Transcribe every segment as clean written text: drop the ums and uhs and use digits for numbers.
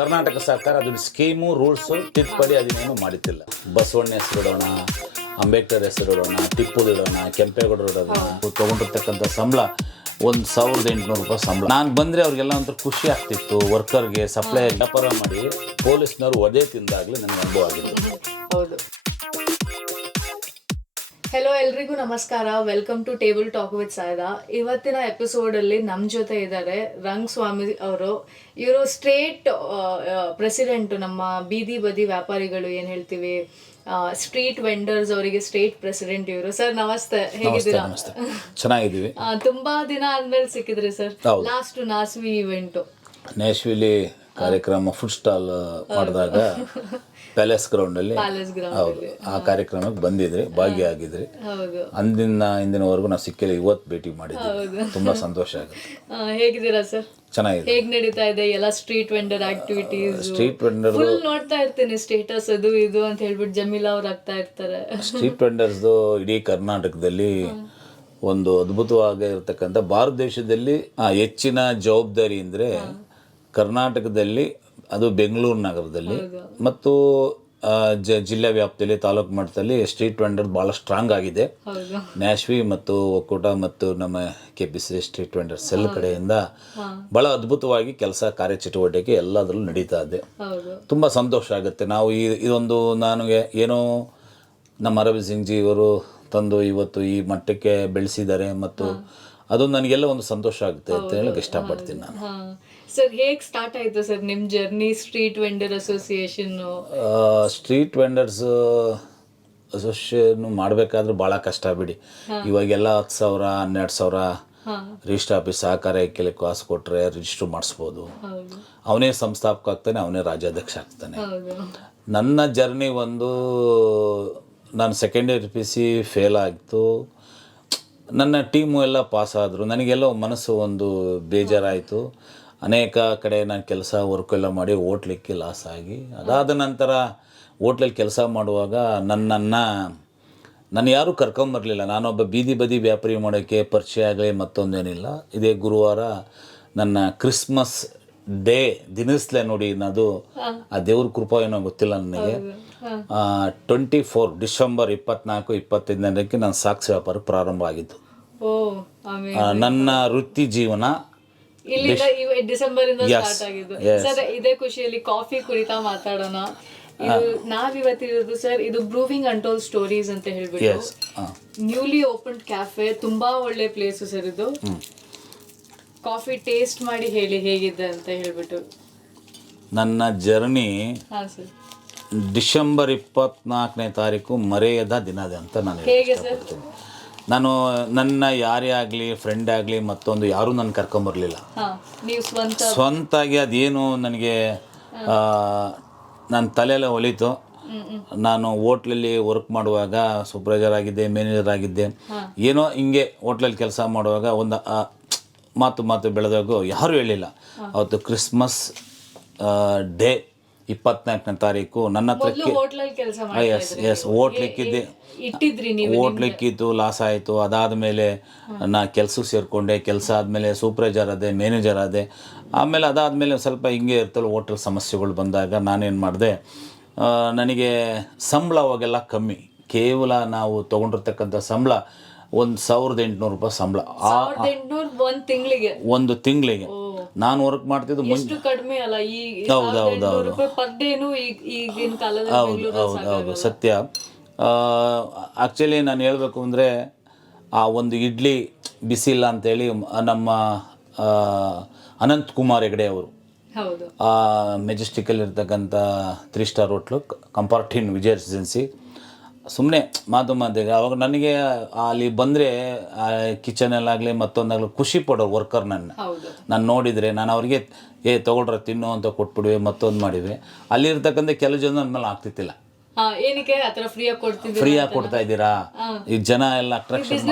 ಕರ್ನಾಟಕ ಸರ್ಕಾರ ಅದನ್ನ scheme rules ತಿದ್ದುಪಡಿ ಅದನ್ನೇನು ಮಾಡುತ್ತಿಲ್ಲ. ಬಸವಣ್ಣ ಹೆಸರಿಡೋಣ, ಅಂಬೇಡ್ಕರ್ ಹೆಸರಿಡೋಣ, ಟಿಪ್ಪುದಿಡೋಣ, ಕೆಂಪೇಗೌಡರು ಇಡೋಣ. ತೊಗೊಂಡಿರ್ತಕ್ಕಂಥ ಸಂಬಳ 1800 ರೂಪಾಯಿ ಸಂಬಳ. ನಾನು ಬಂದರೆ ಅವ್ರಿಗೆಲ್ಲ ಒಂಥರ ಖುಷಿ ಆಗ್ತಿತ್ತು. ವರ್ಕರ್ಗೆ ಸಪ್ಲೈ ವ್ಯಾಪಾರ ಮಾಡಿ ಪೊಲೀಸ್ನವ್ರು ಒದೆ ತಿಂದಾಗಲೇ ನನಗೆ ಅನುಭವ ಆಗಿದೆ. ಹೌದು. ಹೆಲೋ, ಎಲ್ರಿಗೂ ನಮಸ್ಕಾರ. Welcome to table talk with Saida. ಇವತ್ತಿನ ಎಪಿಸೋಡಲ್ಲಿ ನಮ್ಮ ಜೊತೆ ಇದ್ದಾರೆ ರಂಗಸ್ವಾಮಿ ಅವರು. ಇವರು ಸ್ಟ್ರೀಟ್ ಪ್ರೆಸಿಡೆಂಟ್, ನಮ್ಮ ಬೀದಿ ಬದಿ ವ್ಯಾಪಾರಿಗಳು ಏನು ಹೇಳ್ತೀವಿ, ಸ್ಟ್ರೀಟ್ ವೆಂಡರ್ಸ್ ಅವರಿಗೆ ಸ್ಟೇಟ್ ಪ್ರೆಸಿಡೆಂಟ್ ಇವರು. ಸರ್ ನಮಸ್ತೆ, ಹೇಗಿದ್ದೀರಾ? ಚೆನ್ನಾಗಿದ್ದೀವಿ. ತುಂಬಾ ದಿನ ಆದ್ಮೇಲೆ ಸಿಕ್ಕಿದ್ರಿ ಸರ್. ಲಾಸ್ಟ್ ನಾಸ್ವಿ ಇವೆಂಟು, ನ್ಯಾಶ್ವಿಲಿ ಕಾರ್ಯಕ್ರಮ ಫುಡ್ ಸ್ಟಾಲ್ ಮಾಡಿದಾಗ ಪ್ಯಾಲೇಸ್ ಗ್ರೌಂಡಲ್ಲಿ, ಹೌದು, ಆ ಕಾರ್ಯಕ್ರಮಕ್ಕೆ ಬಂದಿದ್ರಿ, ಭಾಗಿಯಾಗಿದ್ರಿ. ಹಿಂದಿನವರೆಗೂ ನಾವು ಸಿಕ್ಕಿಲ್ಲ, ಇವತ್ತು ಭೇಟಿ ಮಾಡಿದ್ವಿ. ತುಂಬಾ ಸಂತೋಷ ಆಗುತ್ತೆ. ಹೇಗಿದ್ದೀರಾ ಸರ್? ಚೆನ್ನಾಗಿದೆ. ಹೇಗ್ ನಡೀತಾ ಇದೆ ಎಲ್ಲ street vendor activities? Street vendor full ನೋಡ್ತಾ ಇರ್ತೀನಿ ಸ್ಟೇಟಸ್, ಅದು ಇದು ಅಂತ ಹೇಳ್ಬಿಟ್ಟು ಜಮೀಲಾ ಅವ್ರು ಆಗ್ತಾ ಇರ್ತಾರೆ. ಸ್ಟ್ರೀಟ್ ವೆಂಡರ್ಸ್ದು ಇಡೀ ಕರ್ನಾಟಕದಲ್ಲಿ ಒಂದು ಅದ್ಭುತವಾಗಿರ್ತಕ್ಕಂಥ, ಭಾರತ ದೇಶದಲ್ಲಿ ಹೆಚ್ಚಿನ ಜವಾಬ್ದಾರಿ ಅಂದರೆ ಕರ್ನಾಟಕದಲ್ಲಿ, ಅದು ಬೆಂಗಳೂರು ನಗರದಲ್ಲಿ ಮತ್ತು ಜಿಲ್ಲಾ ವ್ಯಾಪ್ತಿಯಲ್ಲಿ, ತಾಲೂಕು ಮಟ್ಟದಲ್ಲಿ ಸ್ಟ್ರೀಟ್ ವೆಂಡರ್ ಭಾಳ ಸ್ಟ್ರಾಂಗ್ ಆಗಿದೆ. ನ್ಯಾಶ್ವಿ ಮತ್ತು ಒಕ್ಕೂಟ ಮತ್ತು ನಮ್ಮ KPC ಸ್ಟ್ರೀಟ್ ವೆಂಡರ್ ಸೆಲ್ ಕಡೆಯಿಂದ ಭಾಳ ಅದ್ಭುತವಾಗಿ ಕೆಲಸ, ಕಾರ್ಯಚಟುವಟಿಕೆ ಎಲ್ಲದರಲ್ಲೂ ನಡೀತಾ ಇದೆ. ತುಂಬ ಸಂತೋಷ ಆಗುತ್ತೆ. ನಾವು ಇದೊಂದು ನನಗೆ ಏನೋ ನಮ್ಮ ಅರವಿಂದ್ ಸಿಂಗ್ ಜಿ ಇವರು ತಂದು ಇವತ್ತು ಈ ಮಟ್ಟಕ್ಕೆ ಬೆಳೆಸಿದ್ದಾರೆ, ಮತ್ತು ಅದು ನನಗೆಲ್ಲ ಒಂದು ಸಂತೋಷ ಆಗುತ್ತೆ ಅಂತ ಹೇಳಕ್ಕೆ ಇಷ್ಟಪಡ್ತೀನಿ ನಾನು. ಸರ್, ಹೇಗೆ ಸ್ಟಾರ್ಟ್ ಆಯಿತು ಸರ್ ನಿಮ್ಮ journey street vendor association? Street vendors association ಮಾಡಬೇಕಾದ್ರೆ ಭಾಳ ಕಷ್ಟ ಬಿಡಿ. ಇವಾಗೆಲ್ಲ 10,000 12,000 ರಿಜಿಸ್ಟರ್ ಆಫೀಸ್ ಸಹಕಾರ ಇಲಾಖೆಯಲ್ಲಿ ಕಾಸು ಕೊಟ್ಟರೆ ರಿಜಿಸ್ಟರ್ ಮಾಡಿಸ್ಬೋದು. ಅವನೇ ಸಂಸ್ಥಾಪಕ ಆಗ್ತಾನೆ, ಅವನೇ ರಾಜ್ಯಾಧ್ಯಕ್ಷ ಆಗ್ತಾನೆ. ನನ್ನ ಜರ್ನಿ ನಾನು ಸೆಕೆಂಡ್ ಇಯರ್ PC ಫೇಲ್ ಆಗಿತ್ತು. ನನ್ನ ಟೀಮು ಎಲ್ಲ ಪಾಸ್ ಆದರು. ನನಗೆಲ್ಲ ಮನಸ್ಸು ಒಂದು ಬೇಜಾರಾಯಿತು. ಅನೇಕ ಕಡೆ ನಾನು ಕೆಲಸ ವರ್ಕ್ ಎಲ್ಲ ಮಾಡಿ ಹೋಟ್ಲಿಕ್ಕೆ ಲಾಸ್ ಆಗಿ, ಅದಾದ ನಂತರ ಹೋಟ್ಲಲ್ಲಿ ಕೆಲಸ ಮಾಡುವಾಗ ನನ್ನ ಯಾರೂ ಕರ್ಕೊಂಬರಲಿಲ್ಲ. ನಾನೊಬ್ಬ ಬೀದಿ ಬದಿ ವ್ಯಾಪಾರಿ ಮಾಡೋಕ್ಕೆ ಪರಿಚಯ ಆಗಲಿ ಮತ್ತೊಂದೇನಿಲ್ಲ. ಇದೇ ಗುರುವಾರ ನನ್ನ ಕ್ರಿಸ್ಮಸ್ ಡೇ ದಿನಿಸ್ಲೆ ನೋಡಿ, ಅದು ಆ ದೇವ್ರ ಕೃಪಾ ಏನೋ ಗೊತ್ತಿಲ್ಲ ನನಗೆ. 24 ಡಿಸೆಂಬರ್ 24-25 ನಾನು ಸಾಕ್ಷಿ ವ್ಯಾಪಾರ ಪ್ರಾರಂಭ ಆಗಿದ್ದು. ನನ್ನ ವೃತ್ತಿ ಜೀವನ ಡಿಸೆಂಬರ್ ಇಂದ ಸ್ಟಾರ್ಟ್ ಆಗಿದ್ದು. ಸರ್, ಇದೇ ಖುಷಿಯಲ್ಲಿ ಕಾಫಿ ಕುಡಿತಾ ಮಾತಾಡೋಣ. ನಾವಿವತ್ತಿರೋದು ಸರ್, ಇದು ಬ್ರೂವಿಂಗ್ ಅಂಟೋಲ್ ಸ್ಟೋರೀಸ್ ಅಂತ ಹೇಳ್ಬಿಟ್ಟು ನ್ಯೂಲಿ ಓಪನ್ ಕ್ಯಾಫೆ. ತುಂಬಾ ಒಳ್ಳೆ ಪ್ಲೇಸ್ ಸರ್ ಇದು. ಕಾಫಿ ಟೇಸ್ಟ್ ಮಾಡಿ ಹೇಳಿ ಹೇಗಿದೆ ಅಂತ ಹೇಳ್ಬಿಟ್ಟು. ನನ್ನ ಜರ್ನಿ ಡಿಸೆಂಬರ್ 24ನೇ ತಾರೀಕು ಮರೆಯದ ದಿನದ ಅಂತ ನಾನು ಹೇಳ್ತೀನಿ. ನಾನು ನನ್ನ ಯಾರೇ ಆಗಲಿ, ಫ್ರೆಂಡ್ ಆಗಲಿ, ಮತ್ತೊಂದು ಯಾರೂ ನನ್ನ ಕರ್ಕೊಂಬರ್ಲಿಲ್ಲ. ಸ್ವಂತಾಗಿ ಅದೇನು ನನಗೆ ನನ್ನ ತಲೆಯೆಲ್ಲ ಹೊಲಿತು. ನಾನು ಹೋಟ್ಲಲ್ಲಿ ವರ್ಕ್ ಮಾಡುವಾಗ ಸೂಪರ್ವೈಸರ್ ಆಗಿದ್ದೆ, ಮ್ಯಾನೇಜರ್ ಆಗಿದ್ದೆ. ಏನೋ ಹಿಂಗೆ ಹೋಟ್ಲಲ್ಲಿ ಕೆಲಸ ಮಾಡುವಾಗ ಒಂದು ಮಾತು ಬೆಳೆದಾಗ ಯಾರೂ ಹೇಳಿಲ್ಲ. ಅವತ್ತು ಕ್ರಿಸ್ಮಸ್ ಡೇ 24ನೇ ತಾರೀಕು ನನ್ನ ಹತ್ರಕ್ಕೆ ಹೋಟ್ಲಿಕ್ಕಿದ್ದು ಲಾಸ್ ಆಯಿತು. ಅದಾದಮೇಲೆ ನಾ ಕೆಲಸಕ್ಕೆ ಸೇರಿಕೊಂಡೆ. ಕೆಲಸ ಆದಮೇಲೆ ಸೂಪರ್ವೈಸರ್ ಆದೆ, ಮ್ಯಾನೇಜರ್ ಆದೆ. ಆಮೇಲೆ ಅದಾದಮೇಲೆ ಸ್ವಲ್ಪ ಹಿಂಗೆ ಇರ್ತಲ್ಲ ಹೋಟ್ಲ್ ಸಮಸ್ಯೆಗಳು ಬಂದಾಗ ನಾನೇನು ಮಾಡಿದೆ, ನನಗೆ ಸಂಬಳ ಅವಾಗೆಲ್ಲ ಕಮ್ಮಿ. ಕೇವಲ ನಾವು ತೊಗೊಂಡಿರ್ತಕ್ಕಂಥ ಸಂಬಳ 1800 ರೂಪಾಯಿ ಸಂಬಳ ಒಂದು ತಿಂಗಳಿಗೆ. ನಾನು ವರ್ಕ್ ಮಾಡ್ತಿದ್ದು ಹೌದು ಸತ್ಯ. ಆ್ಯಕ್ಚುಲಿ ನಾನು ಹೇಳಬೇಕು ಅಂದರೆ, ಆ ಒಂದು ಇಡ್ಲಿ ಬಿಸಿಲ್ಲ ಅಂತೇಳಿ ನಮ್ಮ ಅನಂತ್ ಕುಮಾರ್ ಹೆಗಡೆ ಅವರು ಮೆಜೆಸ್ಟಿಕಲ್ಲಿರ್ತಕ್ಕಂಥ 3 ಸ್ಟಾರ್ ಹೋಟ್ಲು ಕಂಪಾರ್ಟಿನ್ ವಿಜಯ ರೆಸಿಡೆನ್ಸಿ, ಸುಮ್ಮನೆ ಮಾತಿಗೆ ಅವಾಗ ನನಗೆ ಅಲ್ಲಿ ಬಂದರೆ ಕಿಚನಲ್ಲಾಗಲಿ ಮತ್ತೊಂದಾಗಲಿ ಖುಷಿ ಪಡೋರು ವರ್ಕರ್. ನಾನು ನೋಡಿದರೆ ನಾನು ಅವ್ರಿಗೆ ತೊಗೊಳ್ರ ತಿನ್ನು ಅಂತ ಕೊಟ್ಬಿಡುವೆ, ಮತ್ತೊಂದು ಮಾಡಿವೆ. ಅಲ್ಲಿರ್ತಕ್ಕಂಥ ಕೆಲವು ಜನ ನನ್ನ ಮೇಲೆ ಆಗ್ತಿತ್ತಿಲ್ಲ. ಫ್ರೀಯಾಗಿ ಕೊಡ್ತಾ ಇದ್ದೀರಾ, ಈ ಜನ ಎಲ್ಲ ಅಟ್ರಾಕ್ಷನ್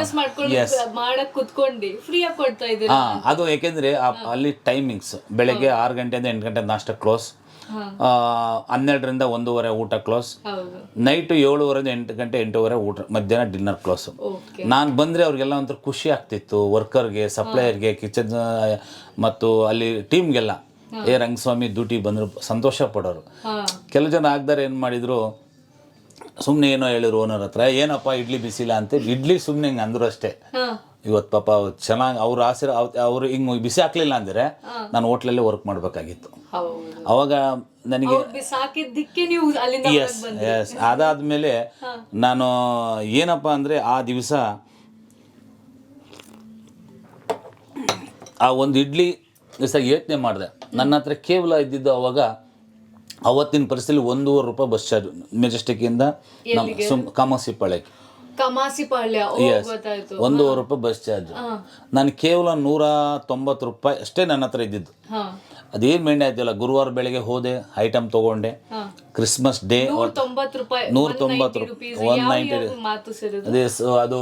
ಅದು. ಯಾಕೆಂದರೆ ಅಲ್ಲಿ ಟೈಮಿಂಗ್ಸ್ ಬೆಳಗ್ಗೆ 6 ಗಂಟೆಯಿಂದ 8 ಗಂಟೆ ನಾಷ್ಟ ಕ್ಲೋಸ್, 12ರಿಂದ 1:30 ಊಟ ಕ್ಲೋಸ್, ನೈಟು 7:30 8 ಗಂಟೆ 8:30 ಊಟ, ಮಧ್ಯಾಹ್ನ ಡಿನ್ನರ್ ಕ್ಲೋಸ್. ನಾನು ಬಂದರೆ ಅವ್ರಿಗೆಲ್ಲ ಒಂಥರ ಖುಷಿ ಆಗ್ತಿತ್ತು. ವರ್ಕರ್ಗೆ, ಸಪ್ಲೈಯರ್ಗೆ, ಕಿಚನ್ ಮತ್ತು ಅಲ್ಲಿ ಟೀಮ್ಗೆಲ್ಲ ಏ ರಂಗಸ್ವಾಮಿ ಡ್ಯೂಟಿ ಬಂದರು ಸಂತೋಷ ಪಡೋರು. ಕೆಲವು ಜನ ಆಗ್ದಾರೆ ಏನು ಮಾಡಿದರು, ಸುಮ್ಮನೆ ಏನೋ ಹೇಳಿದ್ರು ಓನರ್ ಹತ್ರ, ಏನಪ್ಪ ಇಡ್ಲಿ ಬಿಸಿಲ್ಲ ಅಂತ ಇಡ್ಲಿ ಸುಮ್ಮನೆ ಹಿಂಗೆ ಅಂದರು ಅಷ್ಟೇ. ಇವತ್ತು ಪಾಪ ಚೆನ್ನಾಗಿ ಅವ್ರ ಅವರು ಹಿಂಗೆ ಬಿಸಿ ಹಾಕ್ಲಿಲ್ಲ ಅಂದರೆ ನಾನು ಹೋಟ್ಲಲ್ಲೇ ವರ್ಕ್ ಮಾಡಬೇಕಾಗಿತ್ತು. ಅವಾಗ ನನಗೆ ಎಸ್ ಅದಾದಮೇಲೆ ನಾನು ಏನಪ್ಪ ಅಂದರೆ ಆ ದಿವಸ ಆ ಒಂದು ಇಡ್ಲಿ ದಿವಸ ಯೋಚನೆ ಮಾಡಿದೆ. ನನ್ನ ಹತ್ರ ಕೇವಲ ಇದ್ದಿದ್ದು ಅವಾಗ ಅವತ್ತಿನ ಪರಿಸ್ಥಿತಿ ₹1.5 ಬಸ್ ಚಾರ್ಜ್ ಮೆಜೆಸ್ಟಿಕ್ಕಿಂದ ಕಾಮಾಸಿಪಾಳ್ಯಕ್ಕೆ. Yes ₹1.5 bus charge. ನಾನು ಕೇವಲ ₹190 ಅಷ್ಟೇ ನನ್ನ ಹತ್ರ ಇದ್ದಿದ್ದು. ಅದೇನು ಮೇಂಟೈನ್ ಆಯ್ತಿಲ್ಲ. ಗುರುವಾರ ಬೆಳಗ್ಗೆ ಹೋದೆ, ಐಟಮ್ ತೊಗೊಂಡೆ. ಕ್ರಿಸ್ಮಸ್ ಡೇ ₹190 ಅದೇ ಅದು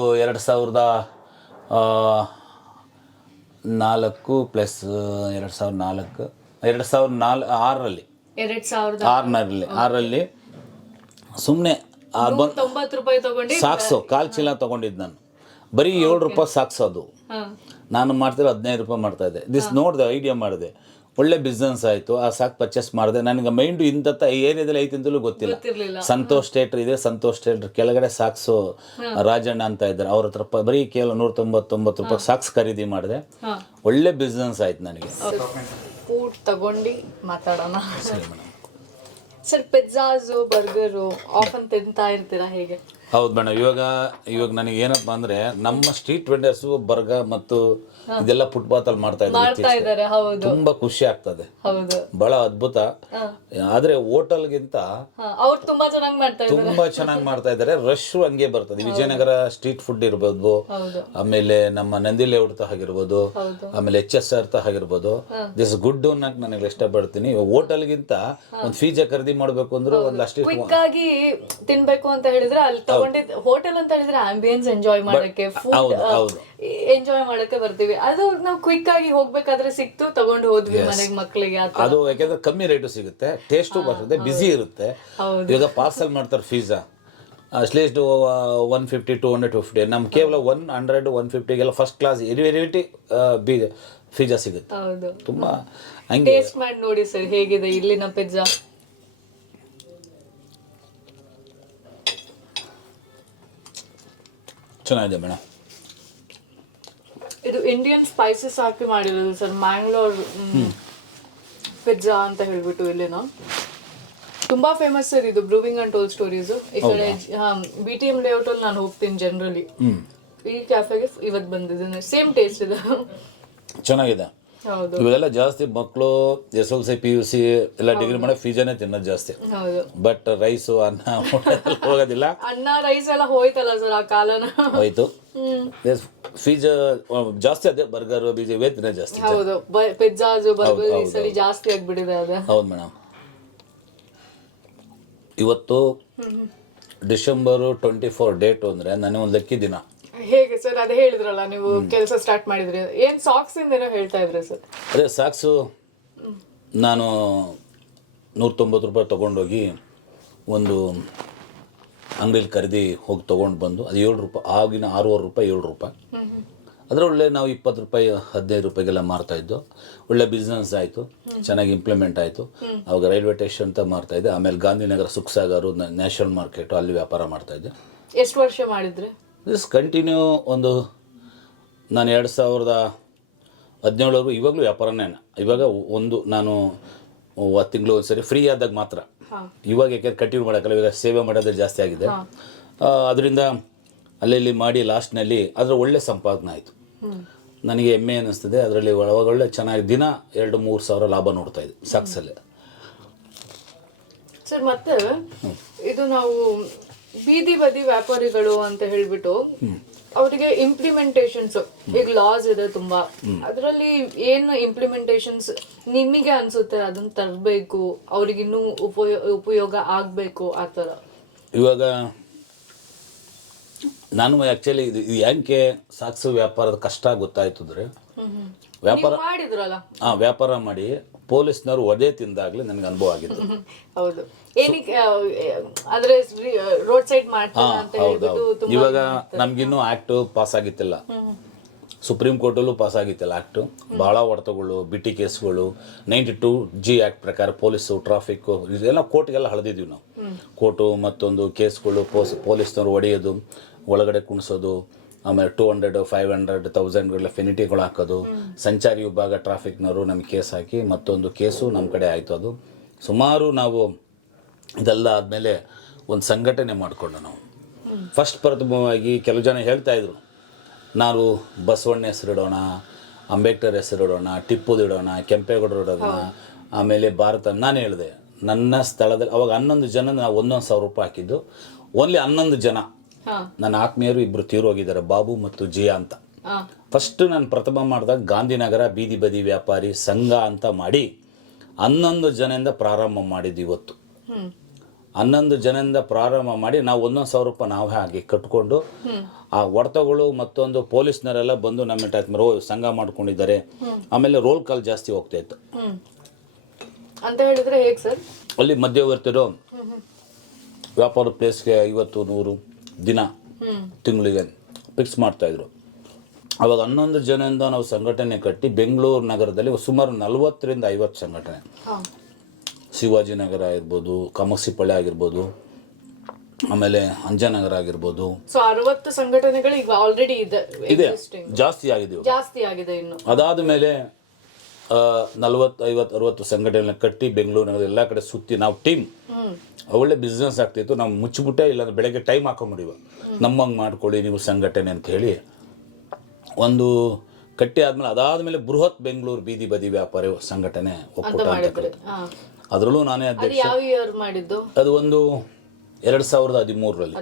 2004 ಪ್ಲಸ್ 2006ರಲ್ಲಿ ಸುಮ್ಮನೆ ಸಾಕ್ಸು ಕಾಲು ಚೀಲ ತೊಗೊಂಡಿದ್ದು ನಾನು. ಬರೀ ₹7 ಸಾಕ್ಸು. ಅದು ನಾನು ಮಾಡ್ತಿರೋ ₹15 ಮಾಡ್ತಾಯಿದ್ದೆ. ನೋಡಿದೆ, ಐಡಿಯಾ ಮಾಡಿದೆ, ಒಳ್ಳೆ ಬಿಸ್ನೆಸ್ ಆಯಿತು. ಆ ಸಾಕು ಪರ್ಚೇಸ್ ಮಾಡಿದೆ. ನನಗೆ ಮೈಂಡು ಇಂಥ ಏರಿಯಾದಲ್ಲಿ ಐತಿ ಅಂತಲೂ ಗೊತ್ತಿಲ್ಲ. ಸಂತೋಷ್ ಥಿಯೇಟ್ರ್ ಇದೆ, ಸಂತೋಷ್ ಥಿಯೇಟ್ರ್ ಕೆಳಗಡೆ ಸಾಕ್ಸು ರಾಜಣ್ಣ ಅಂತ ಇದ್ದಾರೆ, ಅವ್ರ ಹತ್ರ ಬರೀ ಕೇವಲ ₹199 ಸಾಕ್ಸ್ ಖರೀದಿ ಮಾಡಿದೆ. ಒಳ್ಳೆ ಬಿಸ್ನೆಸ್ ಆಯ್ತು ನನಗೆ. ಫುಡ್ ತಗೊಂಡು ಮಾತಾಡೋಣ ಸರ್. ಪಿಜ್ಜಾಸು ಬರ್ಗರು ಆಫನ್ ತಿಂತಾ ಇರ್ತೀರಾ ಹೇಗೆ? ಹೌದು ಮೇಡಮ್. ಇವಾಗ ನನಗೆ ಏನಪ್ಪ ಅಂದರೆ ನಮ್ಮ ಸ್ಟ್ರೀಟ್ ವೆಂಡರ್ಸು ಬರ್ಗರ್ ಮತ್ತು ಇದೆಲ್ಲ ಫುಟ್ಪಾತಲ್ಲಿ ಮಾಡ್ತಾ ಇದ್ದಾರೆ. ತುಂಬಾ ಖುಷಿ ಆಗ್ತದೆ, ಬಹಳ ಅದ್ಭುತ. ಆದ್ರೆ ಹೋಟೆಲ್ಗಿಂತ ಅವ್ರು ತುಂಬಾ ಚೆನ್ನಾಗಿ ಮಾಡ್ತಾ ಇದ್ದಾರೆ. ರಶ್ ಹಂಗೆ ಬರ್ತದೆ. ವಿಜಯನಗರ ಸ್ಟ್ರೀಟ್ ಫುಡ್ ಇರ್ಬೋದು, ಆಮೇಲೆ ನಮ್ಮ ನಂದಿ ಲೇಔಟ್ ಆಗಿರ್ಬೋದು, ಆಮೇಲೆ HSR ಆಗಿರ್ಬೋದು. ದಿಸ್ ಗುಡ್ ಅನ್ನಕ್ ನನಗೆ ಇಷ್ಟಪಡ್ತೀನಿ. ಹೋಟೆಲ್ಗಿಂತ ಒಂದು ಫೀಜಾ ಖರೀದಿ ಮಾಡ್ಬೇಕು ಅಂದ್ರೆ ಒಂದು ಅಷ್ಟೇ ಕ್ವಿಕ್ ಆಗಿ ತಿನ್ಬೇಕು ಅಂತ ಹೇಳಿದ್ರೆ ಅಲ್ಲಿ ತಗೊಂಡಿದ್ದು ಹೋಟೆಲ್ ಅಂತ ಹೇಳಿದ್ರೆ ಆಂಬಿಯನ್ಸ್ ಎಂಜಾಯ್ ಮಾಡಕ್ಕೆ, ಫುಡ್ ಎಂಜಾಯ್ ಮಾಡಕ್ಕೆ ಬರ್ತೀವಿ. ಅದು ನಾವು ಕ್ವಿಕ್ ಆಗಿ ಹೋಗ್ಬೇಕಾದ್ರೆ ಸಿಕ್ತು, ತಗೊಂಡು ಹೋದ್ವಿ ಮನೆಗೆ ಮಕ್ಕಳಿಗೆ. ಅದು ಯಾಕಂದ್ರೆ ಕಮ್ಮಿ ರೇಟು ಸಿಗುತ್ತೆ, ಟೇಸ್ಟು ಬರ್ತದೆ, ಬಿಸಿ ಇರುತ್ತೆ. ಈಗ ಪಾರ್ಸಲ್ ಮಾಡ್ತಾರೆ ಪಿಜ್ಜಾ ಅಟ್ಲೀಸ್ಟ್ 150, 200, 250. ನಮ್ಗೆ ಕೇವಲ 100, 150ಗೆಲ್ಲ ಫಸ್ಟ್ ಕ್ಲಾಸ್ ಎಲಿವೇಟಿ ಪಿಜ್ಜಾ ಸಿಗುತ್ತೆ. ತುಂಬಾ ಹಂಗೆ ಟೇಸ್ಟ್ ಮಾಡಿ ನೋಡಿ ಸರ್ ಹೇಗಿದೆ ಇಲ್ಲಿನ ಪಿಜ್ಜಾ. ಚೆನ್ನಾಗಿದೆ ಮೇಡಮ್. ಇದು ಇಂಡಿಯನ್ ಸ್ಪೈಸಸ್ ಹಾಕಿ ಮಾಡಿರೋದು ಸರ್. ಮ್ಯಾಂಗ್ಳೂರ್ ಪಿಜ್ಜಾ ಅಂತ ಹೇಳ್ಬಿಟ್ಟು ಇಲ್ಲಿನ ತುಂಬಾ ಫೇಮಸ್ ಸರ್. ಇದು ಬ್ರೂವಿಂಗ್ ಅಂಡ್ ಟೋಲ್ ಸ್ಟೋರೀಸ್. ಈ ಕಡೆ BTM ಲೇಔಟ್ ಅಲ್ಲಿ ನಾನು ಹೋಗ್ತೀನಿ ಜನರಲಿ. ಈ ಕ್ಯಾಫೆಗೆ ಇವತ್ತು ಬಂದಿದ್ದೀನಿ. ಸೇಮ್ ಟೇಸ್ಟ್ ಇದೆ, ಚೆನ್ನಾಗಿದೆ. ಇವೆಲ್ಲ ಜಾಸ್ತಿ ಮಕ್ಕಳು SLC PUC ಎಲ್ಲ ಡಿಗ್ರಿ ಮಾಡೋ ಪಿಜ್ಜಾನೇ ತಿನ್ನೋದು ಜಾಸ್ತಿ. ಬಟ್ ರೈಸು ಅನ್ನ ಹೋಗೋದಿಲ್ಲ. ಅನ್ನ ರೈಸ್ ಎಲ್ಲ ಹೋಯ್ತಲ್ಲ ಸರ್, ಆ ಕಾಲನ ಹೋಯ್ತು. ಪಿಜ್ಜಾ ಜಾಸ್ತಿ ಅದೇ, ಬರ್ಗರ್ ಇವೇ ತಿನ್ನೋ ಜಾಸ್ತಿ. ಹೌದು, ಪಿಜ್ಜಾಸ್ ಬರ್ಗರ್ ಈ ಸರಿ ಜಾಸ್ತಿ ಆಗ್ಬಿಟ್ಟಿದೆ ಅದೇ. ಹೌದು ಮೇಡಮ್. ಇವತ್ತು ಡಿಸೆಂಬರ್ 24 ಡೇಟ್ ಅಂದ್ರೆ ನನಗೆ ಒಂದು ಲಕ್ಕಿ ದಿನ. ಹೇಗೆ ಸರ್? ಅದೇ ಹೇಳಿದ್ರಲ್ಲ ನೀವು ಕೆಲಸ ಸ್ಟಾರ್ಟ್ ಮಾಡಿದ್ರಿ, ಏನ್ ಸಾಕ್ಸ್ ಇಂದ ಹೇಳ್ತಾ ಇದ್ರಿ ಸರ್? ಅದೇ ಸಾಕ್ಸು ನಾನು ₹190 ತಗೊಂಡೋಗಿ ಒಂದು ಅಂಗಡಿಲಿ ಖರೀದಿ ಹೋಗಿ ತೊಗೊಂಡು ಬಂದು ಅದು ₹7, ಆಗಿನ ₹6.5 ₹7. ಅದರೊಳ್ಳೆ ನಾವು ₹20, ₹15 ಮಾರ್ತಾಯಿದ್ದು. ಒಳ್ಳೆ ಬಿಸ್ನೆಸ್ ಆಯಿತು, ಚೆನ್ನಾಗಿ ಇಂಪ್ಲಿಮೆಂಟ್ ಆಯಿತು. ಅವಾಗ ರೈಲ್ವೆ ಸ್ಟೇಷನ್ ಅಂತ ಮಾರ್ತಾಯಿದ್ದೆ. ಆಮೇಲೆ ಗಾಂಧಿನಗರ ಸುಖಸಾಗರು ನ್ಯಾಷನಲ್ ಮಾರ್ಕೆಟು ಅಲ್ಲಿ ವ್ಯಾಪಾರ ಮಾಡ್ತಾಯಿದ್ದೆ. ಎಷ್ಟು ವರ್ಷ ಮಾಡಿದ್ರಿ? ದಿಸ್ ಕಂಟಿನ್ಯೂ ಒಂದು ನಾನು 2017ವರೆಗೂ ಇವಾಗಲೂ ವ್ಯಾಪಾರನೇ. ಇವಾಗ ನಾನು 10 ತಿಂಗಳು ಒಂದ್ಸರಿ ಫ್ರೀ ಆದಾಗ ಮಾತ್ರ. ಇವಾಗ ಯಾಕೆಂದ್ರೆ ಕಂಟಿನ್ಯೂ ಮಾಡೋಕ್ಕಲ್ಲ, ಇವಾಗ ಸೇವೆ ಮಾಡೋದೇ ಜಾಸ್ತಿ ಆಗಿದೆ. ಅದರಿಂದ ಅಲ್ಲಲ್ಲಿ ಮಾಡಿ ಲಾಸ್ಟ್ನಲ್ಲಿ ಅದರ ಒಳ್ಳೆ ಸಂಪಾದನೆ ಆಯಿತು. ನನಗೆ ಹೆಮ್ಮೆ ಅನ್ನಿಸ್ತದೆ. ಅದರಲ್ಲಿ ಒಳ್ಳೆ ಚೆನ್ನಾಗಿ ದಿನ 2-3 ಸಾವಿರ ಲಾಭ ನೋಡ್ತಾ ಇದ್ದೆ ಸಾಕ್ಸಲ್ಲೇ. ಸರ್ ಮತ್ತೆ ಇದು ನಾವು ಬೀದಿ ಬದಿ ವ್ಯಾಪಾರಿಗಳು ಅಂತ ಹೇಳ್ಬಿಟ್ಟು ಅವರಿಗೆ ಇಂಪ್ಲಿಮೆಂಟೇಷನ್ಸ್, ಈಗ ಲಾಸ್ ಇದೆ ತುಂಬಾ, ಅದರಲ್ಲಿ ಏನು ಇಂಪ್ಲಿಮೆಂಟೇಷನ್ಸ್ ನಿಮಗೆ ಅನ್ಸುತ್ತೆ ಅದನ್ನ ತರಬೇಕು, ಅವ್ರಿಗೆ ಇನ್ನೂ ಉಪಯೋಗ ಆಗಬೇಕು ಆ ಥರ? ಇವಾಗ ನಾನು ಆ್ಯಕ್ಚುಲಿ ಇದು ಯಾಕೆ ಸಾಕ್ಸು ವ್ಯಾಪಾರದ ಕಷ್ಟ ಗೊತ್ತಾಯ್ತಂದ್ರೆ, ವ್ಯಾಪಾರ ಮಾಡಿ ಪೊಲೀಸ್ನವರು ಒದೆ ತಿಂದಾಗ್ಲೇ ನನಗೆ ಅನುಭವ ಆಗಿತ್ತು. ಹೌದು, ಏನಕ್ಕೆ ಆದ್ರೆ ರೋಡ್ ಸೈಡ್ ಮಾಡ್ತಾರೆ ಅಂತ ಹೇಳ್ಬಿಟ್ಟು ಇವಾಗ ನಮ್ಗಿನ್ನೂ ಆಕ್ಟ್ ಪಾಸ್ ಆಗಿತ್ತಿಲ್ಲ. ಸುಪ್ರೀಂ ಕೋರ್ಟಲ್ಲೂ ಪಾಸ್ ಆಗಿತ್ತಲ್ಲ ಆ್ಯಕ್ಟು. ಭಾಳ ಹೊಡೆತಗಳು, ಬಿಟಿ ಕೇಸ್ಗಳು, 92G ಆ್ಯಕ್ಟ್ ಪ್ರಕಾರ ಪೊಲೀಸು, ಟ್ರಾಫಿಕ್ಕು ಇದೆಲ್ಲ ಕೋರ್ಟ್ಗೆಲ್ಲ ಹಳೆದಿದ್ದೀವಿ ನಾವು. ಕೋರ್ಟು ಮತ್ತೊಂದು ಕೇಸ್ಗಳು, ಪೊಲೀಸ್ನವ್ರು ಹೊಡೆಯೋದು, ಒಳಗಡೆ ಕುಣಿಸೋದು, ಆಮೇಲೆ 200, 500, 1000 ಫೆನಿಟಿಗಳು ಹಾಕೋದು, ಸಂಚಾರಿ ವಿಭಾಗ ಟ್ರಾಫಿಕ್ನವರು ನಮಗೆ ಕೇಸ್ ಹಾಕಿ ಮತ್ತೊಂದು ಕೇಸು ನಮ್ಮ ಕಡೆ ಆಯಿತು. ಅದು ಸುಮಾರು ನಾವು ಇದೆಲ್ಲ ಆದಮೇಲೆ ಒಂದು ಸಂಘಟನೆ ಮಾಡಿಕೊಂಡು ನಾವು ಫಸ್ಟ್ ಪ್ರಥಮವಾಗಿ ಕೆಲವು ಜನ ಹೇಳ್ತಾಯಿದ್ರು, ನಾವು ಬಸವಣ್ಣ ಹೆಸರಿಡೋಣ, ಅಂಬೇಡ್ಕರ್ ಹೆಸರಿಡೋಣ, ಟಿಪ್ಪುದಿಡೋಣ, ಕೆಂಪೇಗೌಡರು ಇಡೋಣ, ಆಮೇಲೆ ಭಾರತ. ನಾನು ಹೇಳಿದೆ ನನ್ನ ಸ್ಥಳದಲ್ಲಿ ಅವಾಗ 11 ಜನ ನಾವು 1,000 ರೂಪಾಯಿ ಹಾಕಿದ್ದು. ಓನ್ಲಿ 11 ಜನ ನನ್ನ ಆತ್ಮೀಯರು ಇಬ್ಬರು ತೀರೋಗಿದ್ದಾರೆ, ಬಾಬು ಮತ್ತು ಜಿಯಾ ಅಂತ. ಫಸ್ಟ್ ನಾನು ಪ್ರಥಮ ಮಾಡಿದಾಗ ಗಾಂಧಿನಗರ ಬೀದಿ ಬದಿ ವ್ಯಾಪಾರಿ ಸಂಘ ಅಂತ ಮಾಡಿ 11 ಜನದಿಂದ ಪ್ರಾರಂಭ ಮಾಡಿದ್ದು. ಇವತ್ತು 11 ಜನದಿಂದ ಪ್ರಾರಂಭ ಮಾಡಿ ನಾವು 1,000 ರೂಪಾಯಿ ನಾವೇ ಹಾಗೆ ಕಟ್ಕೊಂಡು ಆ ಹೊಡೆತಗಳು ಮತ್ತೊಂದು ಪೊಲೀಸ್ನವರೆಲ್ಲ ಬಂದು ನಮ್ಮ ಟೈಮ್ ಸಂಘ ಮಾಡ್ಕೊಂಡಿದ್ದಾರೆ. ಆಮೇಲೆ ರೋಲ್ ಕಾಲ್ ಜಾಸ್ತಿ ಹೋಗ್ತಾ ಇತ್ತು ಅಂತ ಹೇಳಿದ್ರೆ ಹೇಗೆ ಸರ್? ಅಲ್ಲಿ ಮಧ್ಯವರ್ತಿರು ವ್ಯಾಪಾರ ಪ್ಲೇಸ್ಗೆ 50-100 ದಿನ ತಿಂಗಳಿಗೆ ಫಿಕ್ಸ್ ಮಾಡ್ತಾಯಿದ್ರು. ಅವಾಗ 11 ಜನದಿಂದ ನಾವು ಸಂಘಟನೆ ಕಟ್ಟಿ ಬೆಂಗಳೂರು ನಗರದಲ್ಲಿ ಸುಮಾರು 40ರಿಂದ 50 ಸಂಘಟನೆ, ಶಿವಾಜಿನಗರ ಆಗಿರ್ಬೋದು, ಕಾಮಾಕ್ಷಿಪಾಳ್ಯ ಆಗಿರ್ಬೋದು, ಆಮೇಲೆ ಅಂಜನಗರ ಆಗಿರ್ಬೋದು. ಸೊ 60 ಸಂಘಟನೆಗಳು ಈಗ ಆಲ್ರೆಡಿ ಇದೆ, ಜಾಸ್ತಿ ಆಗಿದೆ ಇನ್ನು. ಅದಾದ ಮೇಲೆ 40, 50, 60 ಸಂಘಟನೆ ಕಟ್ಟಿ ಬೆಂಗಳೂರು ನಗರ ಎಲ್ಲ ಕಡೆ ಸುತ್ತಿ ನಾವು ಟೀಮ್ ಒಳ್ಳೆ ಬಿಸ್ನೆಸ್ ಆಗ್ತಿತ್ತು. ನಾವು ಮುಚ್ಚಿಬಿಟ್ಟೆ, ಇಲ್ಲ ಬೆಳಗ್ಗೆ ಟೈಮ್ ಹಾಕೊಂಬಿಡಿವ, ನಮ್ಮಂಗೆ ಮಾಡ್ಕೊಳ್ಳಿ ನೀವು ಸಂಘಟನೆ ಅಂತ ಹೇಳಿ ಒಂದು ಕಟ್ಟಿ ಆದ್ಮೇಲೆ ಅದಾದ್ಮೇಲೆ ಬೃಹತ್ ಬೆಂಗಳೂರು ಬೀದಿ ಬದಿ ವ್ಯಾಪಾರಿ ಸಂಘಟನೆ ಒಕ್ಕೂಟ ಅಂತ. ಅದರಲ್ಲೂ ನಾನೇ ಅಧ್ಯಕ್ಷ. ಅದು ಒಂದು 2013ರಲ್ಲಿ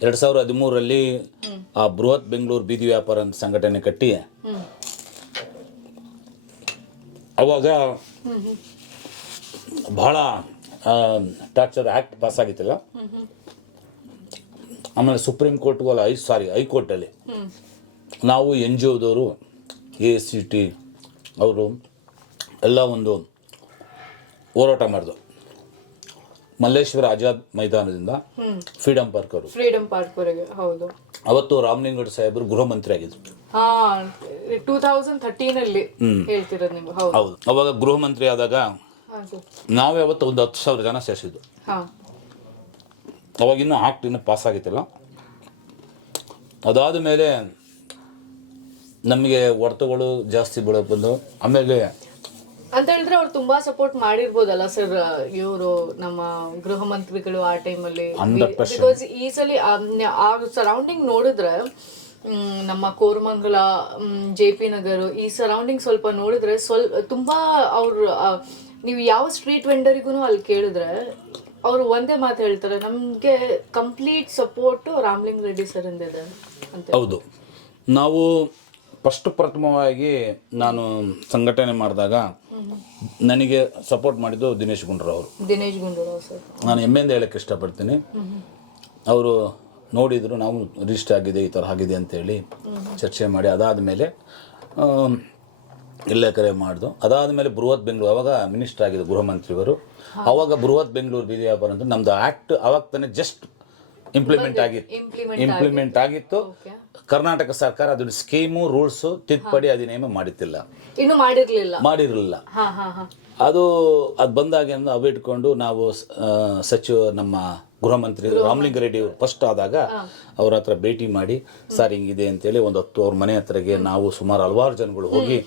2013ರಲ್ಲಿ ಆ ಬೃಹತ್ ಬೆಂಗಳೂರು ಬೀದಿ ವ್ಯಾಪಾರ ಅಂತ ಸಂಘಟನೆ ಕಟ್ಟಿ ಅವಾಗ ಬಹಳ ಟಾರ್ಚರ್ ಆ್ಯಕ್ಟ್ ಪಾಸ್ ಆಗಿತ್ತಲ್ಲ. ಆಮೇಲೆ ಸುಪ್ರೀಂ ಕೋರ್ಟ್ಗೂ ಹೈಕೋರ್ಟಲ್ಲಿ ನಾವು NGOದವರು ACT ಅವರು ಎಲ್ಲ ಒಂದು ಹೋರಾಟ ಮಾಡಿದ್ರು. ಮಲ್ಲೇಶ್ವರ ಆಜಾದ್ ಮೈದಾನದಿಂದ ಫ್ರೀಡಂ ಪಾರ್ಕ್ವರೆಗೆ. ಹೌದು, ಅವತ್ತು ರಾಮಲಿಂಗೇಗೌಡ ಸಾಹೇಬರು ಗೃಹ ಮಂತ್ರಿ ಆಗಿದ್ರು. 2013 ಹೇಳ್ತಿರೋದು ನೀವು? ಹೌದು. ಅವಾಗ ಗೃಹ ಮಂತ್ರಿ ಆದಾಗ ನಾವೇ ಅವತ್ತು ಒಂದು 10,000 ಜನ ಸೇರಿಸಿದ್ದು. ಅವಾಗ ಇನ್ನೂ ಆಕ್ಟ್ ಇನ್ನೂ ಪಾಸ್ ಆಗಿತ್ತಿಲ್ಲ. ಅದಾದ ಮೇಲೆ ನಮಗೆ ಹೊಡೆತಗಳು ಜಾಸ್ತಿ ಬಂದು ಆಮೇಲೆ ಅಂತ ಹೇಳಿದ್ರೆ ಅವ್ರು ತುಂಬಾ ಸಪೋರ್ಟ್ ಮಾಡಿರ್ಬೋದಲ್ಲ ಸರ್ ಇವರು ನಮ್ಮ ಗೃಹ ಮಂತ್ರಿಗಳು ಆ ಟೈಮಲ್ಲಿ? ಬಿಕಾಸ್ ಈ ಸಲ ಆ ಸರೌಂಡಿಂಗ್ ನೋಡಿದ್ರೆ ನಮ್ಮ ಕೋರಮಂಗಲ, JP ನಗರ ಈ ಸರೌಂಡಿಂಗ್ ಸ್ವಲ್ಪ ನೋಡಿದ್ರೆ ತುಂಬಾ ಅವ್ರು ನೀವು ಯಾವ ಸ್ಟ್ರೀಟ್ ವೆಂಡರಿಗೂ ಅಲ್ಲಿ ಕೇಳಿದ್ರೆ ಅವರು ಒಂದೇ ಮಾತು ಹೇಳ್ತಾರೆ, ನಮಗೆ complete support Ramalinga Reddy sir ಇಂದಿದೆ ಅಂತ. ಹೌದು. ನಾವು ಫಸ್ಟ್ ಪ್ರಥಮವಾಗಿ ನಾನು ಸಂಘಟನೆ ಮಾಡಿದಾಗ ನನಗೆ ಸಪೋರ್ಟ್ ಮಾಡಿದ್ದು ದಿನೇಶ್ ಗುಂಡೂರಾವ್ ಸರ್. ನಾನು ಹೆಮ್ಮೆಯಿಂದ ಹೇಳಕ್ಕೆ ಇಷ್ಟಪಡ್ತೀನಿ. ಅವರು ನೋಡಿದ್ರು, ನಾವು ರಿಜಿಸ್ಟರ್ ಆಗಿದೆ, ಈ ಥರ ಆಗಿದೆ ಅಂತೇಳಿ ಚರ್ಚೆ ಮಾಡಿ ಅದಾದಮೇಲೆ ಎಲ್ಲ ಕರೆ ಮಾಡಿದ್ರು. ಅದಾದಮೇಲೆ ಬೃಹತ್ ಬೆಂಗಳೂರು, ಅವಾಗ ಮಿನಿಸ್ಟರ್ ಆಗಿದ್ದು ಗೃಹ ಮಂತ್ರಿಯವರು. ಅವಾಗ ಬೃಹತ್ ಬೆಂಗಳೂರು ಬೀದಿ ವ್ಯಾಪಾರ ಅಂತ ನಮ್ದು ಆ್ಯಕ್ಟ್ ಅವಾಗ ತಾನೇ ಜಸ್ಟ್ ಇಂಪ್ಲಿಮೆಂಟ್ ಆಗಿತ್ತು. ಕರ್ನಾಟಕ ಸರ್ಕಾರ ಅದನ್ನ ಸ್ಕೀಮು, ರೂಲ್ಸು, ತಿದ್ದುಪಡಿ ಅಧಿನಿಯಮ ಮಾಡಿರಲಿಲ್ಲ. ಅದು ಬಂದಾಗ ಅವು ಇಟ್ಕೊಂಡು ನಾವು ನಮ್ಮ ಗೃಹ ಮಂತ್ರಿ ರಾಮಲಿಂಗ ರೆಡ್ಡಿ ಅವರು ಫಸ್ಟ್ ಆದಾಗ ಅವ್ರ ಹತ್ರ ಭೇಟಿ ಮಾಡಿ, ಸರ್ ಹಿಂಗಿದೆ ಅಂತೇಳಿ ಒಂದು 10 ಅವ್ರ ಮನೆ ಹತ್ರಗೆ ನಾವು ಸುಮಾರು ಹಲವಾರು ಜನಗಳು ಹೋಗಿ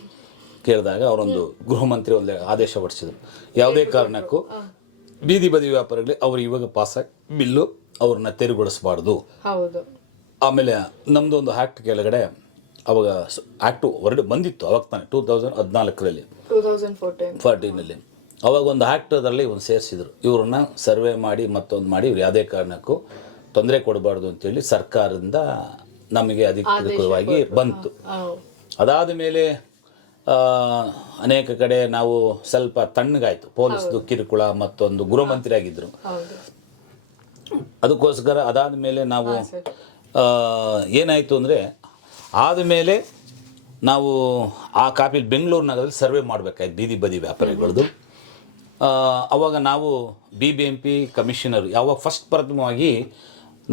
ಕೇಳಿದಾಗ ಅವರೊಂದು ಗೃಹ ಮಂತ್ರಿ ಒಂದು ಆದೇಶ ಹೊರಡಿಸಿದ್ರು, ಯಾವುದೇ ಕಾರಣಕ್ಕೂ ಬೀದಿ ಬದಿ ವ್ಯಾಪಾರಿಗಳಿಗೆ ಅವ್ರು ಇವಾಗ ಪಾಸಾಗಿ ಬಿಲ್ಲು ಅವ್ರನ್ನ ತೆರವುಗೊಳಿಸಬಾರ್ದು. ಆಮೇಲೆ ನಮ್ದು ಒಂದು ಆ್ಯಕ್ಟ್ ಕೆಳಗಡೆ ಅವಾಗ ಆ್ಯಕ್ಟು ಹೊರಡೆ ಬಂದಿತ್ತು ಅವಾಗ ತಾನೆ 2014ರಲ್ಲಿ 2014ನಲ್ಲಿ ಅವಾಗ ಒಂದು ಆ್ಯಕ್ಟ್ ಅದರಲ್ಲಿ ಒಂದು ಸೇರಿಸಿದ್ರು, ಇವ್ರನ್ನ ಸರ್ವೆ ಮಾಡಿ ಮತ್ತೊಂದು ಮಾಡಿ ಇವ್ರು ಯಾವುದೇ ಕಾರಣಕ್ಕೂ ತೊಂದರೆ ಕೊಡಬಾರ್ದು ಅಂತೇಳಿ ಸರ್ಕಾರದಿಂದ ನಮಗೆ ಅಧಿಕೃತವಾಗಿ ಬಂತು. ಅದಾದ ಮೇಲೆ ಅನೇಕ ಕಡೆ ನಾವು ಸ್ವಲ್ಪ ತಣ್ಣಗಾಯ್ತು, ಪೊಲೀಸ್ದು ಕಿರುಕುಳ, ಮತ್ತೊಂದು ಗೃಹ ಮಂತ್ರಿ ಆಗಿದ್ರು. ಅದಕ್ಕೋಸ್ಕರ ಅದಾದ ಮೇಲೆ ನಾವು ಏನಾಯಿತು ಅಂದರೆ ಆದಮೇಲೆ ನಾವು ಆ ಕಾಪಿ ಬೆಂಗಳೂರು ನಗರದಲ್ಲಿ ಸರ್ವೆ ಮಾಡಬೇಕಾಯ್ತು ಬೀದಿ ಬದಿ ವ್ಯಾಪಾರಿಗಳದ್ದು. ಅವಾಗ ನಾವು BBMP ಕಮಿಷನರ್ ಯಾವಾಗ ಫಸ್ಟ್ ಪ್ರಥಮವಾಗಿ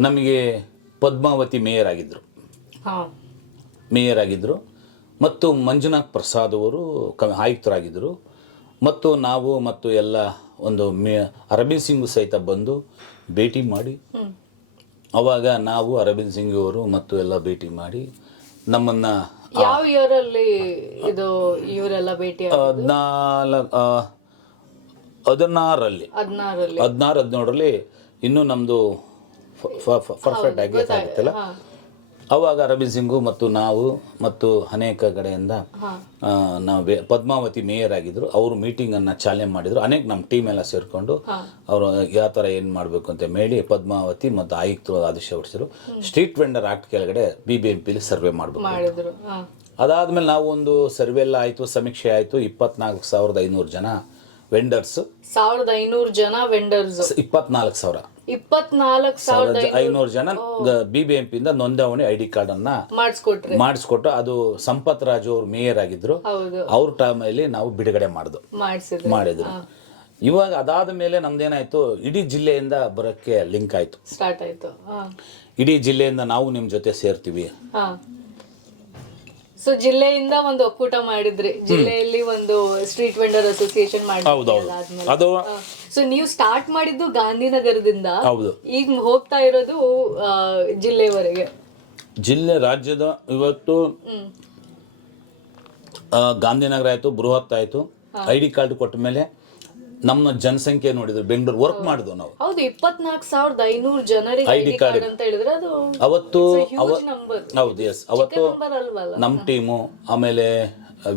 ನಮಗೆ ಪದ್ಮಾವತಿ ಮೇಯರ್ ಆಗಿದ್ದರು. ಮೇಯರ್ ಆಗಿದ್ದರು, ಮತ್ತು ಮಂಜುನಾಥ್ ಪ್ರಸಾದ್ ಅವರು ಆಯುಕ್ತರಾಗಿದ್ದರು, ಮತ್ತು ನಾವು ಮತ್ತು ಎಲ್ಲ ಒಂದು ಅರವಿಂದ್ ಸಿಂಗ್ ಸಹಿತ ಬಂದು ಭೇಟಿ ಮಾಡಿ, ಅವಾಗ ನಾವು ಅರವಿಂದ್ ಸಿಂಗ್ ಅವರು ಮತ್ತು ಎಲ್ಲ ಭೇಟಿ ಮಾಡಿ ನಮ್ಮನ್ನು ಯಾವ ಇಯರ್ ಅಲ್ಲಿ ಇದು ಇವರೆಲ್ಲ ಭೇಟಿ 16-17 ಇನ್ನೂ ನಮ್ಮದು ಪರ್ಫೆಕ್ಟ್ ಆಗಿ ಗೊತ್ತಾಗುತ್ತಿಲ್ಲ. ಅವಾಗ ಅರವಿಂದ್ ಸಿಂಗು ಮತ್ತು ನಾವು ಮತ್ತು ಅನೇಕ ಕಡೆಯಿಂದ ನಾವು ಪದ್ಮಾವತಿ ಮೇಯರ್ ಆಗಿದ್ರು, ಅವರು ಮೀಟಿಂಗನ್ನು ಚಾಲನೆ ಮಾಡಿದರು. ಅನೇಕ ನಮ್ಮ ಟೀಮ್ ಎಲ್ಲ ಸೇರಿಕೊಂಡು ಅವರು ಯಾವ ಥರ ಏನು ಮಾಡಬೇಕು ಅಂತ ಹೇಳಿ ಪದ್ಮಾವತಿ ಮತ್ತು ಆಯುಕ್ತರು ಆದೇಶ ಹೊರಡಿಸಿದ್ರು. ಸ್ಟ್ರೀಟ್ ವೆಂಡರ್ ಆಕ್ಟ್ ಕೆಳಗಡೆ BBMPಲಿ ಸರ್ವೆ ಮಾಡಬೇಕು. ಅದಾದಮೇಲೆ ನಾವು ಒಂದು ಸರ್ವೆ ಎಲ್ಲ ಆಯಿತು, ಸಮೀಕ್ಷೆ ಆಯಿತು. 24,500 ಜನ ವೆಂಡರ್ಸ್, 1,500 ಜನ ವೆಂಡರ್ಸ್, 24,500 ಜನ BBMPಯಿಂದ ನೋಂದಾವಣಿ ID ಕಾರ್ಡ್ ಅನ್ನ ಮಾಡಿಸ್ಕೊಟ್ರು. ಅದು ಸಂಪತ್ ರಾಜು ಅವ್ರು ಮೇಯರ್ ಆಗಿದ್ರು, ಅವ್ರ ಟೈಮಲ್ಲಿ ನಾವು ಬಿಡುಗಡೆ ಮಾಡಿದ್ರು. ಇವಾಗ ಅದಾದ ಮೇಲೆ ನಮ್ದೇನಾಯ್ತು, ಇಡೀ ಜಿಲ್ಲೆಯಿಂದ ಬರೋಕ್ಕೆ ಲಿಂಕ್ ಆಯ್ತು, ಸ್ಟಾರ್ಟ್ ಆಯ್ತು. ಇಡೀ ಜಿಲ್ಲೆಯಿಂದ ನಾವು ನಿಮ್ಮ ಜೊತೆ ಸೇರ್ತೀವಿ. ಸೊ ಜಿಲ್ಲೆಯಿಂದ ಒಂದು ಒಕ್ಕೂಟ ಮಾಡಿದ್ರಿ, ಜಿಲ್ಲೆಯಲ್ಲಿ ಒಂದು ಸ್ಟ್ರೀಟ್ ವೆಂಡರ್ ಅಸೋಸಿಯೇಷನ್ ಮಾಡಿದ್ರಿ. ಅದು ಸೊ ನೀವು ಸ್ಟಾರ್ಟ್ ಮಾಡಿದ್ದು ಗಾಂಧಿನಗರದಿಂದ, ಹೌದು, ಈಗ ಹೋಗ್ತಾ ಇರೋದು ಜಿಲ್ಲೆವರೆಗೆ. ಜಿಲ್ಲೆ ರಾಜ್ಯದ ಇವತ್ತು ಗಾಂಧಿನಗರ ಆಯ್ತು, ಬೃಹತ್ ಆಯ್ತು. ID ಕಾರ್ಡ್ ಕೊಟ್ಟ ಮೇಲೆ ನಮ್ಮ ಜನಸಂಖ್ಯೆ ನೋಡಿದ್ರು, ಬೆಂಗಳೂರು ವರ್ಕ್ ಮಾಡಿದ್ವು ನಾವು. ಹೌದು, 24,500 ಜನರಿಗೆ ID ಕಾರ್ಡ್ ಅಂತ ಹೇಳಿದ್ರೆ ಅದು ಅವತ್ತು ನಂಬರ್. ಹೌದು, ಎಸ್. ಅವತ್ತು ನಮ್ಮ ಟೀಮು, ಆಮೇಲೆ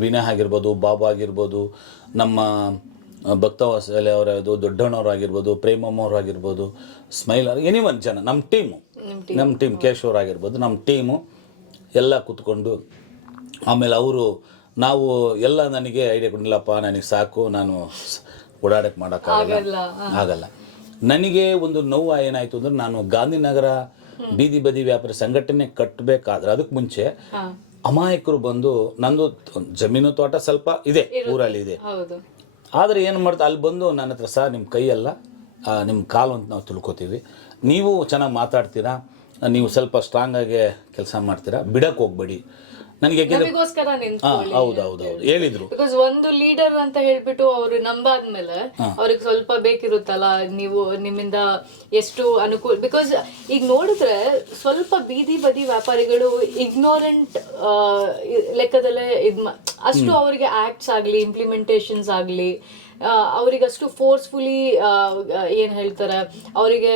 ವಿನಯ್ ಆಗಿರ್ಬೋದು, ಬಾಬಾ ಆಗಿರ್ಬೋದು, ನಮ್ಮ ಭಕ್ತವಾಸಲೆ ಅವರದು, ದೊಡ್ಡಣ್ಣವ್ರು ಆಗಿರ್ಬೋದು, ಪ್ರೇಮಮ್ಮ ಅವ್ರು ಆಗಿರ್ಬೋದು, ಸ್ಮೈಲ್, ಎನಿವನ್ ಜನ ನಮ್ಮ ಟೀಮ್ ಕೇಶವ್ರು ಆಗಿರ್ಬೋದು, ನಮ್ಮ ಟೀಮು ಎಲ್ಲ ಕೂತ್ಕೊಂಡು, ಆಮೇಲೆ ಅವರು ನಾವು ಎಲ್ಲ ನನಗೆ ಐಡಿಯಾ ಕೊಡಲಿಲ್ಲಪ್ಪ, ನನಗೆ ಸಾಕು, ನಾನು ಓಡಾಡಕ್ಕೆ ಮಾಡೋಕ್ಕಾಗಲ್ಲ. ನನಗೆ ಒಂದು ನೋವು ಏನಾಯಿತು ಅಂದ್ರೆ, ನಾನು ಗಾಂಧಿನಗರ ಬೀದಿ ಬದಿ ವ್ಯಾಪಾರ ಸಂಘಟನೆ ಕಟ್ಟಬೇಕಾದ್ರೆ ಅದಕ್ಕೆ ಮುಂಚೆ ಅಮಾಯಕರು ಬಂದು, ನಂದು ಜಮೀನು ತೋಟ ಸ್ವಲ್ಪ ಇದೆ, ಊರಲ್ಲಿ ಇದೆ, ಆದರೆ ಏನು ಮಾಡ್ತಾ ಅಲ್ಲಿ ಬಂದು ನನ್ನ ಹತ್ರ, ಸರ್ ನಿಮ್ಮ ಕೈಯಲ್ಲ ನಿಮ್ಮ ಕಾಲು ಅಂತ ನಾವು ತಿಳ್ಕೊತೀವಿ, ನೀವು ಚೆನ್ನಾಗಿ ಮಾತಾಡ್ತೀರಾ, ನೀವು ಸ್ವಲ್ಪ ಸ್ಟ್ರಾಂಗ್ ಆಗಿ ಕೆಲಸ ಮಾಡ್ತೀರಾ, ಬಿಡಕ್ಕೆ ಹೋಗ್ಬೇಡಿ ನನಗೆ. ಹೌದೌದು ಹೇಳಿದ್ರು. ಬಿಕಾಸ್ ಒಂದು ಲೀಡರ್ ಅಂತ ಹೇಳ್ಬಿಟ್ಟು ಅವ್ರು ನಂಬಾದ್ಮೇಲೆ ಅವ್ರಿಗೆ ಸ್ವಲ್ಪ ಬೇಕಿರುತ್ತಲ್ಲ, ನೀವು ನಿಮ್ಮಿಂದ ಎಷ್ಟು ಅನುಕೂಲ. ಬಿಕಾಸ್ ಈಗ ನೋಡಿದ್ರೆ ಸ್ವಲ್ಪ ಬೀದಿ ಬದಿ ವ್ಯಾಪಾರಿಗಳು ಇಗ್ನೋರೆಂಟ್ ಲೆಕ್ಕದಲ್ಲೇ ಅಷ್ಟು ಅವರಿಗೆ ಆಕ್ಟ್ಸ್ ಆಗ್ಲಿ, ಇಂಪ್ಲಿಮೆಂಟೇಷನ್ಸ್ ಆಗ್ಲಿ, ಅವ್ರಿಗೆ ಅಷ್ಟು ಫೋರ್ಸ್ಫುಲಿ ಏನ್ ಹೇಳ್ತಾರೆ, ಅವರಿಗೆ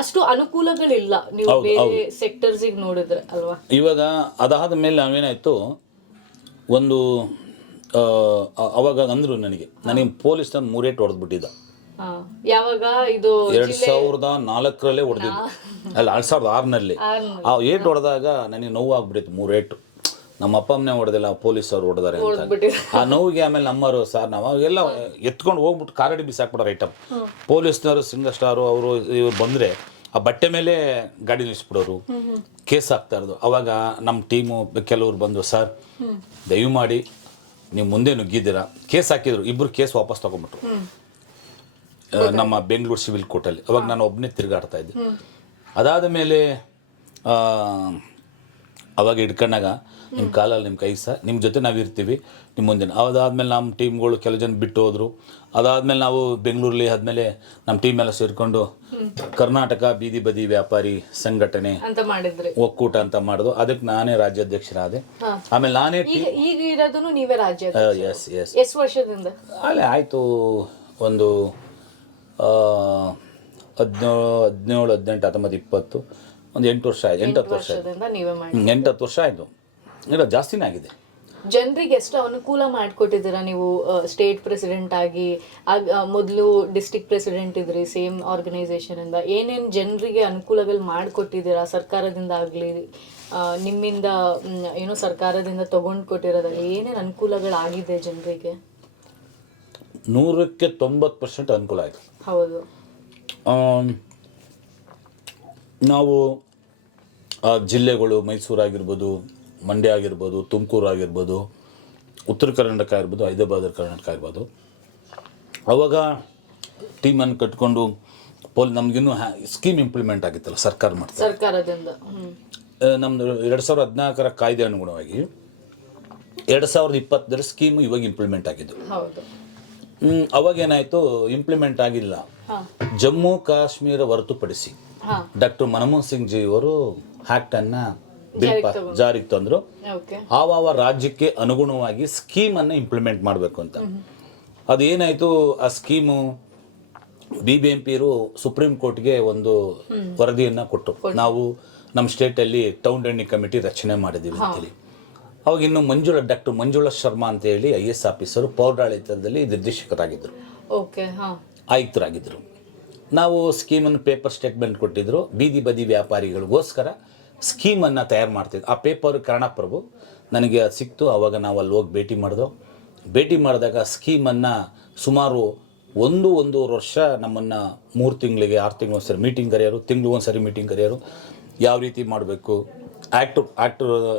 ಅಷ್ಟು ಅನುಕೂಲಗಳಿಲ್ಲ ನೀವು ಬೇರೆ ಸೆಕ್ಟರ್ಸ್ ನೋಡಿದ್ರೆ ಅಲ್ವಾ. ಇವಾಗ ಅದಾದ ಮೇಲೆ ನಾವೇನಾಯ್ತು, ಒಂದು ಅವಾಗ ಅಂದ್ರು ನನಗೆ ಪೊಲೀಸ್ ನಾನು 3 ಏಟು ಹೊಡೆದ್ಬಿಟ್ಟಿದ್ದ. ಯಾವಾಗ ಇದು 2004 ಹೊಡೆದಿದ್ದು, ಅಲ್ಲ 2006 ಆ ಏಟು ಹೊಡೆದಾಗ ನನಗೆ ನೋವು ಆಗ್ಬಿಟ್ಟಿತ್ತು. 3 ಏಟು ನಮ್ಮ ಅಪ್ಪ ಅಮ್ಮನೇ ಹೊಡೆದಿಲ್ಲ, ಪೊಲೀಸವ್ರು ಹೊಡೆದಾರೆ ಅಂತ. ಆ ನೋವಿಗೆ ಆಮೇಲೆ ನಮ್ಮವರು, ಸರ್ ನಾವು ಎಲ್ಲ ಎತ್ಕೊಂಡು ಹೋಗ್ಬಿಟ್ಟು ಕಾರಡಿ ಬಿಸಾಕ್ಬಿಡೋರು ಐಟಮ್. ಪೊಲೀಸ್ನವರು, ಸಿಂಗಲ್ ಸ್ಟಾರು ಅವರು ಇವ್ರು ಬಂದರೆ ಆ ಬಟ್ಟೆ ಮೇಲೆ ಗಾಡಿ ನಿಲ್ಲಿಸ್ಬಿಡೋರು, ಕೇಸ್ ಆಗ್ತಾ ಇರೋದು. ಅವಾಗ ನಮ್ಮ ಟೀಮು ಕೆಲವ್ರು ಬಂದು, ಸರ್ ದಯವು ಮಾಡಿ ನೀವು ಮುಂದೆ ನುಗ್ಗಿದ್ದೀರಾ, ಕೇಸ್ ಹಾಕಿದ್ರು, 2 ಕೇಸ್ ವಾಪಸ್ ತಗೊಂಡ್ಬಿಟ್ರು ನಮ್ಮ ಬೆಂಗಳೂರು ಸಿವಿಲ್ ಕೋರ್ಟಲ್ಲಿ. ಅವಾಗ ನಾನು ಒಬ್ಬನೇ ತಿರುಗಾಡ್ತಾ ಇದ್ದೆ. ಅದಾದ ಮೇಲೆ ಅವಾಗ ಹಿಡ್ಕೊಂಡಾಗ, ನಿಮ್ಮ ಕಾಲಲ್ಲಿ ನಿಮ್ಮ ಕೈ ಸಹ, ನಿಮ್ಮ ಜೊತೆ ನಾವು ಇರ್ತೀವಿ, ನಿಮ್ಮ ಮುಂದೆ. ಅದಾದಮೇಲೆ ನಮ್ಮ ಟೀಮ್ಗಳು ಕೆಲವು ಜನ ಬಿಟ್ಟು ಹೋದರು. ಅದಾದಮೇಲೆ ನಾವು ಬೆಂಗಳೂರಲ್ಲಿ ಆದಮೇಲೆ ನಮ್ಮ ಟೀಮ್ ಎಲ್ಲ ಸೇರಿಕೊಂಡು ಕರ್ನಾಟಕ ಬೀದಿ ಬದಿ ವ್ಯಾಪಾರಿ ಸಂಘಟನೆ ಒಕ್ಕೂಟ ಅಂತ ಮಾಡಿದ್ರು. ಅದಕ್ಕೆ ನಾನೇ ರಾಜ್ಯಾಧ್ಯಕ್ಷರಾದೆ. ಆಮೇಲೆ ನಾನೇ ಈಗ ಇರೋದು ನೀವೇ ರಾಜ್ಯ. Yes yes. ಎಷ್ಟು ವರ್ಷದಿಂದ? ಅಲ್ಲೇ ಆಯಿತು ಒಂದು 17, 18, 19, 20, ಒಂದು 8 ವರ್ಷ ಆಯ್ತು. 8-10 ವರ್ಷ ಆಯ್ತು. 8-10 ವರ್ಷ ಆಯಿತು. ಇಲ್ಲ, ಜಾಸ್ತಿನೇ ಆಗಿದೆ. ಜನರಿಗೆ ಎಷ್ಟು ಅನುಕೂಲ ಮಾಡಿಕೊಟ್ಟಿದ್ದೀರಾ ನೀವು ಸ್ಟೇಟ್ ಪ್ರೆಸಿಡೆಂಟ್ ಆಗಿ? ಮೊದಲು ಡಿಸ್ಟ್ರಿಕ್ಟ್ ಪ್ರೆಸಿಡೆಂಟ್ ಇದ್ರಿ ಸೇಮ್ ಆರ್ಗನೈಸೇಷನ್ ಇಂದ. ಏನೇನು ಜನರಿಗೆ ಅನುಕೂಲಗಳು ಮಾಡಿಕೊಟ್ಟಿದ್ದೀರಾ ಸರ್ಕಾರದಿಂದ ಆಗಲಿ, ನಿಮ್ಮಿಂದ ಏನೋ ಸರ್ಕಾರದಿಂದ ತಗೊಂಡು ಕೊಟ್ಟಿರೋದಾಗಲಿ, ಏನೇನು ಅನುಕೂಲಗಳಾಗಿದೆ ಜನರಿಗೆ? 100% ಅನುಕೂಲ ಆಯಿತು. ಹೌದು. ನಾವು ಜಿಲ್ಲೆಗಳು ಮೈಸೂರು ಆಗಿರ್ಬೋದು, ಮಂಡ್ಯ ಆಗಿರ್ಬೋದು, ತುಮಕೂರು ಆಗಿರ್ಬೋದು, ಉತ್ತರ ಕರ್ನಾಟಕ ಆಗಿರ್ಬೋದು, ಹೈದರಾಬಾದ್ ಕರ್ನಾಟಕ ಆಗಿರ್ಬೋದು, ಅವಾಗ ಟೀಮನ್ನು ಕಟ್ಕೊಂಡು ನಮಗಿನ್ನೂ ಸ್ಕೀಮ್ ಇಂಪ್ಲಿಮೆಂಟ್ ಆಗಿತ್ತಲ್ಲ ಸರ್ಕಾರ ಮಾಡ್ತಾರೆ. ಸರ್ಕಾರದಿಂದ ನಮ್ಮದು 2014 ಕಾಯ್ದೆ ಅನುಗುಣವಾಗಿ 2020 ಸ್ಕೀಮು ಇವಾಗ ಇಂಪ್ಲಿಮೆಂಟ್ ಆಗಿದ್ದು. ಹೌದು. ಅವಾಗೇನಾಯಿತು, ಇಂಪ್ಲಿಮೆಂಟ್ ಆಗಿಲ್ಲ. ಜಮ್ಮು ಕಾಶ್ಮೀರ ಹೊರತುಪಡಿಸಿ ಡಾಕ್ಟರ್ ಮನಮೋಹನ್ ಸಿಂಗ್ ಜಿ ಅವರು ಆ್ಯಕ್ಟನ್ನು ಜಾರಿಗೆ ತಂದರು. ಆವ ರಾಜ್ಯಕ್ಕೆ ಅನುಗುಣವಾಗಿ ಸ್ಕೀಮನ್ನು ಇಂಪ್ಲಿಮೆಂಟ್ ಮಾಡಬೇಕು ಅಂತ. ಅದೇನಾಯಿತು, ಆ ಸ್ಕೀಮು BBMPರು ಸುಪ್ರೀಂ ಕೋರ್ಟ್ಗೆ ಒಂದು ವರದಿಯನ್ನು ಕೊಟ್ಟರು. ನಾವು ನಮ್ಮ ಸ್ಟೇಟಲ್ಲಿ ಟೌನ್ ಡೆಂಡಿಂಗ್ ಕಮಿಟಿ ರಚನೆ ಮಾಡಿದ್ದೀವಿ ಅಂತೇಳಿ. ಅವಾಗ ಇನ್ನು ಡಾಕ್ಟರ್ ಮಂಜುಳಾ ಶರ್ಮಾ ಅಂತ ಹೇಳಿ IAS ಆಫೀಸರು ಪೌರಾಡಳಿತದಲ್ಲಿ ನಿರ್ದೇಶಕರಾಗಿದ್ದರು, ಆಯುಕ್ತರಾಗಿದ್ದರು. ನಾವು ಸ್ಕೀಮನ್ನು ಪೇಪರ್ ಸ್ಟೇಟ್ಮೆಂಟ್ ಕೊಟ್ಟಿದ್ರು. ಬೀದಿ ಬದಿ ವ್ಯಾಪಾರಿಗಳಿಗೋಸ್ಕರ ಸ್ಕೀಮನ್ನು ತಯಾರು ಮಾಡ್ತಿದ್ವಿ. ಆ ಪೇಪರ್ ಕನ್ನಡಪ್ರಭು ನನಗೆ ಅದು ಸಿಕ್ತು. ಆವಾಗ ನಾವು ಅಲ್ಲಿ ಹೋಗಿ ಭೇಟಿ ಮಾಡಿದಾಗ ಸ್ಕೀಮನ್ನು ಸುಮಾರು 1.5 ವರ್ಷ ನಮ್ಮನ್ನು 3 ತಿಂಗಳಿಗೆ 6 ತಿಂಗಳು ಒಂದ್ಸರಿ ಮೀಟಿಂಗ್ ಕರೆಯೋರು, ತಿಂಗಳು ಒಂದ್ಸರಿ ಮೀಟಿಂಗ್ ಕರೆಯೋರು. ಯಾವ ರೀತಿ ಮಾಡಬೇಕು, ಆ್ಯಕ್ಟ್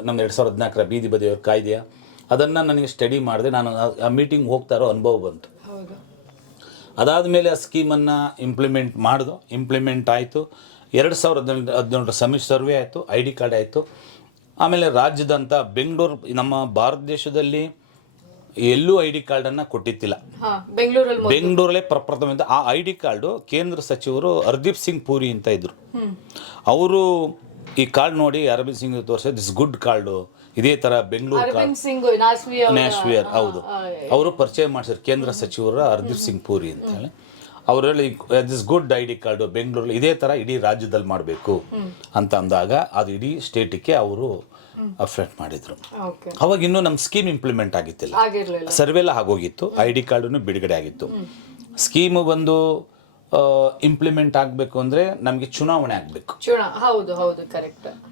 ನಮ್ಮ 2014 ಬೀದಿ ಬದಿಯವ್ರ ಕಾಯ್ದೆಯ ಅದನ್ನು ನನಗೆ ಸ್ಟಡಿ ಮಾಡಿದೆ. ನಾನು ಆ ಮೀಟಿಂಗ್ ಹೋಗ್ತಾ ಇರೋ ಅನುಭವ ಬಂತು. ಅದಾದಮೇಲೆ ಆ ಸ್ಕೀಮನ್ನು ಇಂಪ್ಲಿಮೆಂಟ್ ಆಯಿತು. 2017 ಸರ್ವೆ ಆಯಿತು, ID ಕಾರ್ಡ್ ಆಯಿತು. ಆಮೇಲೆ ರಾಜ್ಯದಂಥ ನಮ್ಮ ಭಾರತ ದೇಶದಲ್ಲಿ ಎಲ್ಲೂ ID ಕಾರ್ಡನ್ನು ಕೊಟ್ಟಿತ್ತಿಲ್ಲ. ಬೆಂಗಳೂರಲ್ಲೇ ಪ್ರಪ್ರಥಮದಿಂದ ಆ ID ಕಾರ್ಡು ಕೇಂದ್ರ ಸಚಿವರು ಹರ್ದೀಪ್ ಸಿಂಗ್ ಪೂರಿ ಅಂತ ಇದ್ರು. ಅವರು ಈ ಕಾರ್ಡ್ ನೋಡಿ ಅರವಿಂದ್ ಸಿಂಗ್ ತೋರಿಸಿ ದಿಸ್ ಗುಡ್ ಕಾರ್ಡು, ಇದೇ ಥರ ಬೆಂಗಳೂರು ನ್ಯಾಶ್ವಿಯರ್ ಹೌದು, ಅವರು ಪರಿಚಯ ಮಾಡಿಸಿದ್ರು ಕೇಂದ್ರ ಸಚಿವರು ಹರ್ದೀಪ್ ಸಿಂಗ್ ಪೂರಿ ಅಂತ ಹೇಳಿ. ಅವ್ರು ಹೇಳಿ ದಿಸ್ ಗುಡ್ ID ಕಾರ್ಡು ಬೆಂಗಳೂರಲ್ಲಿ ಇದೇ ಥರ ಇಡೀ ರಾಜ್ಯದಲ್ಲಿ ಮಾಡಬೇಕು ಅಂತ ಅಂದಾಗ ಅದು ಇಡೀ ಸ್ಟೇಟಿಗೆ ಅವರು ಅಫೆಕ್ಟ್ ಮಾಡಿದ್ರು. ಅವಾಗ ಇನ್ನೂ ನಮ್ಮ ಸ್ಕೀಮ್ ಇಂಪ್ಲಿಮೆಂಟ್ ಆಗಿತ್ತಿಲ್ಲ, ಸರ್ವೆ ಎಲ್ಲ ಆಗೋಗಿತ್ತು, ID ಕಾರ್ಡನ್ನು ಬಿಡುಗಡೆ ಆಗಿತ್ತು. ಸ್ಕೀಮು ಬಂದು ಇಂಪ್ಲಿಮೆಂಟ್ ಆಗಬೇಕು ಅಂದರೆ ನಮಗೆ ಚುನಾವಣೆ ಆಗಬೇಕು.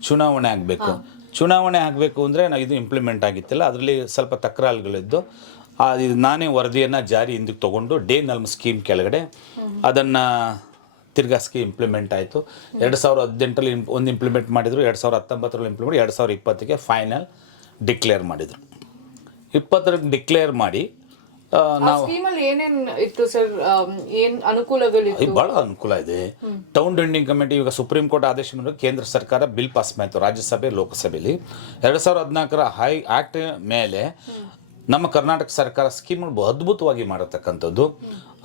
ಚುನಾವಣೆ ಆಗಬೇಕು ಅಂದರೆ ನಾವು ಇದು ಇಂಪ್ಲಿಮೆಂಟ್ ಆಗಿತ್ತಿಲ್ಲ. ಅದರಲ್ಲಿ ಸ್ವಲ್ಪ ತಕರಾರುಗಳಿದ್ದು ನಾನೇ ವರದಿಯನ್ನು ಜಾರಿ ಹಿಂದಕ್ಕೆ ತೊಗೊಂಡು ಡೇ ನಲ್ಮ್ ಸ್ಕೀಮ್ ಕೆಳಗಡೆ ಅದನ್ನು ತಿರ್ಗಾ ಸ್ಕೀಮ್ ಇಂಪ್ಲಿಮೆಂಟ್ ಆಯಿತು. 2018ರಲ್ಲಿ ಒಂದು ಇಂಪ್ಲಿಮೆಂಟ್ ಮಾಡಿದರು, 2019ರಲ್ಲಿ ಇಂಪ್ಲಿಮೆಂಟ್, 2020ಗೆ ಫೈನಲ್ ಡಿಕ್ಲೇರ್ ಮಾಡಿದರು. 20ಕ್ಕೆ ಡಿಕ್ಲೇರ್ ಮಾಡಿ ನಾವು ಬಹಳ ಅನುಕೂಲ ಇದೆ. ಟೌನ್ ಡೆಂಡಿಂಗ್ ಕಮಿಟಿ ಇವಾಗ ಸುಪ್ರೀಂ ಕೋರ್ಟ್ ಆದೇಶ ಮೇಲೆ ಕೇಂದ್ರ ಸರ್ಕಾರ ಬಿಲ್ ಪಾಸ್ ಮಾಡಿತು ರಾಜ್ಯಸಭೆ ಲೋಕಸಭೆಯಲ್ಲಿ. 2014 ಆ್ಯಕ್ಟ್ ಮೇಲೆ ನಮ್ಮ ಕರ್ನಾಟಕ ಸರ್ಕಾರ ಸ್ಕೀಮ್ಗಳು ಅದ್ಭುತವಾಗಿ ಮಾಡತಕ್ಕಂಥದ್ದು.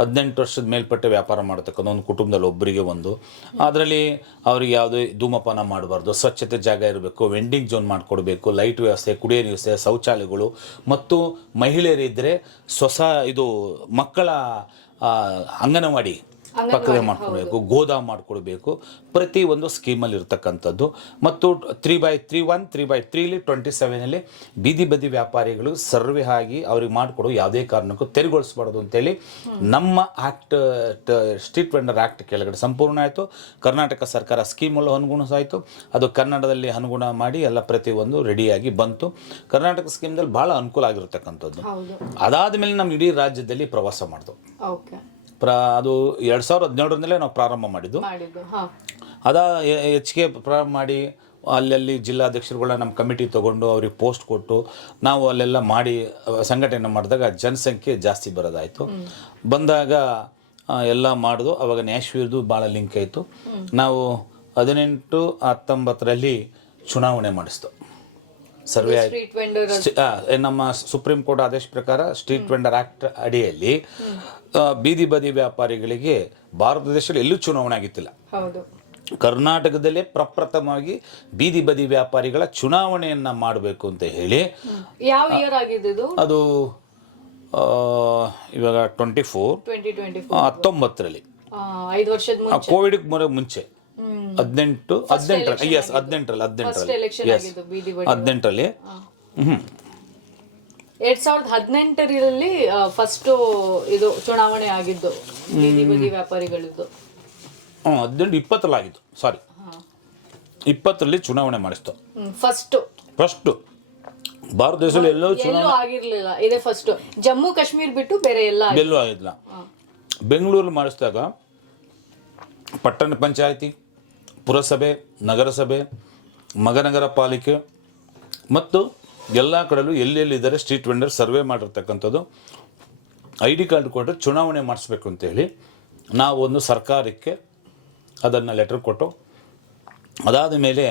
18 ವರ್ಷದ ಮೇಲ್ಪಟ್ಟ ವ್ಯಾಪಾರ ಮಾಡತಕ್ಕಂಥ ಒಂದು ಕುಟುಂಬದಲ್ಲಿ ಒಬ್ಬರಿಗೆ ಒಂದು, ಅದರಲ್ಲಿ ಅವ್ರಿಗೆ ಯಾವುದೇ ಧೂಮಪಾನ ಮಾಡಬಾರ್ದು, ಸ್ವಚ್ಛತೆ ಜಾಗ ಇರಬೇಕು, ವೆಂಡಿಂಗ್ ಝೋನ್ ಮಾಡಿಕೊಡ್ಬೇಕು, ಲೈಟ್ ವ್ಯವಸ್ಥೆ, ಕುಡಿಯೋ ವ್ಯವಸ್ಥೆ, ಶೌಚಾಲಯಗಳು, ಮತ್ತು ಮಹಿಳೆಯರಿದ್ದರೆ ಇದು ಮಕ್ಕಳ ಅಂಗನವಾಡಿ ಪಕ್ಕದೇ ಮಾಡ್ಕೊಡ್ಬೇಕು, ಗೋದಾಮ್ ಮಾಡಿಕೊಡ್ಬೇಕು, ಪ್ರತಿ ಒಂದು ಸ್ಕೀಮಲ್ಲಿ ಇರ್ತಕ್ಕಂಥದ್ದು. ಮತ್ತು 3/3 3/3 27ಲ್ಲಿ ಬೀದಿ ಬದಿ ವ್ಯಾಪಾರಿಗಳು ಸರ್ವೆ ಆಗಿ ಅವ್ರಿಗೆ ಮಾಡಿಕೊಡೋ ಯಾವುದೇ ಕಾರಣಕ್ಕೂ ತೆರವುಗೊಳಿಸಬಾರ್ದು ಅಂತೇಳಿ ನಮ್ಮ ಆ್ಯಕ್ಟ್ ಸ್ಟ್ರೀಟ್ ವೆಂಡರ್ ಆ್ಯಕ್ಟ್ ಕೆಳಗಡೆ ಸಂಪೂರ್ಣ ಆಯಿತು. ಕರ್ನಾಟಕ ಸರ್ಕಾರ ಸ್ಕೀಮಲ್ಲೂ ಅನುಗುಣಿಸಾಯಿತು, ಅದು ಕನ್ನಡದಲ್ಲಿ ಅನುಗುಣ ಮಾಡಿ ಎಲ್ಲ ಪ್ರತಿಯೊಂದು ರೆಡಿಯಾಗಿ ಬಂತು. ಕರ್ನಾಟಕ ಸ್ಕೀಮ್ದಲ್ಲಿ ಭಾಳ ಅನುಕೂಲ ಆಗಿರ್ತಕ್ಕಂಥದ್ದು. ಅದಾದಮೇಲೆ ನಮ್ಮ ಇಡೀ ರಾಜ್ಯದಲ್ಲಿ ಪ್ರವಾಸ ಮಾಡಿದ್ವು. ಅದು 2017ರಿಂದಲೇ ನಾವು ಪ್ರಾರಂಭ ಮಾಡಿದ್ದು. ಹೆಚ್ಚಿಗೆ ಪ್ರಾರಂಭ ಮಾಡಿ ಅಲ್ಲಲ್ಲಿ ಜಿಲ್ಲಾಧ್ಯಕ್ಷರುಗಳನ್ನ ನಮ್ಮ ಕಮಿಟಿ ತೊಗೊಂಡು ಅವ್ರಿಗೆ ಪೋಸ್ಟ್ ಕೊಟ್ಟು ನಾವು ಅಲ್ಲೆಲ್ಲ ಮಾಡಿ ಸಂಘಟನೆ ಮಾಡಿದಾಗ ಜನಸಂಖ್ಯೆ ಜಾಸ್ತಿ ಬರೋದಾಯಿತು. ಬಂದಾಗ ಎಲ್ಲ ಮಾಡಿದು. ಅವಾಗ ನ್ಯಾಶ್ವಿಯರ್ದು ಭಾಳ ಲಿಂಕ್ ಆಯಿತು. ನಾವು 18-19ರಲ್ಲಿ ಚುನಾವಣೆ ಮಾಡಿಸ್ತು. ಸರ್ವೆ ನಮ್ಮ ಸುಪ್ರೀಂ ಕೋರ್ಟ್ ಆದೇಶ ಪ್ರಕಾರ ಸ್ಟ್ರೀಟ್ ವೆಂಡರ್ ಆ್ಯಕ್ಟ್ ಅಡಿಯಲ್ಲಿ ಬೀದಿ ಬದಿ ವ್ಯಾಪಾರಿಗಳಿಗೆ ಭಾರತ ದೇಶದಲ್ಲಿ ಎಲ್ಲೂ ಚುನಾವಣೆ ಆಗಿತ್ತಿಲ್ಲ. ಕರ್ನಾಟಕದಲ್ಲೇ ಪ್ರಪ್ರಥಮವಾಗಿ ಬೀದಿ ಬದಿ ವ್ಯಾಪಾರಿಗಳ ಚುನಾವಣೆಯನ್ನು ಮಾಡಬೇಕು ಅಂತ ಹೇಳಿ ಅದು ಇವಾಗ 19ರಲ್ಲಿ ಕೋವಿಡ್ ಮುಂಚೆ 18ರಲ್ಲಿ 2018ರಲ್ಲಿ ಫಸ್ಟ್ ಇದು ಚುನಾವಣೆ ಆಗಿದ್ದು ಬೀದಿ ಬದಿ ವ್ಯಾಪಾರಿಗಳದ್ದು. 20ರಲ್ಲಿ ಆಗಿತ್ತು, ಸಾರಿ 20ರಲ್ಲಿ ಚುನಾವಣೆ ಮಾಡಿಸ್ತು. ಫಸ್ಟ್ ಭಾರತ ದೇಶದಲ್ಲಿ ಎಲ್ಲೂ ಚುನಾವಣೆ ಆಗಿರ್ಲಿಲ್ಲ, ಇದೇ ಫಸ್ಟ್. ಜಮ್ಮು ಕಾಶ್ಮೀರ್ ಬಿಟ್ಟು ಬೇರೆ ಎಲ್ಲೂ ಆಗಿಲ್ಲ. ಬೆಂಗಳೂರು ಮಾಡಿಸಿದಾಗ ಪಟ್ಟಣ ಪಂಚಾಯಿತಿ, ಪುರಸಭೆ, ನಗರಸಭೆ, ಮಹಾನಗರ ಪಾಲಿಕೆ ಮತ್ತು ಎಲ್ಲ ಕಡೆಯಲ್ಲೂ ಎಲ್ಲೆಲ್ಲಿದ್ದಾರೆ ಸ್ಟ್ರೀಟ್ ವೆಂಡರ್ ಸರ್ವೆ ಮಾಡಿರ್ತಕ್ಕಂಥದ್ದು. ID ಕಾರ್ಡ್ ಕೊಟ್ಟರೆ ಚುನಾವಣೆ ಮಾಡಿಸ್ಬೇಕು ಅಂತೇಳಿ ನಾವು ಒಂದು ಸರ್ಕಾರಕ್ಕೆ ಅದನ್ನು ಲೆಟರ್ ಕೊಟ್ಟು, ಅದಾದ ಮೇಲೆ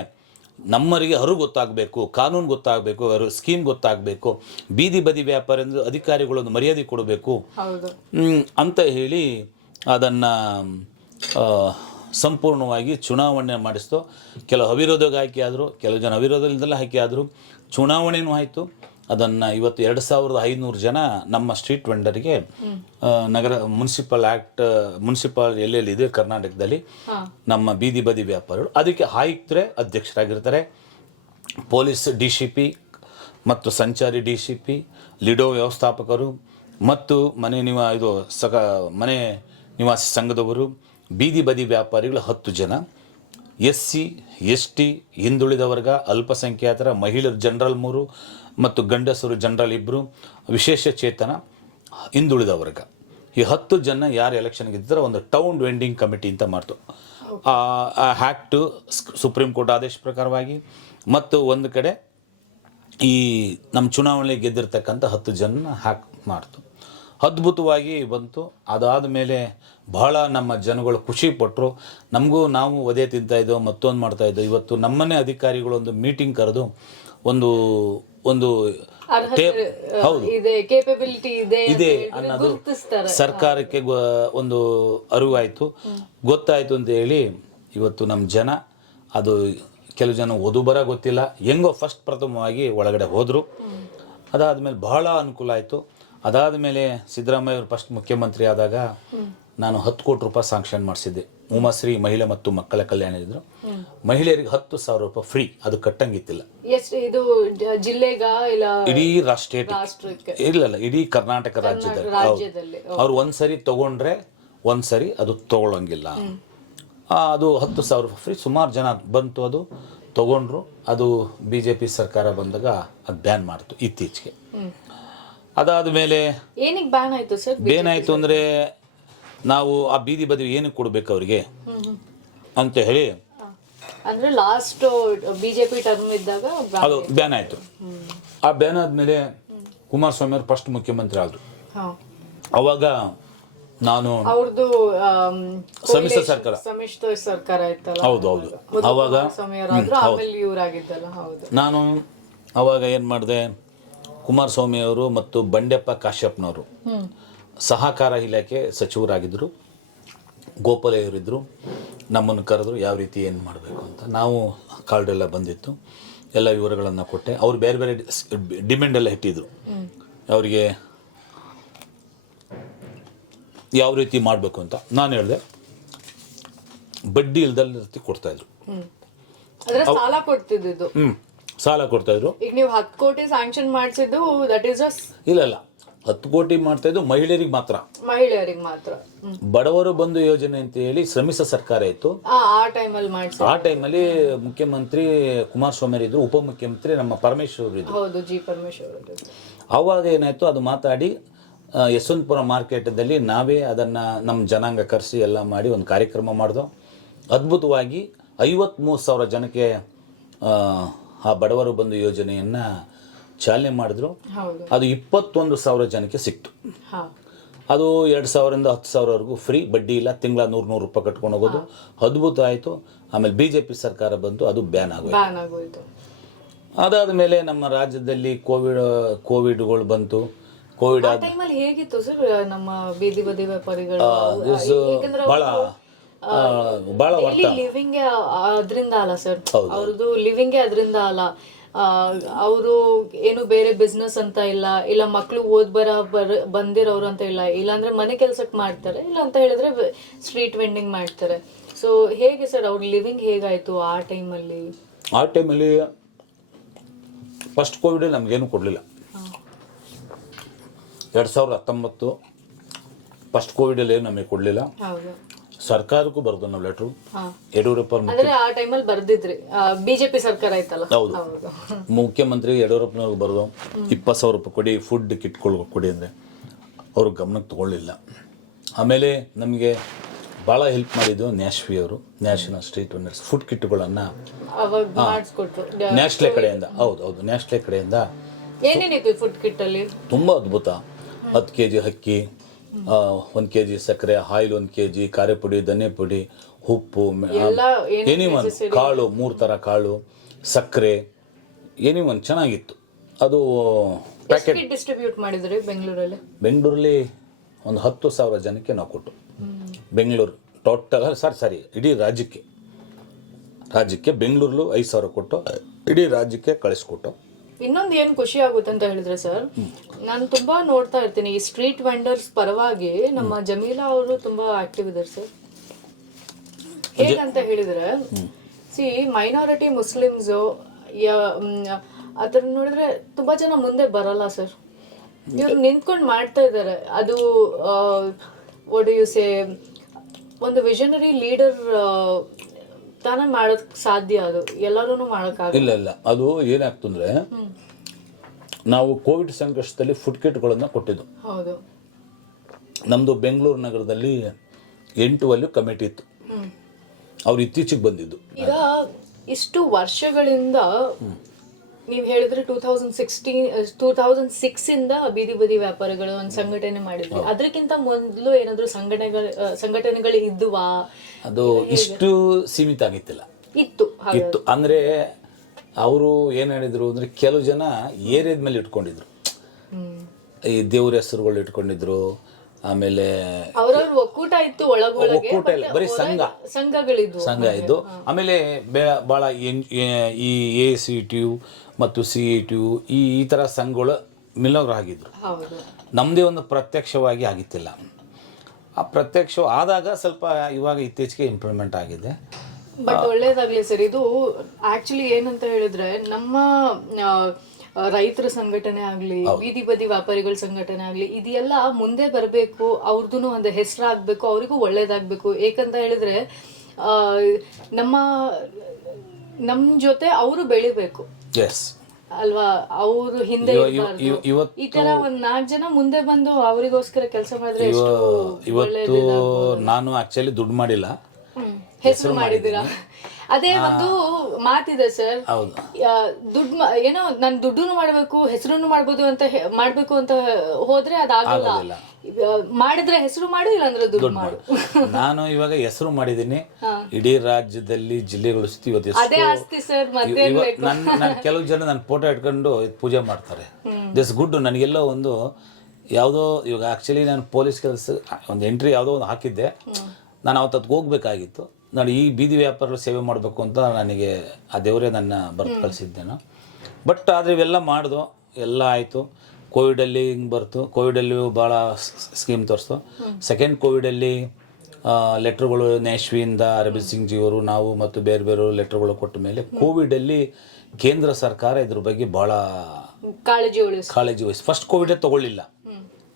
ನಮ್ಮರಿಗೆ ಅರಿವು ಗೊತ್ತಾಗಬೇಕು, ಕಾನೂನು ಗೊತ್ತಾಗಬೇಕು, ಸ್ಕೀಮ್ ಗೊತ್ತಾಗಬೇಕು, ಬೀದಿ ಬದಿ ವ್ಯಾಪಾರ ಅಂದರೆ ಅಧಿಕಾರಿಗಳೊಂದು ಮರ್ಯಾದೆ ಕೊಡಬೇಕು ಅಂತ ಹೇಳಿ ಅದನ್ನು ಸಂಪೂರ್ಣವಾಗಿ ಚುನಾವಣೆ ಮಾಡಿಸ್ತು. ಕೆಲವು ಅವಿರೋಧವಾಗಿ ಹಾಕಿ ಆದರು, ಕೆಲವು ಜನ ಅವಿರೋಧದಿಂದಲೇ ಹಾಕಿ ಆದರು. ಚುನಾವಣೆಯೂ ಆಯಿತು. ಅದನ್ನು ಇವತ್ತು 2500 ಜನ ನಮ್ಮ ಸ್ಟ್ರೀಟ್ ವೆಂಡರ್ಗೆ ನಗರ ಮುನ್ಸಿಪಲ್ ಎಲ್ಲೆಲ್ಲಿದೆ ಕರ್ನಾಟಕದಲ್ಲಿ ನಮ್ಮ ಬೀದಿ ಬದಿ ವ್ಯಾಪಾರಗಳು ಅದಕ್ಕೆ ಆಯುಕ್ತರೇ ಅಧ್ಯಕ್ಷರಾಗಿರ್ತಾರೆ. ಪೊಲೀಸ್ DCP ಮತ್ತು ಸಂಚಾರಿ DCP, ಲಿಡೋ ವ್ಯವಸ್ಥಾಪಕರು ಮತ್ತು ಮನೆ ನಿವಾಸಿ ಸಂಘದವರು, ಬೀದಿ ಬದಿ ವ್ಯಾಪಾರಿಗಳು 10 ಜನ, SC ST ಹಿಂದುಳಿದ ವರ್ಗ, ಅಲ್ಪಸಂಖ್ಯಾತರ, ಮಹಿಳೆಯರು ಜನರಲ್ 3 ಮತ್ತು ಗಂಡಸರು ಜನರಲ್ 2, ವಿಶೇಷ ಚೇತನ ಹಿಂದುಳಿದ ವರ್ಗ. ಈ 10 ಜನ ಯಾರು ಎಲೆಕ್ಷನ್ಗೆ ಇದ್ದರೆ ಒಂದು ಟೌನ್ ವೆಂಡಿಂಗ್ ಕಮಿಟಿ ಅಂತ ಮಾಡ್ತು. ಆ ಆ್ಯಕ್ಟು ಸುಪ್ರೀಂ ಕೋರ್ಟ್ ಆದೇಶ ಪ್ರಕಾರವಾಗಿ ಮತ್ತು ಒಂದು ಕಡೆ ಈ ನಮ್ಮ ಚುನಾವಣೆ ಗೆದ್ದಿರ್ತಕ್ಕಂಥ 10 ಜನ ಮಾಡ್ತು. ಅದ್ಭುತವಾಗಿ ಬಂತು. ಅದಾದ ಮೇಲೆ ಬಹಳ ನಮ್ಮ ಜನಗಳು ಖುಷಿ ಪಟ್ಟರು. ನಮಗೂ ನಾವು ಒದೆ ತಿಂತಾಯಿದ್ದೋ ಮತ್ತೊಂದು ಮಾಡ್ತಾಯಿದ್ದೋ. ಇವತ್ತು ನಮ್ಮನ್ನೇ ಅಧಿಕಾರಿಗಳು ಒಂದು ಮೀಟಿಂಗ್ ಕರೆದು ಒಂದು ಹೌದು ಇದೆ ಅನ್ನೋದು ಸರ್ಕಾರಕ್ಕೆ ಒಂದು ಅರಿವಾಯಿತು, ಗೊತ್ತಾಯಿತು ಅಂತ ಹೇಳಿ ಇವತ್ತು ನಮ್ಮ ಜನ ಅದು ಕೆಲವು ಜನ ಓದು ಬರ ಗೊತ್ತಿಲ್ಲ, ಹೆಂಗೋ ಫಸ್ಟ್ ಪ್ರಥಮವಾಗಿ ಒಳಗಡೆ ಹೋದರು. ಅದಾದಮೇಲೆ ಬಹಳ ಅನುಕೂಲ ಆಯಿತು. ಅದಾದಮೇಲೆ ಸಿದ್ದರಾಮಯ್ಯ ಅವರು ಫಸ್ಟ್ ಮುಖ್ಯಮಂತ್ರಿ ಆದಾಗ ನಾನು 10 ಕೋಟಿ ರೂಪಾಯಿ ಸ್ಯಾಂಕ್ಷನ್ ಮಾಡಿಸಿದ್ದೆ. ಉಮಾಶ್ರೀ ಮಹಿಳೆ ಮತ್ತು ಮಕ್ಕಳ ಕಲ್ಯಾಣ ಇದ್ರು, ಮಹಿಳೆಯರಿಗೆ 10,000 ರೂಪಾಯಿ ಫ್ರೀ, ಅದು ಕಟ್ಟಂಗಿತ್ತಿಲ್ಲ. ಇದು ಜಿಲ್ಲೆಗ ಇಡೀ ಇಲ್ಲ ಇಡೀ ಕರ್ನಾಟಕ ರಾಜ್ಯದಲ್ಲಿ ಅವ್ರು ಒಂದ್ಸರಿ ತಗೊಂಡ್ರೆ ಒಂದ್ಸರಿ ಅದು ತಗೊಳ್ಳಂಗಿಲ್ಲ. ಅದು 10,000 ರೂಪಾಯಿ ಫ್ರೀ. ಸುಮಾರು ಜನ ಬಂತು, ಅದು ತಗೊಂಡ್ರು. ಅದು BJP ಸರ್ಕಾರ ಬಂದಾಗ ಅದು ಬ್ಯಾನ್ ಮಾಡ್ತು ಇತ್ತೀಚೆಗೆ. ಅದಾದ ಮೇಲೆ ಏನಕ್ಕೆ ಬ್ಯಾನ್ ಆಯ್ತು ಸರ್? ಬ್ಯಾನ್ ಆಯಿತು ಅಂದರೆ ನಾವು ಆ ಬೀದಿ ಬದಿ ಏನಕ್ಕೆ ಕೊಡಬೇಕು ಅವರಿಗೆ ಅಂತ ಹೇಳಿ, ಅಂದ್ರೆ ಲಾಸ್ಟ್ BJP ಟರ್ಮ್ ಇದ್ದಾಗ ಅದು ಬ್ಯಾನ್ ಆಯಿತು. ಆ ಬ್ಯಾನ್ ಆದಮೇಲೆ ಕುಮಾರಸ್ವಾಮಿ ಅವರು ಫಸ್ಟ್ ಮುಖ್ಯಮಂತ್ರಿ ಆದರು. ಅವಾಗ ನಾನು ಅವ್ರದ್ದು ಸಮ್ಮಿಶ್ರ ಸರ್ಕಾರ ಇತ್ತಲ್ಲ, ಹೌದು ಅವಾಗ ನಾನು ಅವಾಗ ಏನು ಮಾಡಿದೆ, ಕುಮಾರಸ್ವಾಮಿ ಅವರು ಮತ್ತು ಬಂಡೆಪ್ಪ ಕಾಶ್ಯಪ್ನವರು ಸಹಕಾರ ಇಲಾಖೆ ಸಚಿವರಾಗಿದ್ದರು, ಗೋಪಾಲಯ್ಯವರಿದ್ದರು. ನಮ್ಮನ್ನು ಕರೆದ್ರು ಯಾವ ರೀತಿ ಏನು ಮಾಡಬೇಕು ಅಂತ. ನಾವು ಕಾರ್ಡೆಲ್ಲ ಬಂದಿತ್ತು, ಎಲ್ಲ ವಿವರಗಳನ್ನು ಕೊಟ್ಟೆ. ಅವರು ಬೇರೆ ಬೇರೆ ಡಿಮ್ಯಾಂಡ್ ಎಲ್ಲ ಇಟ್ಟಿದ್ರು, ಅವರಿಗೆ ಯಾವ ರೀತಿ ಮಾಡಬೇಕು ಅಂತ. ನಾನು ಹೇಳಿದೆ ಬಡ್ಡಿ ಇಲ್ದಲ್ಲಿ ಕೊಡ್ತಾಯಿದ್ರು, ಸಾಲ ಕೊಡ್ತಾಯಿದ್ರು. ಈಗ ನೀವು 10 ಕೋಟಿ ಸ್ಯಾಂಕ್ಷನ್ ಮಾಡಿಸಿದ್ದು ದಟ್ ಈಸ್ ಇಲ್ಲ 10 ಕೋಟಿ ಮಾಡ್ತಾಯಿದ್ದು ಮಹಿಳೆಯರಿಗೆ ಮಾತ್ರ. ಬಡವರು ಬಂಧು ಯೋಜನೆ ಅಂತ ಹೇಳಿ ಶ್ರಮಿಸ ಸರ್ಕಾರ ಇತ್ತು. ಆ ಟೈಮಲ್ಲಿ ಮುಖ್ಯಮಂತ್ರಿ ಕುಮಾರಸ್ವಾಮಿ ಇದ್ರು, ಉಪಮುಖ್ಯಮಂತ್ರಿ ನಮ್ಮ ಪರಮೇಶ್ವರ್ ಇದ್ರು. ಆವಾಗ ಏನಾಯ್ತು, ಅದು ಮಾತಾಡಿ ಯಶವಂತಪುರ ಮಾರ್ಕೆಟದಲ್ಲಿ ನಾವೇ ಅದನ್ನು ನಮ್ಮ ಜನಾಂಗ ಕರೆಸಿ ಎಲ್ಲ ಮಾಡಿ ಒಂದು ಕಾರ್ಯಕ್ರಮ ಮಾಡಿದೋ. ಅದ್ಭುತವಾಗಿ 53,000 ಜನಕ್ಕೆ ಆ ಬಡವರು ಬಂಧು ಯೋಜನೆಯನ್ನು ಚಾಲನೆ ಮಾಡಿದ್ರು. ಅದು 21,000 ಜನಕ್ಕೆ ಸಿಕ್ತು. ಅದು 2,000ರಿಂದ 10,000ವರೆಗೂ ಫ್ರೀ, ಬಡ್ಡಿ ಇಲ್ಲ, ತಿಂಗಳ 100 ರೂಪಾಯಿ ಕಟ್ಕೊಂಡು ಹೋಗೋದು. ಅದ್ಭುತ ಆಯಿತು. ಆಮೇಲೆ BJP ಸರ್ಕಾರ ಬಂತು, ಅದು ಬ್ಯಾನ್ ಆಗೋಯ್ತು. ಅದಾದ ಮೇಲೆ ನಮ್ಮ ರಾಜ್ಯದಲ್ಲಿ ಕೋವಿಡ್ಗಳು ಬಂತು. ಕೋವಿಡ್ ಹೇಗಿತ್ತು ಸರ್ ನಮ್ಮ ಬೀದಿ ಬದಿ ವ್ಯಾಪಾರಿಗಳು? ಬಹಳ ಲಿವಿಂಗ್ ಅದರಿಂದ ಅಲ್ಲ ಸರ್, ಅವ್ರದ್ದು ಲಿವಿಂಗ್ ಅದರಿಂದ ಅಲ್ಲ. ಅವರು ಏನು ಬೇರೆ ಬಿಸ್ನೆಸ್ ಅಂತ ಇಲ್ಲ ಮಕ್ಳು ಬಂದಿರೋರು ಅಂತ ಇಲ್ಲಾಂದ್ರೆ ಮನೆ ಕೆಲ್ಸಕ್ಕೆ ಮಾಡ್ತಾರೆ, ಇಲ್ಲ ಅಂತ ಹೇಳಿದ್ರೆ ಸ್ಟ್ರೀಟ್ ವೆಂಡಿಂಗ್ ಮಾಡ್ತಾರೆ. ಸೊ ಹೇಗೆ ಸರ್ ಅವ್ರ ಲಿವಿಂಗ್ ಹೇಗಾಯ್ತು ಆ ಟೈಮಲ್ಲಿ? ಫಸ್ಟ್ ಕೋವಿಡ್ ನಮಗೇನು ಕೊಡಲಿಲ್ಲ. 2019 ಫಸ್ಟ್ ಕೋವಿಡಲ್ಲಿ ಏನು ನಮಗೆ ಕೊಡಲಿಲ್ಲ. ಸರ್ಕಾರಕ್ಕೂ ಬರ್ದು ನಾವು ಲೆಟ್ರು, ಯಡಿಯೂರಪ್ಪ ಆ ಟೈಮಲ್ಲಿ ಬರ್ದಿದ್ರಿ, BJP ಸರ್ಕಾರ ಆಯ್ತಲ್ಲ. ಹೌದು, ಮುಖ್ಯಮಂತ್ರಿ ಯಡಿಯೂರಪ್ಪನವ್ರಿಗೆ ಬರ್ದು 20,000 ರೂಪಾಯಿ ಕೊಡಿ, ಫುಡ್ ಕಿಟ್ಗಳು ಕೊಡಿ ಅಂದರೆ ಅವರು ಗಮನಕ್ಕೆ ತಗೊಳ್ಳಿಲ್ಲ. ಆಮೇಲೆ ನಮಗೆ ಭಾಳ ಹೆಲ್ಪ್ ಮಾಡಿದ್ದು ನ್ಯಾಶ್ವಿ ಅವರು, ನ್ಯಾಷನಲ್ ಸ್ಟ್ರೀಟ್ ವೆಂಡರ್ಸ್ ಫುಡ್ ಕಿಟ್ಗಳನ್ನು ನ್ಯಾಸ್ಲೆ ಕಡೆಯಿಂದ. ಹೌದು ನ್ಯಾಸ್ಲೆ ಕಡೆಯಿಂದ ಏನೇನಿತ್ತು ಫುಡ್ ಕಿಟ್ ಅಲ್ಲಿ? ತುಂಬ ಅದ್ಭುತ. 10 kg ಅಕ್ಕಿ, 1 kg ಸಕ್ಕರೆ, ಆಯಿಲ್ 1 kg, ಖಾರ ಪುಡಿ, ಧನ್ಯ ಪುಡಿ, ಉಪ್ಪು, ಕಾಳು 3 ಥರ ಕಾಳು, ಸಕ್ಕರೆ ಏನೇ ಒಂದು ಚೆನ್ನಾಗಿತ್ತು. ಅದು ಪ್ಯಾಕೆಟ್ ಡಿಸ್ಟ್ರಿಬ್ಯೂಟ್ ಮಾಡಿದ್ರಿ ಬೆಂಗಳೂರಲ್ಲಿ ಒಂದು 10,000 ಜನಕ್ಕೆ ನಾವು ಕೊಟ್ಟು, ಬೆಂಗಳೂರು ಟೋಟಲ್ ಸಾರಿ ಇಡೀ ರಾಜ್ಯಕ್ಕೆ ಬೆಂಗಳೂರಲ್ಲೂ 5,000 ಕೊಟ್ಟು ಇಡೀ ರಾಜ್ಯಕ್ಕೆ ಕಳಿಸ್ಕೊಟ್ಟು. ಇನ್ನೊಂದು ಏನು ಖುಷಿ ಆಗುತ್ತೆ ಅಂತ ಹೇಳಿದ್ರೆ ಸರ್, ನಾನು ತುಂಬಾ ನೋಡ್ತಾ ಇರ್ತೀನಿ ಈ ಸ್ಟ್ರೀಟ್ ವೆಂಡರ್ಸ್ ಪರವಾಗಿ ನಮ್ಮ ಜಮೀಲಾ ಅವರು ತುಂಬಾ ಆಕ್ಟಿವ್ ಇದ್ದಾರೆ ಸರ್. ಹೇಗಂತ ಹೇಳಿದ್ರೆ ಮೈನಾರಿಟಿ ಮುಸ್ಲಿಮ್ಸ್ ಅದನ್ನ ನೋಡಿದ್ರೆ ತುಂಬಾ ಜನ ಮುಂದೆ ಬರಲ್ಲ ಸರ್. ಇವ್ರು ನಿಂತ್ಕೊಂಡು ಮಾಡ್ತಾ ಇದ್ದಾರೆ. ಅದು ವಾಟ್ ಯು ಸೇ, ಒಂದು ವಿಷನರಿ ಲೀಡರ್ ತಾನೇ ಮಾಡೋಕ್ ಸಾಧ್ಯ. ಅದು ಎಲ್ಲರೂ ಮಾಡೋಕ್ಕಾಗಲ್ಲ. ಇಲ್ಲ ಅದು ಏನಾಗ್ತಂದ್ರೆ, ನಾವು ಕೋವಿಡ್ ಸಂಕಷ್ಟದಲ್ಲಿ ಫುಡ್ ಕಿಟ್ಗಳನ್ನು ಕೊಟ್ಟಿದ್ದು. ಹೌದು. ನಮ್ಮದು ಬೆಂಗಳೂರು ನಗರದಲ್ಲಿ 8 ಕಮಿಟಿ ಇತ್ತು. ಅವ್ರು ಇತ್ತೀಚೆಗೆ ಬಂದಿದ್ದು. ಈಗ ಇಷ್ಟು ವರ್ಷಗಳಿಂದ ನೀವು ಹೇಳಿದ್ರೆ 2006 ಇಂದ ಬೀದಿ ಬದಿ ವ್ಯಾಪಾರಿಗಳು ಒಂದು ಸಂಘಟನೆ ಮಾಡಿದ್ವಿ. ಅದಕ್ಕಿಂತ ಮೊದಲು ಏನಾದ್ರು ಸಂಘಟನೆಗಳು ಇದ್ದುವಾ? ಅದು ಇಷ್ಟು ಸೀಮಿತ ಆಗಿತ್ತಿಲ್ಲ. ಇತ್ತು ಅಂದ್ರೆ ಅವರು ಏನ್ ಹೇಳಿದ್ರು ಅಂದ್ರೆ, ಕೆಲವು ಜನ ಏರಿಯಾದ ಮೇಲೆ ಇಟ್ಕೊಂಡಿದ್ರು, ಈ ದೇವ್ರ ಹೆಸರುಗಳು ಇಟ್ಕೊಂಡಿದ್ರು. ಆಮೇಲೆ ಅವರವ್ರ ಒಕ್ಕೂಟ ಇತ್ತು, ಒಕ್ಕೂಟ ಇಲ್ಲ, ಬರೀ ಸಂಘ ಇದ್ದು. ಆಮೇಲೆ ಬಹಳ ಈ ACTU ಮತ್ತು CETU ಈ ತರ ಸಂಘಗಳು ಮಿಲ್ಲೋರು ಆಗಿದ್ರು. ನಮ್ದೇ ಒಂದು ಪ್ರತ್ಯಕ್ಷವಾಗಿ ಆಗಿತ್ತಿಲ್ಲ. ಆ ಪ್ರತ್ಯಕ್ಷ ಆದಾಗ ಸ್ವಲ್ಪ ಇವಾಗ ಇತ್ತೀಚೆಗೆ ಇಂಪ್ರೂವ್ಮೆಂಟ್ ಆಗಿದೆ. ಬಟ್ ಒಳ್ಳೇದಾಗ್ಲಿ ಸರ್. ಇದು ಆಕ್ಚುಲಿ ಏನಂತ ಹೇಳಿದ್ರೆ, ನಮ್ಮ ರೈತರ ಸಂಘಟನೆ ಆಗ್ಲಿ, ಬೀದಿ ಬದಿ ವ್ಯಾಪಾರಿಗಳ ಸಂಘಟನೆ ಆಗ್ಲಿ, ಇದೆಲ್ಲ ಮುಂದೆ ಬರಬೇಕು. ಅವ್ರದ್ದು ಒಂದು ಹೆಸರಾಗ್ಬೇಕು, ಅವರಿಗೂ ಒಳ್ಳೇದಾಗ್ಬೇಕು. ಏಕಂತ ಹೇಳಿದ್ರೆ ನಮ್ ಜೊತೆ ಅವರು ಬೆಳಿಬೇಕು ಅಲ್ವಾ? ಅವರು ಹಿಂದೆ ಈ ತರ ಒಂದ್ 4 ಜನ ಮುಂದೆ ಬಂದು ಅವರಿಗೋಸ್ಕರ ಕೆಲಸ ಮಾಡಿದ್ರೆ ಇವತ್ತು ನಾನು ಆಕ್ಚುಲಿ ದುಡ್ಡು ಮಾಡಿಲ್ಲ, ಹೆಸರು ಮಾಡಿದ್ದೀರಾ. ಅದೇ ಒಂದು ಮಾತಿದೆ ಸರ್, ದುಡ್ಡು ಏನೋ ನಾನು ದುಡ್ಡು ಮಾಡ್ಬೇಕು, ಹೆಸರನ್ನು ಮಾಡ್ಬೇಕು ಅಂತ ಹೋದ್ರೆ ಅದಾಗಲ್ಲ. ಮಾಡಿದ್ರೆ ಹೆಸರು ಮಾಡು, ಇಲ್ಲಾಂದ್ರೆ ದುಡ್ಡು ಮಾಡು. ನಾನು ಇವಾಗ ಹೆಸರು ಮಾಡಿದೀನಿ, ಇಡೀ ರಾಜ್ಯದಲ್ಲಿ ಜಿಲ್ಲೆಗಳು ಅದೇ ಆಸ್ತಿ ಸರ್. ಮತ್ತೆ ಕೆಲವು ಜನ ನನ್ನ ಫೋಟೋ ಇಟ್ಕೊಂಡು ಪೂಜೆ ಮಾಡ್ತಾರೆ. This good. ನನಗೆಲ್ಲೋ ಒಂದು ಯಾವುದೋ ಇವಾಗ ಆಕ್ಚುಲಿ ನಾನು ಪೊಲೀಸ್ ಕೆಲಸ ಒಂದು ಎಂಟ್ರಿ ಯಾವುದೋ ಒಂದು ಹಾಕಿದ್ದೆ. ನಾನು ಅವತ್ತು ಹೋಗ್ಬೇಕಾಗಿತ್ತು. ನಾನು ಈ ಬೀದಿ ವ್ಯಾಪಾರಗಳು ಸೇವೆ ಮಾಡಬೇಕು ಅಂತ ನನಗೆ ಆ ದೇವರೇ ನನ್ನ ಬರ್ತು ಕಳಿಸಿದ್ದೇನು. ಬಟ್ ಆದರೆ ಇವೆಲ್ಲ ಮಾಡ್ದು, ಎಲ್ಲ ಆಯಿತು. ಕೋವಿಡಲ್ಲಿ ಹಿಂಗೆ ಬರ್ತು. ಕೋವಿಡಲ್ಲಿಯೂ ಭಾಳ ಸ್ಕೀಮ್ ತೋರಿಸ್ತು. ಸೆಕೆಂಡ್ ಕೋವಿಡಲ್ಲಿ ಲೆಟ್ರುಗಳು ನೇಶ್ವಿಯಿಂದ ಅರವಿಂದ್ ಸಿಂಗ್ ಜಿಯವರು ನಾವು ಮತ್ತು ಬೇರೆ ಬೇರೆ ಲೆಟ್ರುಗಳು ಕೊಟ್ಟ ಮೇಲೆ ಕೋವಿಡಲ್ಲಿ ಕೇಂದ್ರ ಸರ್ಕಾರ ಇದ್ರ ಬಗ್ಗೆ ಭಾಳ ಕಾಳಜಿ ವಹಿಸಿ ಫಸ್ಟ್ ಕೋವಿಡೇ ತೊಗೊಳ್ಳಿಲ್ಲ.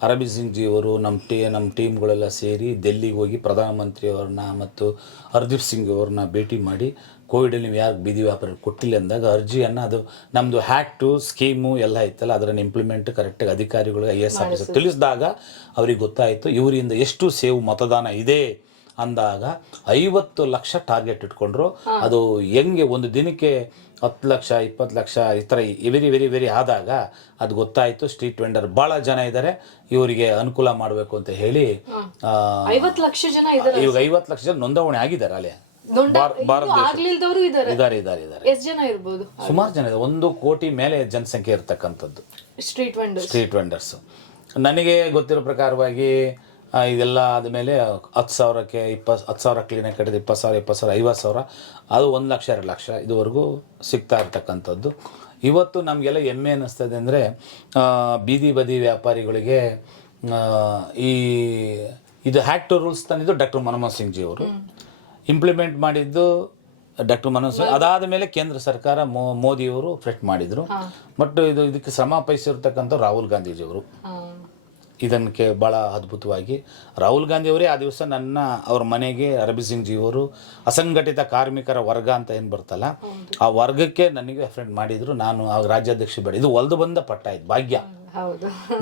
ಅರವಿಂದ್ ಸಿಂಗ್ ಜಿಯವರು ನಮ್ಮ ಟೀಮ್ಗಳೆಲ್ಲ ಸೇರಿ ಡೆಲ್ಲಿಗೆ ಹೋಗಿ ಪ್ರಧಾನಮಂತ್ರಿಯವ್ರನ್ನ ಮತ್ತು ಹರ್ದೀಪ್ ಸಿಂಗ್ ಅವ್ರನ್ನ ಭೇಟಿ ಮಾಡಿ, ಕೋವಿಡಲ್ಲಿ ನೀವು ಯಾರು ಬೀದಿ ವ್ಯಾಪಾರ ಕೊಟ್ಟಿಲ್ಲ ಅಂದಾಗ ಅರ್ಜಿಯನ್ನು, ಅದು ನಮ್ಮದು ಹ್ಯಾಕ್ಟು ಸ್ಕೀಮು ಎಲ್ಲ ಇತ್ತಲ್ಲ, ಅದನ್ನು ಇಂಪ್ಲಿಮೆಂಟ್ ಕರೆಕ್ಟಾಗಿ ಅಧಿಕಾರಿಗಳು IAS ಆಫೀಸರ್ ತಿಳಿಸಿದಾಗ ಅವ್ರಿಗೆ ಗೊತ್ತಾಯಿತು ಇವರಿಂದ ಎಷ್ಟು ಸೇವ್ ಮತದಾನ ಇದೆ ಅಂದಾಗ 50 ಲಕ್ಷ ಟಾರ್ಗೆಟ್ ಇಟ್ಕೊಂಡ್ರು. ಅದು ಹೆಂಗೆ ಒಂದು ದಿನಕ್ಕೆ 10 ಲಕ್ಷ 20 ಲಕ್ಷ ಈ ಥರ ವೆರಿ ವೆರಿ ವೆರಿ ಆದಾಗ ಅದು ಗೊತ್ತಾಯಿತು. ಸ್ಟ್ರೀಟ್ ವೆಂಡರ್ ಭಾಳ ಜನ ಇದ್ದಾರೆ, ಇವರಿಗೆ ಅನುಕೂಲ ಮಾಡಬೇಕು ಅಂತ ಹೇಳಿ 50 ಲಕ್ಷ ಜನ ಇದ್ದಾರೆ. ಇವಾಗ 50 ಲಕ್ಷ ಜನ ನೋಂದಾವಣಿ ಆಗಿದ್ದಾರೆ. ಅಲ್ಲೇ ಭಾರತ ಸುಮಾರು ಜನ ಇದೆ. 1 ಕೋಟಿ ಮೇಲೆ ಜನಸಂಖ್ಯೆ ಇರತಕ್ಕಂಥದ್ದು ಸ್ಟ್ರೀಟ್ ವೆಂಡರ್ಸ್. ನನಗೆ ಗೊತ್ತಿರೋ ಪ್ರಕಾರವಾಗಿ ಇದೆಲ್ಲ ಆದಮೇಲೆ 10,000ಕ್ಕೆ 10,000 ಕ್ಲೀನಾಗಿ ಕಟ್ಟಿದ 20,000 50,000 ಅದು 1 ಲಕ್ಷ 2 ಲಕ್ಷ ಇದುವರೆಗೂ ಸಿಗ್ತಾ ಇರ್ತಕ್ಕಂಥದ್ದು. ಇವತ್ತು ನಮಗೆಲ್ಲ ಹೆಮ್ಮೆ ಅನ್ನಿಸ್ತದೆ ಅಂದರೆ, ಬೀದಿ ಬದಿ ವ್ಯಾಪಾರಿಗಳಿಗೆ ಇದು ಹ್ಯಾಕ್ಟ್ ರೂಲ್ಸ್ ತಂದಿದ್ದು ಡಾಕ್ಟರ್ ಮನಮೋಹನ್ ಸಿಂಗ್ ಜಿ ಅವರು, ಇಂಪ್ಲಿಮೆಂಟ್ ಮಾಡಿದ್ದು ಡಾಕ್ಟರ್ ಮನಮೋಹನ್ ಸಿಂಗ್. ಅದಾದ ಮೇಲೆ ಕೇಂದ್ರ ಸರ್ಕಾರ ಮೋದಿಯವರು ಫ್ರೆಟ್ ಮಾಡಿದರು. ಬಟ್ ಇದಕ್ಕೆ ಶ್ರಮ ವಹಿಸಿರ್ತಕ್ಕಂಥ ರಾಹುಲ್ ಗಾಂಧೀಜಿಯವರು ಇದಕ್ಕೆ ಭಾಳ ಅದ್ಭುತವಾಗಿ ರಾಹುಲ್ ಗಾಂಧಿ ಅವರೇ ಆ ದಿವಸ ಅವ್ರ ಮನೆಗೆ ಅರವಿಂದ್ ಸಿಂಗ್ ಜಿಯವರು ಅಸಂಘಟಿತ ಕಾರ್ಮಿಕರ ವರ್ಗ ಅಂತ ಏನು ಬರ್ತಲ್ಲ, ಆ ವರ್ಗಕ್ಕೆ ನನಗೆ ಫ್ರೆಂಡ್ ಮಾಡಿದ್ರು. ನಾನು ಆಗ ರಾಜ್ಯಾಧ್ಯಕ್ಷ ಬೇಡ, ಇದು ಒಲ್ದು ಬಂದ ಪಟ್ಟ ಇದು ಭಾಗ್ಯ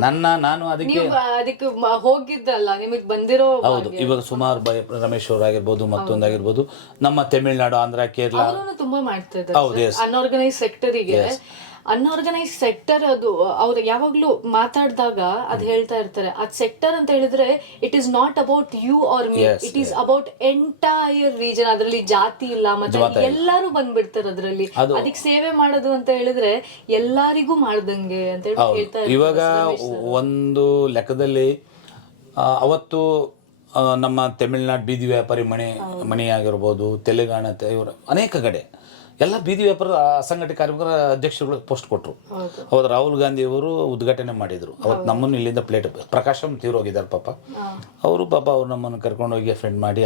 ನಾನು ಅದಕ್ಕೆ ಹೋಗಿದ್ದಲ್ಲ ನಿಮಗೆ ಬಂದಿರೋ. ಹೌದು, ಇವಾಗ ಸುಮಾರು ರಮೇಶ್ ಅವರಾಗಿರ್ಬೋದು, ಮತ್ತೊಂದಾಗಿರ್ಬೋದು, ನಮ್ಮ ತಮಿಳ್ನಾಡು, ಆಂಧ್ರ, ಕೇರಳ ತುಂಬಾ ಮಾಡ್ತಾ ಇದ್ದಾರೆ ಅನ್ಆರ್ಗನೈಸ್ ಸೆಕ್ಟರಿಗೆ. ಅನ್ಆರ್ಗನೈಸ್ ಸೆಕ್ಟರ್ ಅದು ಅವ್ರು ಯಾವಾಗ್ಲೂ ಮಾತಾಡಿದಾಗ ಅದ್ ಹೇಳ್ತಾ ಇರ್ತಾರೆ, ಅದ್ ಸೆಕ್ಟರ್ ಅಂತ ಹೇಳಿದ್ರೆ it is not about you or me, it is about entire region. ಅದ್ರಲ್ಲಿ ಜಾತಿ ಇಲ್ಲ ಮತ್ತೆ ಎಲ್ಲಾರು ಬಂದ್ಬಿಡ್ತಾರೆ ಅದ್ರಲ್ಲಿ. ಅದಕ್ಕೆ ಸೇವೆ ಮಾಡೋದು ಅಂತ ಹೇಳಿದ್ರೆ ಎಲ್ಲಾರಿಗೂ ಮಾಡ್ದಂಗೆ ಅಂತ ಹೇಳಿ ಹೇಳ್ತಾ ಇರ್ತಾರೆ. ಇವಾಗ ಒಂದು ಲೆಕ್ಕದಲ್ಲಿ ಅವತ್ತು ನಮ್ಮ ತಮಿಳ್ನಾಡು ಬೀದಿ ವ್ಯಾಪಾರಿ ಮಣಿ ಆಗಿರ್ಬೋದು, ತೆಲಂಗಾಣ ಇವರು ಅನೇಕ ಕಡೆ ಎಲ್ಲ ಬೀದಿ ವ್ಯಾಪಾರದ ಅಸಂಘಟಿತ ಕಾರ್ಮಿಕರ ಅಧ್ಯಕ್ಷರುಗಳು ಪೋಸ್ಟ್ ಕೊಟ್ಟರು. ಅವತ್ತು ರಾಹುಲ್ ಗಾಂಧಿ ಅವರು ಉದ್ಘಾಟನೆ ಮಾಡಿದರು. ಅವತ್ತು ನಮ್ಮನ್ನು ಇಲ್ಲಿಂದ ಪ್ರಕಾಶಂ ತೀರೋಗಿದ್ದಾರೆ ಪಾಪ. ಅವರು ಅವ್ರು ನಮ್ಮನ್ನು ಕರ್ಕೊಂಡೋಗಿ ಫ್ರೆಂಡ್ ಮಾಡಿ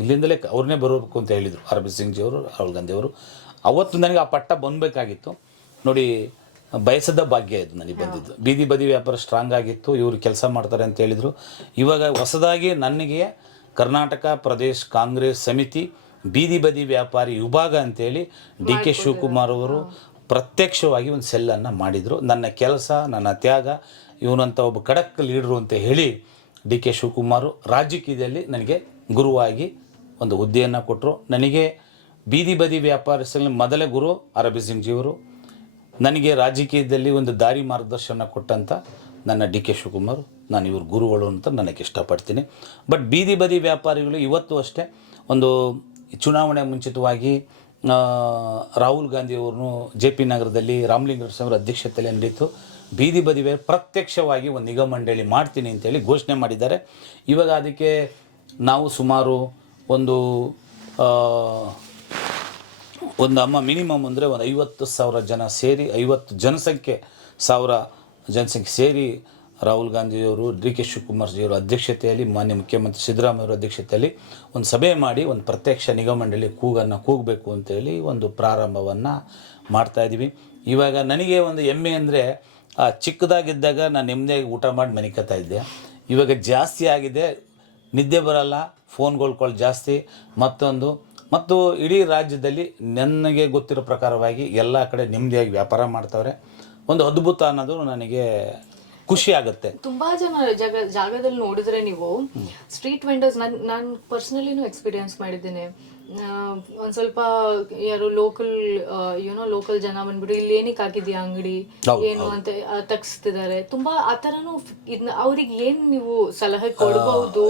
ಇಲ್ಲಿಂದಲೇ ಅವ್ರನ್ನೇ ಬರಬೇಕು ಅಂತ ಹೇಳಿದರು ಅರವಿಂದ್ ಸಿಂಗ್ ಜಿ ಅವರು, ರಾಹುಲ್ ಗಾಂಧಿ ಅವರು. ಅವತ್ತು ನನಗೆ ಆ ಪಟ್ಟ ಬಂದಬೇಕಾಗಿತ್ತು ನೋಡಿ. ಬಯಸದ ಭಾಗ್ಯ ಇದು ನನಗೆ ಬಂದಿದ್ದು. ಬೀದಿ ಬದಿ ವ್ಯಾಪಾರ ಸ್ಟ್ರಾಂಗ್ ಆಗಿತ್ತು, ಇವರು ಕೆಲಸ ಮಾಡ್ತಾರೆ ಅಂತ ಹೇಳಿದರು. ಇವಾಗ ಹೊಸದಾಗಿ ನನಗೆ ಕರ್ನಾಟಕ ಪ್ರದೇಶ್ ಕಾಂಗ್ರೆಸ್ ಸಮಿತಿ ಬೀದಿ ಬದಿ ವ್ಯಾಪಾರಿ ವಿಭಾಗ ಅಂತೇಳಿ DK ಶಿವಕುಮಾರ್ ಅವರು ಪ್ರತ್ಯಕ್ಷವಾಗಿ ಒಂದು ಸೆಲ್ಲನ್ನು ಮಾಡಿದರು. ನನ್ನ ಕೆಲಸ, ನನ್ನ ತ್ಯಾಗ, ಇವನಂಥ ಒಬ್ಬ ಖಡಕ್ ಲೀಡ್ರು ಅಂತ ಹೇಳಿ DK ಶಿವಕುಮಾರ್ ರಾಜಕೀಯದಲ್ಲಿ ನನಗೆ ಗುರುವಾಗಿ ಒಂದು ಹುದ್ದೆಯನ್ನು ಕೊಟ್ಟರು. ನನಗೆ ಬೀದಿ ಬದಿ ವ್ಯಾಪಾರದಲ್ಲಿ ಮೊದಲೇ ಗುರು ಅರವಿಂದ್ ಸಿಂಗ್ ಜಿಯವರು, ನನಗೆ ರಾಜಕೀಯದಲ್ಲಿ ಒಂದು ದಾರಿ ಮಾರ್ಗದರ್ಶನ ಕೊಟ್ಟಂಥ ನನ್ನ DK ಶಿವಕುಮಾರ್, ನಾನು ಇವ್ರ ಗುರುಗಳು ಅಂತ ನನಗೆ ಇಷ್ಟಪಡ್ತೀನಿ. ಬಟ್ ಬೀದಿ ಬದಿ ವ್ಯಾಪಾರಿಗಳು ಇವತ್ತು ಅಷ್ಟೇ ಒಂದು ಚುನಾವಣೆ ಮುಂಚಿತವಾಗಿ ರಾಹುಲ್ ಗಾಂಧಿಯವ್ರನ್ನು JP ನಗರದಲ್ಲಿ ರಾಮಲಿಂಗಾರೆಡ್ಡಿ ಅಧ್ಯಕ್ಷತೆಯಲ್ಲಿ ನಡೀತು. ಬೀದಿ ಬದಿ ಪ್ರತ್ಯಕ್ಷವಾಗಿ ಒಂದು ನಿಗಮ ಮಂಡಳಿ ಮಾಡ್ತೀನಿ ಅಂತೇಳಿ ಘೋಷಣೆ ಮಾಡಿದ್ದಾರೆ. ಇವಾಗ ಅದಕ್ಕೆ ನಾವು ಸುಮಾರು ಒಂದು ಮಿನಿಮಮ್ ಅಂದರೆ ಒಂದು 50,000 ಜನ ಸೇರಿ, 50 ಜನಸಂಖ್ಯೆ ಸೇರಿ ರಾಹುಲ್ ಗಾಂಧಿಯವರು, DK ಶಿವಕುಮಾರ್ ಜಿಯವರ ಅಧ್ಯಕ್ಷತೆಯಲ್ಲಿ, ಮಾನ್ಯ ಮುಖ್ಯಮಂತ್ರಿ ಸಿದ್ದರಾಮಯ್ಯ ಅವರ ಅಧ್ಯಕ್ಷತೆಯಲ್ಲಿ ಒಂದು ಸಭೆ ಮಾಡಿ ಒಂದು ಪ್ರತ್ಯಕ್ಷ ನಿಗಮ ಮಂಡಳಿ ಕೂಗಬೇಕು ಅಂತೇಳಿ ಒಂದು ಪ್ರಾರಂಭವನ್ನು ಮಾಡ್ತಾಯಿದ್ದೀವಿ. ಇವಾಗ ನನಗೆ ಒಂದು ಹೆಮ್ಮೆ ಅಂದರೆ, ಚಿಕ್ಕದಾಗಿದ್ದಾಗ ನಾನು ನೆಮ್ಮದಿಯಾಗಿ ಊಟ ಮಾಡಿ ಮನಿಕತ್ತಾ ಇದ್ದೆ. ಇವಾಗ ಜಾಸ್ತಿ ಆಗಿದೆ, ನಿದ್ದೆ ಬರಲ್ಲ, ಫೋನ್ಗಳು ಜಾಸ್ತಿ. ಮತ್ತು ಇಡೀ ರಾಜ್ಯದಲ್ಲಿ ನನಗೆ ಗೊತ್ತಿರೋ ಪ್ರಕಾರವಾಗಿ ಎಲ್ಲ ಕಡೆ ನೆಮ್ಮದಿಯಾಗಿ ವ್ಯಾಪಾರ ಮಾಡ್ತಾವ್ರೆ. ಒಂದು ಅದ್ಭುತ ಅನ್ನೋದು ನನಗೆ ಖುಷಿ ಆಗುತ್ತೆ. ತುಂಬಾ ಜನ ಜಾಗದಲ್ಲಿ ನೋಡಿದ್ರೆ ನೀವು ಸ್ಟ್ರೀಟ್ ವೆಂಡರ್ಸ್, ನಾನು ಪರ್ಸನಲಿನೂ ಎಕ್ಸ್ಪೀರಿಯನ್ಸ್ ಮಾಡಿದ್ದೇನೆ. ಒಂದ್ ಸ್ವಲ್ಪ ಯಾರು ಲೋಕಲ್ ಜನ ಬಂದ್ಬಿಟ್ಟು ಇಲ್ಲಿ ಏನಕ್ಕೆ ಹಾಕಿದ್ಯಾ ಅಂಗಡಿ ಏನು ಅಂತ ತಗ್ಸ್ತಿದ್ದಾರೆ. ತುಂಬಾ ಆತರನು ಅವ್ರಿಗೆ ಏನ್ ನೀವು ಸಲಹೆ ಕೊಡಬಹುದು,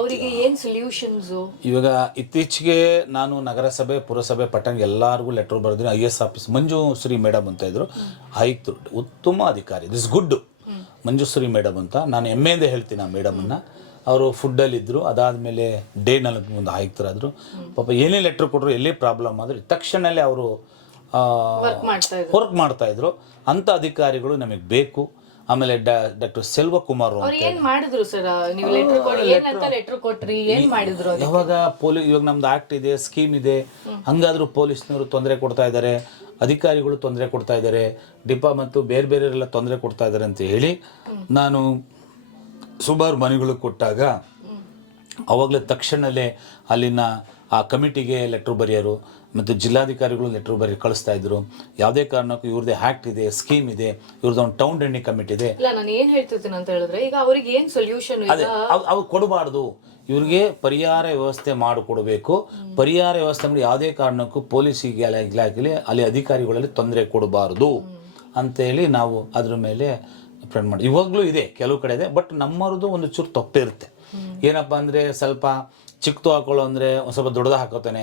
ಅವರಿಗೆ ಏನ್ ಸೊಲ್ಯೂಷನ್ಸ್? ಇವಾಗ ಇತ್ತೀಚೆಗೆ ನಾನು ನಗರಸಭೆ, ಪುರಸಭೆ, ಪಟ್ಟಣ ಎಲ್ಲರಿಗೂ ಲೆಟರ್ ಬರೆದಿನಿ. IS ಆಫೀಸ್ ಮಂಜುಶ್ರೀ ಮೇಡಮ್ ಅಂತ ಇದ್ರು, ಆಯ್ತು ಉತ್ತಮ ಅಧಿಕಾರಿ, ದಿಸ್ ಗುಡ್ ಮಂಜುಶ್ರೀ ಮೇಡಮ್ ಅಂತ ನಾನು ಹೆಮ್ಮೆಯಿಂದ ಹೇಳ್ತೀನಿ. ಆ ಮೇಡಮನ್ನು ಅವರು ಫುಡ್ಡಲ್ಲಿದ್ದರು, ಅದಾದಮೇಲೆ ಡೇನಲ್ಲಿ ಒಂದು ಆಯುಕ್ತರಾದರು. ಪಾಪ ಏನೇ ಲೆಟ್ರ್ ಕೊಟ್ಟರು, ಎಲ್ಲೇ ಪ್ರಾಬ್ಲಮ್ ಆದರೂ ತಕ್ಷಣವೇ ಅವರು ವರ್ಕ್ ಮಾಡ್ತಾಯಿದ್ರು. ಅಂಥ ಅಧಿಕಾರಿಗಳು ನಮಗೆ ಬೇಕು. ಆಮೇಲೆ ಡಾಕ್ಟರ್ ಸೆಲ್ವಕುಮಾರ್ ಮಾಡಿದ್ರು ಸರ್, ಯಾವಾಗ ಇವಾಗ ನಮ್ದು ಆಕ್ಟ್ ಇದೆ, ಸ್ಕೀಮ್ ಇದೆ, ಹಂಗಾದ್ರೂ ಪೊಲೀಸ್ನವರು ತೊಂದರೆ ಕೊಡ್ತಾ ಇದ್ದಾರೆ, ಅಧಿಕಾರಿಗಳು ತೊಂದರೆ ಕೊಡ್ತಾ ಇದ್ದಾರೆ, ಮತ್ತು ಬೇರೆ ಬೇರೆಯವರೆಲ್ಲ ತೊಂದರೆ ಕೊಡ್ತಾ ಇದ್ದಾರೆ ಅಂತ ಹೇಳಿ ನಾನು ಸುಮಾರು ಮನೆಗಳು ಕೊಟ್ಟಾಗ ಅವಾಗಲೇ ತಕ್ಷಣವೇ ಅಲ್ಲಿನ ಆ ಕಮಿಟಿಗೆ ಲೆಟ್ರ್ ಬರೆಯೋರು ಮತ್ತು ಜಿಲ್ಲಾಧಿಕಾರಿಗಳು ಲೆಟ್ರ್ ಕಳಿಸ್ತಾ ಇದ್ರು. ಯಾವುದೇ ಕಾರಣಕ್ಕೂ ಇವ್ರದ್ದೇ ಆ್ಯಕ್ಟ್ ಇದೆ, ಸ್ಕೀಮ್ ಇದೆ, ಇವ್ರದ್ದು ಒಂದು ಟೌನ್ ರೆಂಡಿಂಗ್ ಕಮಿಟಿ ಇದೆ. ನಾನು ಏನು ಹೇಳ್ತಿದ್ದೀನಿ ಅಂತ ಹೇಳಿದ್ರೆ, ಈಗ ಅವ್ರಿಗೆ ಏನು ಸೊಲ್ಯೂಷನ್ ಅದೇ ಅವ್ರು ಕೊಡಬಾರ್ದು, ಇವ್ರಿಗೆ ಪರಿಹಾರ ವ್ಯವಸ್ಥೆ ಮಾಡಿಕೊಡ್ಬೇಕು. ಪರಿಹಾರ ವ್ಯವಸ್ಥೆ ಮಾಡಿ ಯಾವುದೇ ಕಾರಣಕ್ಕೂ ಪೊಲೀಸಿಗೆ ಇಲಾಖೆಯಲ್ಲಿ ಅಲ್ಲಿ ಅಧಿಕಾರಿಗಳಲ್ಲಿ ತೊಂದರೆ ಕೊಡಬಾರ್ದು ಅಂತೇಳಿ ನಾವು ಅದ್ರ ಮೇಲೆ ಫ್ರೆಂಡ್ ಮಾಡಿ. ಇವಾಗಲೂ ಇದೆ, ಕೆಲವು ಕಡೆ ಇದೆ, ಬಟ್ ನಮ್ಮವ್ರದ್ದು ಒಂದು ಚೂರು ತಪ್ಪಿರುತ್ತೆ. ಏನಪ್ಪ ಅಂದರೆ ಸ್ವಲ್ಪ ಚಿಕ್ಕದು ಹಾಕೊಳ್ಳೋ ಅಂದರೆ ಒಂದು ಸ್ವಲ್ಪ ದೊಡ್ಡದು ಹಾಕೋತಾನೆ,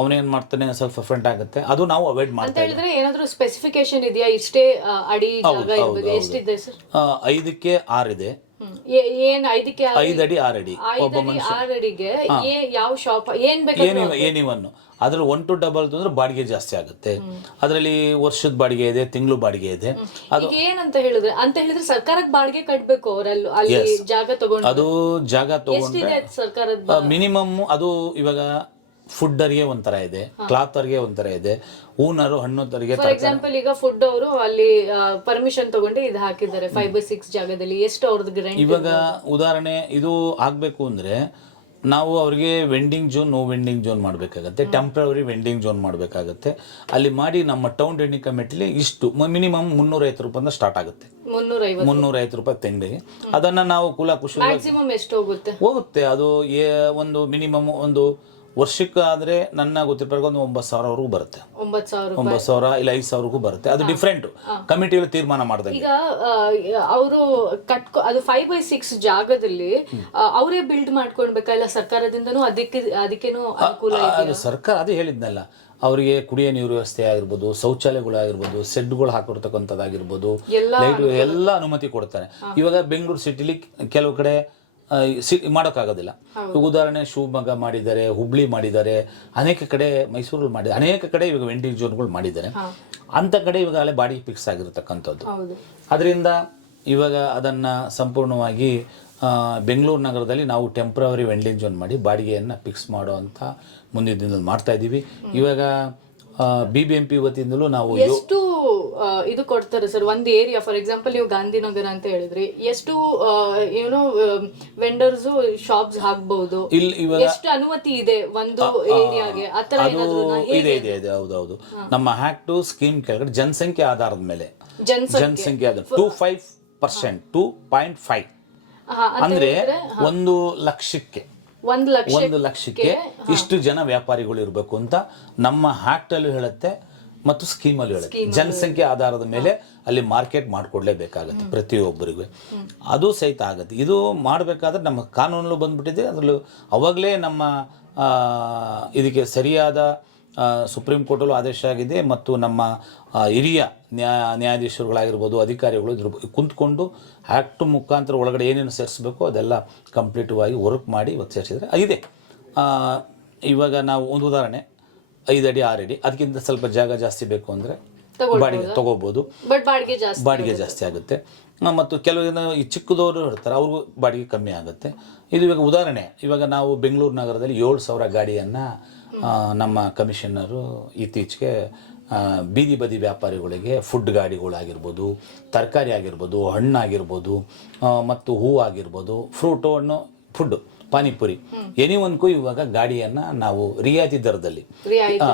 ಅವನೇನು ಮಾಡ್ತಾನೆ, ಸ್ವಲ್ಪ ಫ್ರೆಂಟ್ ಆಗುತ್ತೆ. ಅದು ನಾವು ಅವಾಯ್ಡ್ ಮಾಡ್ತಾ ಹೇಳಿದ್ರೆ ಏನಾದರೂ ಸ್ಪೆಸಿಫಿಕೇಶನ್ ಇದೆಯಾ? ಇಷ್ಟೇ ಅಡಿ ಜಾಗ ಇರಬೇಕು, ಎಷ್ಟಿದೆ ಸರ್? 5ಕ್ಕೆ 6 ಇದೆ. ಏನ್ 5ಕ್ಕೆ 5 ಅಡಿ 6 ಅಡಿ ಒಬ್ಬ ಮನುಷ್ಯ. 6 ಅಡಿಗೆ ಯಾವ ಶಾಪ್ ಏನ್ ಬೇಕು? ಏನಿವನ್ನು ಅದ್ರಲ್ಲಿ 1 to 2 ಅಂದ್ರೆ ಬಾಡಿಗೆ ಜಾಸ್ತಿ ಆಗುತ್ತೆ. ಅದರಲ್ಲಿ ವರ್ಷದ ಬಾಡಿಗೆ ಇದೆ, ತಿಂಗಳು ಬಾಡಿಗೆ ಇದೆ. ಅದು ಏನಂತ ಹೇಳಿದ್ರೆ ಸರ್ಕಾರಕ್ಕೆ ಬಾಡಿಗೆ ಕಟ್ಟಬೇಕು ಅವರಲ್ಲಿ, ಅಲ್ಲಿ ಜಾಗ ತಗೊಂಡು. ಅದು ಜಾಗ ತಗೊಂಡ್ರೆ ಸರ್ಕಾರದ ಮಿನಿಮಮ್ ಅದು ಇವಾಗ ಫುಡ್ಡರ್ಗೆ ಒಂಥರ ಇದೆ, ಕ್ಲಾತರ್ಗೆ ಒಂಥರ ಇದೆ, ಹೂನರು ಹಣ್ಣುತರಿಗೆ. ಫಾರ್ ಎಕ್ಸಾಂಪಲ್ ಈಗ ಫುಡ್ ಅವರು ಅಲ್ಲಿ ಪರ್ಮಿಷನ್ ತಗೊಂಡು ಇದು ಹಾಕಿದ್ದಾರೆ 5/6 ಜಾಗದಲ್ಲಿ, ಎಷ್ಟು ಅವ್ರದ್ದು ಗ್ಯಾರಂಟಿ? ಇವಾಗ ಉದಾಹರಣೆ ಇದು ಆಗ್ಬೇಕು ಅಂದ್ರೆ ನಾವು ಅವ್ರಿಗೆ vending zone, no vending zone ಮಾಡಬೇಕಾಗತ್ತೆ, ಟೆಂಪ್ರವರಿ ವೆಂಡಿಂಗ್ ಝೋನ್ ಮಾಡಬೇಕಾಗತ್ತೆ. ಅಲ್ಲಿ ಮಾಡಿ ನಮ್ಮ ಟೌನ್ ರೆಂಡಿಂಗ್ ಕಮಿಟಿಲಿ ಇಷ್ಟು ಮಿನಿಮಮ್ 350 ರೂಪಾಯಿಂದ ಸ್ಟಾರ್ಟ್ ಆಗುತ್ತೆ. 350 ರೂಪಾಯಿ ತಿಂಗಳಿಗೆ. ಅದನ್ನ ನಾವು ಕುಶಲ ಮ್ಯಾಕ್ಸಿಮಮ್ ಎಷ್ಟು ಹೋಗುತ್ತೆ? ಅದು ಒಂದು ಮಿನಿಮಮ್ ಒಂದು ವರ್ಷಕ್ಕಾದರೆ ನನ್ನ ಗೊತ್ತಿರೋ ಒಂದು 9,000ವರೆಗೂ ಬರುತ್ತೆ. 9,000 ಇಲ್ಲ 5,000ವರೆಗೂ ಬರುತ್ತೆ. ಅದು ಡಿಫ್ರೆಂಟ್ ಕಮಿಟಿಗಳು ತೀರ್ಮಾನ ಮಾಡಿದಾಗ. ಈಗ ಅವರು ಅದು 5/6 ಜಾಗದಲ್ಲಿ ಅವರೇ ಬಿಲ್ಡ್ ಮಾಡ್ಕೊಳ್ಬೇಕಾ ಇಲ್ಲ ಸರ್ಕಾರದಿಂದನೂ ಅದಕ್ಕೇನು ಅನುಕೂಲ? ಅದು ಸರ್ಕಾರ ಅದೇ ಹೇಳಿದ್ನಲ್ಲ, ಅವರಿಗೆ ಕುಡಿಯೋ ನೀರು ವ್ಯವಸ್ಥೆ ಆಗಿರ್ಬೋದು, ಶೌಚಾಲಯಗಳಾಗಿರ್ಬೋದು, ಸೆಡ್ಗಳು ಹಾಕಿರ್ತಕ್ಕಂಥದ್ದಾಗಿರ್ಬೋದು, ಲೈಟ್ ಎಲ್ಲ ಅನುಮತಿ ಕೊಡ್ತಾರೆ. ಇವಾಗ ಬೆಂಗಳೂರು ಸಿಟಿಲಿ ಕೆಲವು ಕಡೆ ಮಾಡೋಕ್ಕಾಗೋದಿಲ್ಲ. ಉದಾಹರಣೆ ಶಿವಮೊಗ್ಗ ಮಾಡಿದ್ದಾರೆ, ಹುಬ್ಳಿ ಮಾಡಿದ್ದಾರೆ, ಅನೇಕ ಕಡೆ ಮೈಸೂರಲ್ಲಿ ಮಾಡಿದ್ದಾರೆ, ಅನೇಕ ಕಡೆ ಇವಾಗ ವೆಂಡಿಂಗ್ ಝೋನ್ಗಳು ಮಾಡಿದ್ದಾರೆ. ಅಂಥ ಕಡೆ ಇವಾಗ ಅಲ್ಲೇ ಬಾಡಿ ಫಿಕ್ಸ್ ಆಗಿರತಕ್ಕಂಥದ್ದು. ಅದರಿಂದ ಇವಾಗ ಅದನ್ನು ಸಂಪೂರ್ಣವಾಗಿ ಬೆಂಗಳೂರು ನಗರದಲ್ಲಿ ನಾವು ಟೆಂಪ್ರವರಿ ವೆಂಡಿಂಗ್ ಝೋನ್ ಮಾಡಿ ಬಾಡಿಗೆಯನ್ನು ಫಿಕ್ಸ್ ಮಾಡೋ ಅಂತ ಮುಂದಿನ ದಿನದಲ್ಲಿ ಮಾಡ್ತಾ ಇದ್ದೀವಿ. ಇವಾಗ BBMP ವತಿಯಿಂದಲೂ ನಾವು ಎಷ್ಟು ಇದು ಕೊಡ್ತಾರೆ ಸರ್ ಒಂದು ಏರಿಯಾ? ಫಾರ್ ಎಕ್ಸಾಂಪಲ್ ನೀವು ಗಾಂಧಿನಗರ ಅಂತ ಹೇಳಿದ್ರಿ, ಎಷ್ಟು ಏನೋ ವೆಂಡರ್ಸ್ ಶಾಪ್ಸ್ ಹಾಕ್ಬಹುದು, ಎಷ್ಟು ಅನುಮತಿ ಇದೆ ಒಂದು ಏರಿಯಾಗೆ? ಆತರ ಇದೆ ಇದೆ ಇದೆ ಹೌದೌದು. ನಮ್ಮ ಆಕ್ಟ್ ಸ್ಕೀಮ್ ಕೆಳಗಡೆ ಜನಸಂಖ್ಯೆ ಆಧಾರದ ಮೇಲೆ ಜನಸಂಖ್ಯೆ ಆಧಾರ 2.5%, 2.5 ಅಂದ್ರೆ 1 ಲಕ್ಷಕ್ಕೆ ಇಷ್ಟು ಜನ ವ್ಯಾಪಾರಿಗಳು ಇರಬೇಕು ಅಂತ ನಮ್ಮ ಆಕ್ಟ್ ಅಲ್ಲೂ ಹೇಳುತ್ತೆ ಮತ್ತು ಸ್ಕೀಮಲ್ಲೂ ಹೇಳುತ್ತೆ. ಜನಸಂಖ್ಯೆ ಆಧಾರದ ಮೇಲೆ ಅಲ್ಲಿ ಮಾರ್ಕೆಟ್ ಮಾಡಿಕೊಡ್ಲೇಬೇಕಾಗತ್ತೆ ಪ್ರತಿಯೊಬ್ಬರಿಗೂ. ಅದು ಸಹಿತ ಆಗುತ್ತೆ. ಇದು ಮಾಡಬೇಕಾದ್ರೆ ನಮ್ಮ ಕಾನೂನಲ್ಲೂ ಬಂದ್ಬಿಟ್ಟಿದೆ. ಅದರಲ್ಲೂ ಅವಾಗಲೇ ನಮ್ಮ ಇದಕ್ಕೆ ಸರಿಯಾದ ಸುಪ್ರೀಂ ಕೋರ್ಟಲ್ಲೂ ಆದೇಶ ಆಗಿದೆ ಮತ್ತು ನಮ್ಮ ಹಿರಿಯ ನ್ಯಾಯಾಧೀಶರುಗಳಾಗಿರ್ಬೋದು, ಅಧಿಕಾರಿಗಳು ಇದ್ರ ಕುಂತ್ಕೊಂಡು ಆ್ಯಕ್ಟ್ ಮುಖಾಂತರ ಒಳಗಡೆ ಏನೇನು ಸೇರಿಸ್ಬೇಕು ಅದೆಲ್ಲ ಕಂಪ್ಲೀಟಿವಾಗಿ ವರ್ಕ್ ಮಾಡಿ ಇವತ್ತು ಸೇರಿಸಿದ್ರೆ ಇದೆ. ಇವಾಗ ನಾವು ಒಂದು ಉದಾಹರಣೆ 5 ಅಡಿ 6 ಅಡಿ ಅದಕ್ಕಿಂತ ಸ್ವಲ್ಪ ಜಾಗ ಜಾಸ್ತಿ ಬೇಕು ಅಂದರೆ ಬಾಡಿಗೆ ತೊಗೋಬೋದು, ಬಾಡಿಗೆ ಜಾಸ್ತಿ ಆಗುತ್ತೆ. ಮತ್ತು ಕೆಲವು ಜನ ಈ ಚಿಕ್ಕದವರು ಇರ್ತಾರೆ, ಅವ್ರಿಗೂ ಬಾಡಿಗೆ ಕಮ್ಮಿ ಆಗುತ್ತೆ. ಇದು ಇವಾಗ ಉದಾಹರಣೆ, ಇವಾಗ ನಾವು ಬೆಂಗಳೂರು ನಗರದಲ್ಲಿ 7,000 ಗಾಡಿಯನ್ನು ನಮ್ಮ ಕಮಿಷನರು ಇತ್ತೀಚೆಗೆ ಬೀದಿ ಬದಿ ವ್ಯಾಪಾರಿಗಳಿಗೆ ಫುಡ್ ಗಾಡಿಗಳಾಗಿರ್ಬೋದು, ತರಕಾರಿ ಆಗಿರ್ಬೋದು, ಹಣ್ಣಾಗಿರ್ಬೋದು ಮತ್ತು ಹೂವು ಆಗಿರ್ಬೋದು, ಫ್ರೂಟು, ಹಣ್ಣು, ಫುಡ್ಡು, ಪಾನಿಪುರಿ ಎನಿವನ್ಗೂ ಇವಾಗ ಗಾಡಿಯನ್ನು ನಾವು ರಿಯಾಯಿತಿ ದರದಲ್ಲಿ,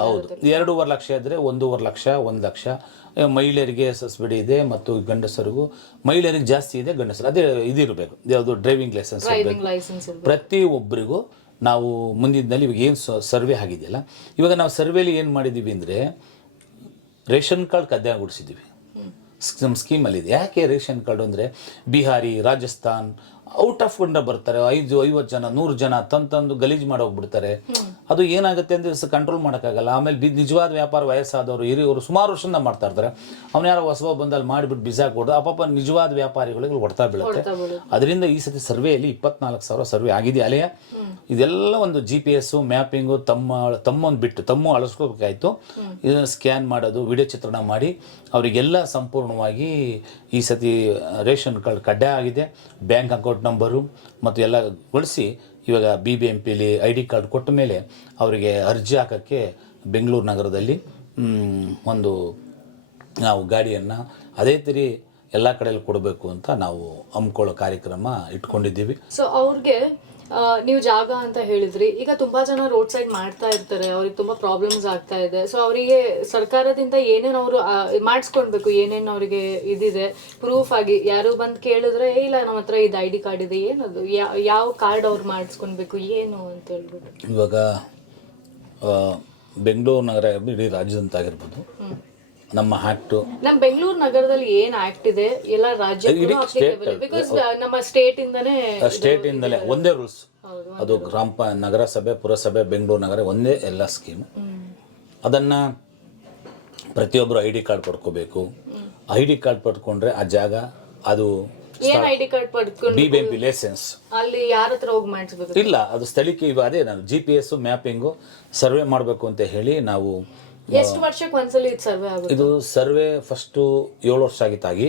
ಹೌದು, 2.5 ಲಕ್ಷ ಇದ್ದರೆ 1.5 ಲಕ್ಷ, 1 ಲಕ್ಷ. ಮಹಿಳೆಯರಿಗೆ ಸಬ್ಸಿಡಿ ಇದೆ ಮತ್ತು ಗಂಡಸರಿಗೂ, ಮಹಿಳೆಯರಿಗೆ ಜಾಸ್ತಿ ಇದೆ, ಗಂಡಸರು ಅದೇ ಇದಿರಬೇಕು, ಯಾವುದು ಡ್ರೈವಿಂಗ್ ಲೈಸೆನ್ಸ್ ಇರಬೇಕು ಪ್ರತಿಯೊಬ್ಬರಿಗೂ. ನಾವು ಮುಂದಿನಲ್ಲಿ ಇವಾಗ ಏನು ಸರ್ವೆ ಆಗಿದೆಯಲ್ಲ, ಇವಾಗ ನಾವು ಸರ್ವೇಲಿ ಏನು ಮಾಡಿದ್ದೀವಿ ಅಂದರೆ ರೇಷನ್ ಕಾರ್ಡ್ ಕಡ್ಡಾಯಗೊಳಿಸಿದ್ದೀವಿ. ನಮ್ಮ ಸ್ಕೀಮಲ್ಲಿದೆ. ಯಾಕೆ ರೇಷನ್ ಕಾರ್ಡು ಅಂದರೆ ಬಿಹಾರಿ, ರಾಜಸ್ಥಾನ್, ಔಟ್ ಆಫ್ ಕಂಡ ಬರ್ತಾರೆ, 50 ಜನ 100 ಜನ ತಂದು ಗಲೀಜು ಮಾಡೋಗ್ಬಿಡ್ತಾರೆ. ಅದು ಏನಾಗುತ್ತೆ ಅಂದರೆ ಕಂಟ್ರೋಲ್ ಮಾಡೋಕ್ಕಾಗಲ್ಲ. ಆಮೇಲೆ ನಿಜವಾದ ವ್ಯಾಪಾರ ವಯಸ್ಸಾದವರು, ಹಿರಿಯವರು ಸುಮಾರು ವರ್ಷದಿಂದ ಮಾಡ್ತಾ ಇರ್ತಾರೆ. ಅವನು ಯಾರೋ ಹೊಸಬ ಬಂದಲ್ಲಿ ಮಾಡಿಬಿಟ್ಟು ಬಿಸಾಕೊಡು, ಅಪ್ಪ ನಿಜವಾದ ವ್ಯಾಪಾರಿಗಳಿಗೆ ಹೊಡ್ತಾ ಬೀಳುತ್ತೆ. ಅದರಿಂದ ಈ ಸತಿ ಸರ್ವೆಯಲ್ಲಿ 24,000 ಸರ್ವೆ ಆಗಿದೆ ಅಲೆಯ. ಇದೆಲ್ಲ ಒಂದು GPS ಮ್ಯಾಪಿಂಗು ತಮ್ಮೊಂದು ಬಿಟ್ಟು ತಮ್ಮ ಅಳಿಸ್ಕೋಬೇಕಾಯ್ತು. ಇದನ್ನು ಸ್ಕ್ಯಾನ್ ಮಾಡೋದು, ವಿಡಿಯೋ ಚಿತ್ರಣ ಮಾಡಿ ಅವರಿಗೆಲ್ಲ ಸಂಪೂರ್ಣವಾಗಿ ಈ ಸತಿ ರೇಷನ್ ಕಾರ್ಡ್ ಕಡ್ಡಾಯ ಆಗಿದೆ. ಬ್ಯಾಂಕ್ ಅಕೌಂಟ್ ನಂಬರು ಮತ್ತು ಎಲ್ಲ ಗೊಳಿಸಿ ಇವಾಗ BBMPಲಿ ID ಕಾರ್ಡ್ ಕೊಟ್ಟ ಮೇಲೆ ಅವರಿಗೆ ಅರ್ಜಿ ಹಾಕೋಕ್ಕೆ ಬೆಂಗಳೂರು ನಗರದಲ್ಲಿ ಒಂದು ನಾವು ಗಾಡಿಯನ್ನು ಅದೇ ಥರ ಎಲ್ಲ ಕಡೆಯಲ್ಲಿ ಕೊಡಬೇಕು ಅಂತ ನಾವು ಹಮ್ಮಿಕೊಳ್ಳೋ ಕಾರ್ಯಕ್ರಮ ಇಟ್ಕೊಂಡಿದ್ದೀವಿ. ಸೊ ಅವ್ರಿಗೆ ನೀವು ಜಾಗ ಅಂತ ಹೇಳಿದ್ರಿ, ಈಗ ತುಂಬಾ ಜನ ರೋಡ್ ಸೈಡ್ ಮಾಡ್ತಾ ಇರ್ತಾರೆ, ಅವ್ರಿಗೆ ತುಂಬಾ ಪ್ರಾಬ್ಲಮ್ಸ್ ಆಗ್ತಾ ಇದೆ. ಸೊ ಅವರಿಗೆ ಸರ್ಕಾರದಿಂದ ಏನೇನು ಅವರು ಮಾಡಿಸ್ಕೊಳ್ಬೇಕು, ಏನೇನು ಅವರಿಗೆ ಇದಿದೆ ಪ್ರೂಫ್ ಆಗಿ, ಯಾರು ಬಂದು ಕೇಳಿದ್ರೆ ಇಲ್ಲ ನಮ್ಮ ಹತ್ರ ಇದು ID ಕಾರ್ಡ್ ಇದೆ, ಏನದು ಯಾವ ಕಾರ್ಡ್ ಅವ್ರು ಮಾಡಿಸ್ಕೊಳ್ಬೇಕು ಏನು ಅಂತ ಹೇಳ್ಬಿಟ್ಟು. ಇವಾಗ ಬೆಂಗಳೂರು ನಗರ ಇಡೀ ರಾಜ್ಯದಂತಾಗಿರ್ಬೋದು, ನಮ್ಮ ಆಕ್ಟ್ ನಮ್ಮ ಬೆಂಗಳೂರು ನಗರದಲ್ಲಿ ಏನ್ ಆಕ್ಟ್ ಇದೆ ಎಲ್ಲ ರಾಜ್ಯಕ್ಕೂ ಅಪ್ಲಿಕೇಬಲ್, ಬಿಕಾಸ್ ನಮ್ಮ ಸ್ಟೇಟಿಂದಲೇ ಒಂದೇ ರೂಲ್ಸ್. ಅದು ನಗರಸಭೆ, ಪುರಸಭೆ, ಬೆಂಗಳೂರು ನಗರ ಒಂದೇ ಎಲ್ಲ ಸ್ಕೀಮ್. ಅದನ್ನ ಪ್ರತಿಯೊಬ್ಬರು ID ಕಾರ್ಡ್ ಪಡ್ಕೋಬೇಕು. ID ಕಾರ್ಡ್ ಪಡ್ಕೊಂಡ್ರೆ ಆ ಜಾಗ ಅದು ಏನ್ ID ಕಾರ್ಡ್ ಪಡ್ಕೊಂಡು BBMP ಲೈಸೆನ್ಸ್ ಅಲ್ಲಿ ಯಾರ ಹತ್ರ ಹೋಗಿ ಮಾಡಿಸ್ಬೇಕು ಇಲ್ಲ, ಅದು ಸ್ಥಳಕ್ಕೆ ಇವಾಗ ಅದೇ ನಾನು GPS ಮ್ಯಾಪಿಂಗು ಸರ್ವೆ ಮಾಡಬೇಕು ಅಂತ ಹೇಳಿ ನಾವು. ಎಷ್ಟು ವರ್ಷಕ್ಕೆ ಒಂದ್ಸಲಿ ಇದು ಸರ್ವೆ ಆಗುತ್ತೆ? ಇದು ಸರ್ವೆ ಫಸ್ಟ್ 7 ವರ್ಷ ಆಗಿತ್ತಾಗಿ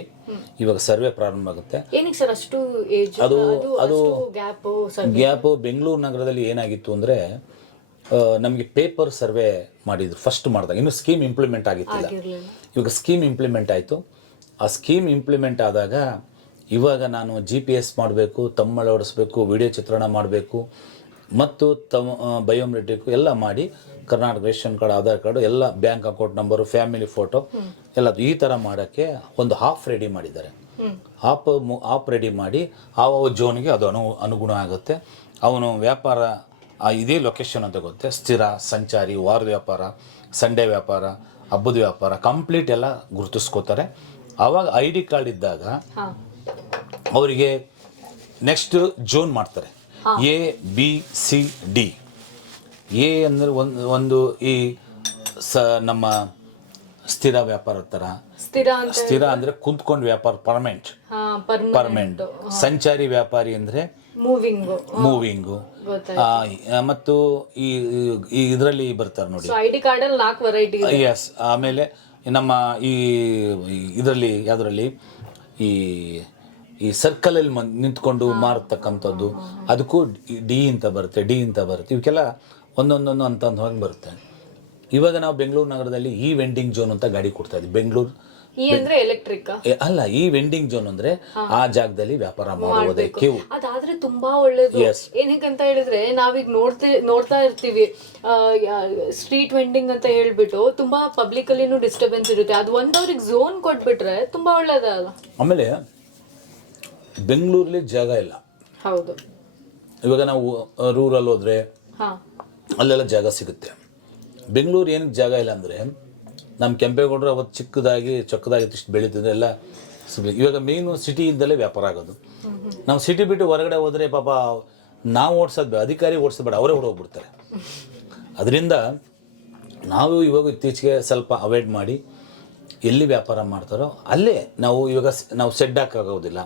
ಇವಾಗ ಸರ್ವೆ ಪ್ರಾರಂಭ ಆಗುತ್ತೆ. ಏನಕ್ಕೆ ಸರ್ ಅಷ್ಟು ಏಜ್? ಅದು ಗ್ಯಾಪ್ ಬೆಂಗಳೂರು ನಗರದಲ್ಲಿ ಏನಾಗಿತ್ತು ಅಂದ್ರೆ ನಮಗೆ ಪೇಪರ್ ಸರ್ವೆ ಮಾಡಿದ್ರು ಫಸ್ಟ್ ಮಾಡಿದಾಗ, ಇನ್ನು ಸ್ಕೀಮ್ ಇಂಪ್ಲಿಮೆಂಟ್ ಆಗಿತ್ತಿಲ್ಲ. ಇವಾಗ ಸ್ಕೀಮ್ ಇಂಪ್ಲಿಮೆಂಟ್ ಆಯಿತು. ಆ ಸ್ಕೀಮ್ ಇಂಪ್ಲಿಮೆಂಟ್ ಆದಾಗ ಇವಾಗ ನಾನು GPS ಮಾಡಬೇಕು, ತಮ್ಮ ಅಳವಡಿಸ್ಬೇಕು, ವಿಡಿಯೋ ಚಿತ್ರಣ ಮಾಡಬೇಕು ಮತ್ತು ಬಯೋಮೆಟ್ರಿಕ್ ಎಲ್ಲ ಮಾಡಿ Karnataka ration card, Aadhaar card ಎಲ್ಲ, bank account number, family photo ಎಲ್ಲ ಈ ಥರ ಮಾಡೋಕ್ಕೆ ಒಂದು ಹಾಫ್ ರೆಡಿ ಮಾಡಿದ್ದಾರೆ. ಹಾಫ್ ರೆಡಿ ಮಾಡಿ ಆ ಜೋನ್ಗೆ ಅದು ಅನುಗುಣ ಆಗುತ್ತೆ. ಅವನು ವ್ಯಾಪಾರ ಇದೇ ಲೊಕೇಶನ್ ಅಂತ ಗೊತ್ತೆ, ಸ್ಥಿರ, ಸಂಚಾರಿ, ವಾರದ ವ್ಯಾಪಾರ, ಸಂಡೇ ವ್ಯಾಪಾರ, ಹಬ್ಬದ ವ್ಯಾಪಾರ ಕಂಪ್ಲೀಟ್ ಎಲ್ಲ ಗುರುತಿಸ್ಕೋತಾರೆ. ಆವಾಗ ID ಕಾರ್ಡ್ ಇದ್ದಾಗ ಅವರಿಗೆ ನೆಕ್ಸ್ಟ್ ಜೋನ್ ಮಾಡ್ತಾರೆ, ABCD. ಎ ಅಂದರೆ ಒಂದು ಈ ನಮ್ಮ ಸ್ಥಿರ ವ್ಯಾಪಾರ ಥರ, ಸ್ಥಿರ ಅಂದರೆ ಕುಂತ್ಕೊಂಡು ವ್ಯಾಪಾರ, ಪರ್ಮನೆಂಟ್. ಸಂಚಾರಿ ವ್ಯಾಪಾರಿ ಅಂದರೆ ಮೂವಿಂಗು. ಮತ್ತು ಈ ಇದರಲ್ಲಿ ಬರ್ತಾರೆ ನೋಡಿ, ID ಕಾರ್ಡ್ ಅಲ್ಲಿ 4 ವೆರೈಟಿ. ಎಸ್. ಆಮೇಲೆ ನಮ್ಮ ಇದರಲ್ಲಿ ಯಾವುದರಲ್ಲಿ ಈ ಸರ್ಕಲಲ್ಲಿ ನಿಂತ್ಕೊಂಡು ಮಾರತಕ್ಕಂಥದ್ದು, ಅದಕ್ಕೂ ಡಿ ಅಂತ ಬರುತ್ತೆ, ಇವಕ್ಕೆಲ್ಲ ಒಂದೊಂದೊಂದು ಅಂತಂದು ಹೋಗಿ ಬರುತ್ತೆ. ಇವಾಗ ನಾವು ಬೆಂಗಳೂರು ನಗರದಲ್ಲಿ ಈ ವೆಂಡಿಂಗ್ ಜೋನ್ ಅಂತ ಗಾಡಿ ಕೊಡ್ತಾ ಇದ್ವಿ. ಬೆಂಗಳೂರು ಅಂದ್ರೆ ಎಲೆಕ್ಟ್ರಿಕ್ ಅಲ್ಲ, ಈ ವೆಂಡಿಂಗ್ ಜೋನ್ ಅಂದ್ರೆ ಆ ಜಾಗದಲ್ಲಿ ವ್ಯಾಪಾರ ಮಾಡುವುದಕ್ಕೆ. ಅದಾದ್ರೆ ತುಂಬಾ ಒಳ್ಳೇದು. ಏನಕ್ಕಂತ ಹೇಳಿದ್ರೆ ನಾವೀಗ ನೋಡ್ತಾ ಇರ್ತೀವಿ ಸ್ಟ್ರೀಟ್ ವೆಂಡಿಂಗ್ ಅಂತ ಹೇಳ್ಬಿಟ್ಟು ತುಂಬಾ ಪಬ್ಲಿಕ್ ಅಲ್ಲಿನೂ ಡಿಸ್ಟರ್ಬೆನ್ಸ್ ಇರುತ್ತೆ. ಅದು ಒಂದವ್ರಿಗೆ ಝೋನ್ ಕೊಟ್ಬಿಟ್ರೆ ತುಂಬಾ ಒಳ್ಳೇದಲ್ಲ. ಆಮೇಲೆ ಬೆಂಗಳೂರಲ್ಲಿ ಜಾಗ ಇಲ್ಲ. ಹೌದು. ಇವಾಗ ನಾವು ರೂರಲ್ ಹೋದ್ರೆ ಅಲ್ಲೆಲ್ಲ ಜಾಗ ಸಿಗುತ್ತೆ. ಬೆಂಗಳೂರು ಏನಕ್ಕೆ ಜಾಗ ಇಲ್ಲ ಅಂದರೆ, ನಮ್ಮ ಕೆಂಪೇಗೌಡರು ಅವತ್ತು ಚಿಕ್ಕದಾಗಿ ಇಷ್ಟು ಬೆಳೀತಿದ್ರೆ ಎಲ್ಲ ಇವಾಗ ಮೇಯ್ನು ಸಿಟಿಯಿಂದಲೇ ವ್ಯಾಪಾರ ಆಗೋದು. ನಾವು ಸಿಟಿ ಬಿಟ್ಟು ಹೊರಗಡೆ ಹೋದರೆ ಪಾಪ ನಾವು ಓಡಿಸೋದು ಅಧಿಕಾರಿ ಓಡಿಸೋದು ಬೇಡ, ಅವರೇ ಹೊಡೋಗ್ಬಿಡ್ತಾರೆ. ಅದರಿಂದ ನಾವು ಇವಾಗ ಇತ್ತೀಚೆಗೆ ಸ್ವಲ್ಪ ಅವಾಯ್ಡ್ ಮಾಡಿ ಎಲ್ಲಿ ವ್ಯಾಪಾರ ಮಾಡ್ತಾರೋ ಅಲ್ಲೇ ನಾವು ಸೆಡ್ ಹಾಕೋಗೋದಿಲ್ಲ,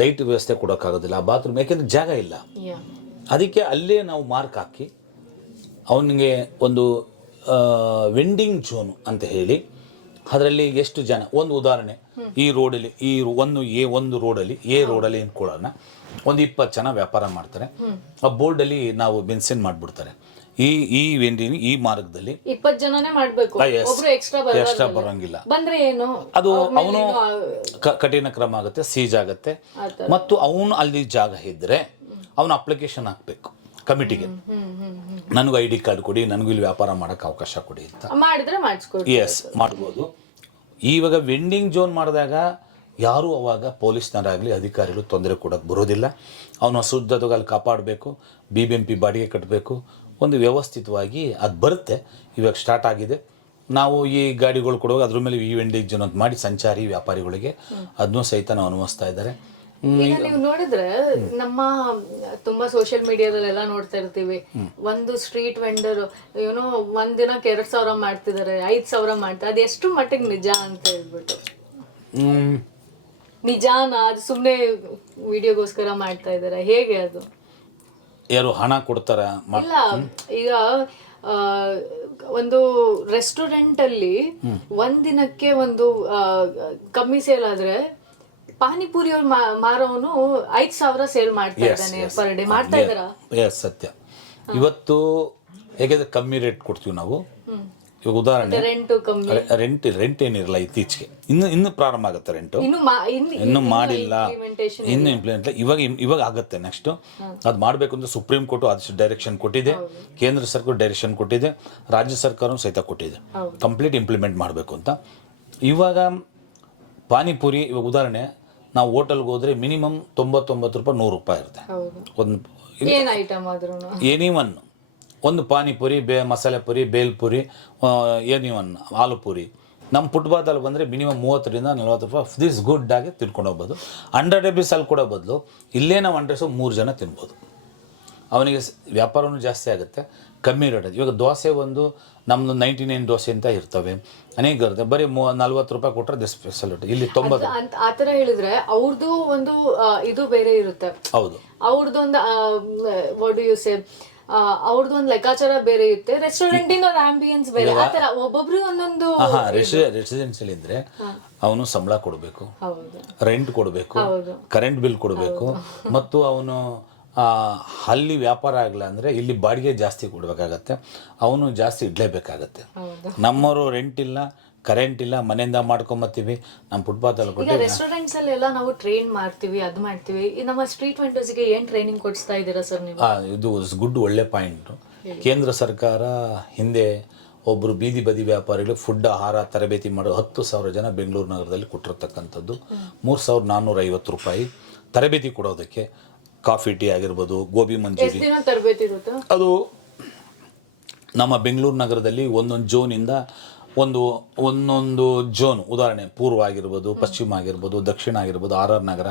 ಲೈಟ್ ವ್ಯವಸ್ಥೆ ಕೊಡೋಕ್ಕಾಗೋದಿಲ್ಲ, ಬಾತ್ರೂಮ್, ಯಾಕೆಂದರೆ ಜಾಗ ಇಲ್ಲ. ಅದಕ್ಕೆ ಅಲ್ಲೇ ನಾವು ಮಾರ್ಕ್ ಹಾಕಿ ಅವನಿಗೆ ಒಂದು ವೆಂಡಿಂಗ್ ಝೋನು ಅಂತ ಹೇಳಿ, ಅದರಲ್ಲಿ ಎಷ್ಟು ಜನ, ಒಂದು ಉದಾಹರಣೆ, ಈ ರೋಡಲ್ಲಿ ಒಂದು ರೋಡಲ್ಲಿ ಅಂದ್ಕೊಳ್ಳೋಣ, ಒಂದು 20 ಜನ ವ್ಯಾಪಾರ ಮಾಡ್ತಾರೆ. ಆ ಬೋರ್ಡಲ್ಲಿ ನಾವು ಮೆನ್ಷನ್ ಮಾಡಿಬಿಡ್ತಾರೆ, ಈ ವೆಂಡಿಂಗ್ ಈ ಮಾರ್ಗದಲ್ಲಿ 20 ಜನನೇ ಮಾಡಬೇಕು, ಎಕ್ಸ್ಟ್ರಾ ಬರೋಂಗಿಲ್ಲ. ಬಂದ್ರೆ ಏನು ಅದು ಅವನು ಕಠಿಣ ಕ್ರಮ ಆಗುತ್ತೆ, ಸೀಜ್ ಆಗುತ್ತೆ. ಮತ್ತು ಅವನು ಅಲ್ಲಿ ಜಾಗ ಇದ್ದರೆ ಅವನು ಅಪ್ಲಿಕೇಶನ್ ಹಾಕಬೇಕು ಕಮಿಟಿಗೆ, ನನಗೂ ID ಕಾರ್ಡ್ ಕೊಡಿ, ನನಗೂ ಇಲ್ಲಿ ವ್ಯಾಪಾರ ಮಾಡೋಕ್ಕೆ ಅವಕಾಶ ಕೊಡಿ ಅಂತ ಮಾಡಿದ್ರೆ ಎಸ್ ಮಾಡ್ಬೋದು. ಇವಾಗ ವೆಂಡಿಂಗ್ ಝೋನ್ ಮಾಡಿದಾಗ ಯಾರೂ ಅವಾಗ ಪೊಲೀಸ್ನರಾಗಲಿ ಅಧಿಕಾರಿಗಳು ತೊಂದರೆ ಕೊಡೋಕ್ಕೆ ಬರೋದಿಲ್ಲ. ಅವನು ಶುದ್ಧತೆಗೆ ಅಲ್ಲಿ ಕಾಪಾಡಬೇಕು, BBMP ಬಾಡಿಗೆ ಕಟ್ಟಬೇಕು, ಒಂದು ವ್ಯವಸ್ಥಿತವಾಗಿ ಅದು ಬರುತ್ತೆ. ಇವಾಗ ಸ್ಟಾರ್ಟ್ ಆಗಿದೆ. ನಾವು ಈ ಗಾಡಿಗಳು ಕೊಡುವಾಗ ಅದ್ರ ಮೇಲೆ ಈ ವೆಂಡಿಂಗ್ ಝೋನ್ ಅಂತ ಮಾಡಿ ಸಂಚಾರಿ ವ್ಯಾಪಾರಿಗಳಿಗೆ ಅದನ್ನೂ ಸಹಿತ ನಾವು ಅನುಭವಿಸ್ತಾ ಇದ್ದಾರೆ. ಈಗ ನೀವು ನೋಡಿದ್ರೆ ನಮ್ಮ ತುಂಬಾ ಸೋಷಿಯಲ್ ಮೀಡಿಯಾದಲ್ಲೆಲ್ಲ ನೋಡ್ತಾ ಇರ್ತೀವಿ, ಒಂದು ಸ್ಟ್ರೀಟ್ ವೆಂಡರ್ ಏನೋ ಒಂದ್ ದಿನಕ್ಕೆ 2,000 ಮಾಡ್ತಿದ್ದಾರೆ, 5,000 ಮಾಡ್ತಾರೆ. ಅದು ಎಷ್ಟು ಮಟ್ಟಿಗೆ ನಿಜ ಅಂತ ಹೇಳ್ಬಿಟ್ಟು, ನಿಜಾನಾ ಅದು ಸುಮ್ಮನೆ ವಿಡಿಯೋಗೋಸ್ಕರ ಮಾಡ್ತಾ ಇದ್ದಾರೆ, ಹೇಗೆ ಅದು? ಯಾರು ಹಣ ಕೊಡ್ತಾರ? ಇಲ್ಲ, ಈಗ ಒಂದು ರೆಸ್ಟೋರೆಂಟ್ ಅಲ್ಲಿ ಒಂದ್ ದಿನಕ್ಕೆ ಒಂದು ಕಮ್ಮಿ ಸೇಲ್ ಆದ್ರೆ ಪಾನಿಪುರಿ ಅವ್ರು ಮಾರೋನು 5,000 ಸೇಲ್ ಮಾಡ್ತಾ ಇದ್ದಾನೆ ಪರ್ ಡೇ. ಮಾಡ್ತಾ ಇದ್ದಾರಾ? ಎಸ್, ಸತ್ಯ. ಇವತ್ತು ಹೇಗೆ ಕಮ್ಮಿ ರೇಟ್ ಕೊಡ್ತೀವಿ ನಾವು. ಇವಾಗ ಉದಾಹರಣೆ ರೆಂಟ್ ಏನಿರಲ್ಲ ಇತ್ತೀಚೆಗೆ, ಇನ್ನು ಪ್ರಾರಂಭ ಆಗುತ್ತೆ ರೆಂಟು, ಇನ್ನು ಮಾಡಿಲ್ಲ, ಇನ್ನು ಇಂಪ್ಲಿಮೆಂಟ್ ಇವಾಗ ಆಗುತ್ತೆ. ನೆಕ್ಸ್ಟ್ ಅದು ಮಾಡಬೇಕು ಅಂತ ಸುಪ್ರೀಂ ಕೋರ್ಟ್ ಆದಷ್ಟು ಡೈರೆಕ್ಷನ್ ಕೊಟ್ಟಿದೆ, ಕೇಂದ್ರ ಸರ್ಕಾರ ಡೈರೆಕ್ಷನ್ ಕೊಟ್ಟಿದೆ, ರಾಜ್ಯ ಸರ್ಕಾರವೂ ಸಹಿತ ಕೊಟ್ಟಿದೆ ಕಂಪ್ಲೀಟ್ ಇಂಪ್ಲಿಮೆಂಟ್ ಮಾಡಬೇಕು ಅಂತ. ಇವಾಗ ಪಾನಿಪುರಿ, ಇವಾಗ ಉದಾಹರಣೆ ನಾವು ಹೋಟೆಲ್ಗೆ ಹೋದ್ರೆ ಮಿನಿಮಮ್ 99 ರೂಪಾಯಿ, 100 ರೂಪಾಯಿ ಇರುತ್ತೆ ಒಂದು ಪಾನಿಪುರಿ, ಮಸಾಲೆ ಪುರಿ, ಬೇಲ್ಪುರಿ, ಆಲೂ ಪುರಿ. ನಮ್ಮ ಫುಟ್ಪಾತಲ್ಲಿ ಬಂದರೆ ಮಿನಿಮಮ್ 30 ರಿಂದ 40 ರೂಪಾಯಿ ದಿಸ್ ಗುಡ್ ಆಗಿ ತಿನ್ಕೊಂಡು ಹೋಗ್ಬೋದು. 100 rupees ಅಲ್ಲಿ ಕೊಡೋ ಬದಲು ಇಲ್ಲೇ ನಾವು 3 ಜನ ತಿನ್ಬೋದು. ಅವನಿಗೆ ವ್ಯಾಪಾರವೂ ಜಾಸ್ತಿ ಆಗುತ್ತೆ, ಕಮ್ಮಿ ರೇಟ್. ಇವಾಗ ದೋಸೆ ಒಂದು ನಮ್ಮದು 99 ದೋಸೆ ಅಂತ ಇರ್ತವೆ, ಅನೇಕ ಇರುತ್ತೆ. ಬರೀ 40 ರೂಪಾಯಿ ಕೊಟ್ಟರೆ ದಿ ಸ್ಪೆಷಾಲಿಟಿ. ಇಲ್ಲಿ 90 ಆ ಥರ ಹೇಳಿದ್ರೆ ಅವ್ರದ್ದು ಒಂದು ಇದು ಬೇರೆ ಇರುತ್ತೆ. ಹೌದು, ಅವ್ರದ್ದೊಂದು ವಾಟ್ ಡು ಯು ಸೇ, ಅವ್ರದ್ದು ಒಂದು ಲೆಕ್ಕಾಚಾರ ಬೇರೆ ಇರುತ್ತೆ, ರೆಸ್ಟೋರೆಂಟಿನ ಒಂದು ಆಂಬಿಯನ್ಸ್ ಬೇರೆ. ಆ ಥರ ಒಬ್ಬೊಬ್ರು ಒಂದೊಂದು. ರೆಸಿಡೆನ್ಸಿಯಲ್ ಇದ್ರೆ ಅವನು ಸಂಬಳ ಕೊಡಬೇಕು, ರೆಂಟ್ ಕೊಡಬೇಕು, ಕರೆಂಟ್ ಬಿಲ್ ಕೊಡಬೇಕು, ಮತ್ತು ಅವನು ಅಲ್ಲಿ ವ್ಯಾಪಾರ ಆಗಲ್ಲ ಅಂದರೆ ಇಲ್ಲಿ ಬಾಡಿಗೆ ಜಾಸ್ತಿ ಕೊಡಬೇಕಾಗತ್ತೆ, ಅವನು ಜಾಸ್ತಿ ಇಡಲೇಬೇಕಾಗತ್ತೆ. ನಮ್ಮವರು ರೆಂಟ್ ಇಲ್ಲ, ಕರೆಂಟ್ ಇಲ್ಲ, ಮನೆಯಿಂದ ಮಾಡ್ಕೊಂಬತ್ತೀವಿ, ನಮ್ಮ ಫುಟ್ಪಾತಲ್ಲಿ ಕೊಟ್ಟು. ರೆಸ್ಟೋರೆಂಟ್ಸ್ ಅಲ್ಲೆಲ್ಲ ನಾವು ಟ್ರೈನ್ ಮಾಡ್ತೀವಿ, ಅದು ಮಾಡ್ತೀವಿ. ನಮ್ಮ ಸ್ಟ್ರೀಟ್ ವೆಂಡರ್ಸ್ಗೆ ಏನು ಟ್ರೈನಿಂಗ್ ಕೊಡಿಸ್ತಾ ಇದ್ದೀರಾ ಸರ್ ನೀವು? ಇದು ಗುಡ್, ಒಳ್ಳೆ ಪಾಯಿಂಟು. ಕೇಂದ್ರ ಸರ್ಕಾರ ಹಿಂದೆ ಒಬ್ಬರು ಬೀದಿ ಬದಿ ವ್ಯಾಪಾರಿಗಳು ಫುಡ್ ಆಹಾರ ತರಬೇತಿ ಮಾಡೋ 10,000 ಜನ ಬೆಂಗಳೂರು ನಗರದಲ್ಲಿ ಕೊಟ್ಟಿರ್ತಕ್ಕಂಥದ್ದು. 3,450 ರೂಪಾಯಿ ತರಬೇತಿ ಕೊಡೋದಕ್ಕೆ. ಕಾಫಿ ಟೀ ಆಗಿರ್ಬೋದು, ಗೋಬಿ ಮಂಚೂರಿ. ಎಷ್ಟು ದಿನ ತರಬೇತಿ ಇರುತ್ತೆ? ಅದು ನಮ್ಮ ಬೆಂಗಳೂರು ನಗರದಲ್ಲಿ ಒಂದೊಂದು ಝೋನಿಂದ ಒಂದೊಂದು ಝೋನ್, ಉದಾಹರಣೆ ಪೂರ್ವ ಆಗಿರ್ಬೋದು, ಪಶ್ಚಿಮ ಆಗಿರ್ಬೋದು, ದಕ್ಷಿಣ ಆಗಿರ್ಬೋದು, RR ನಗರ,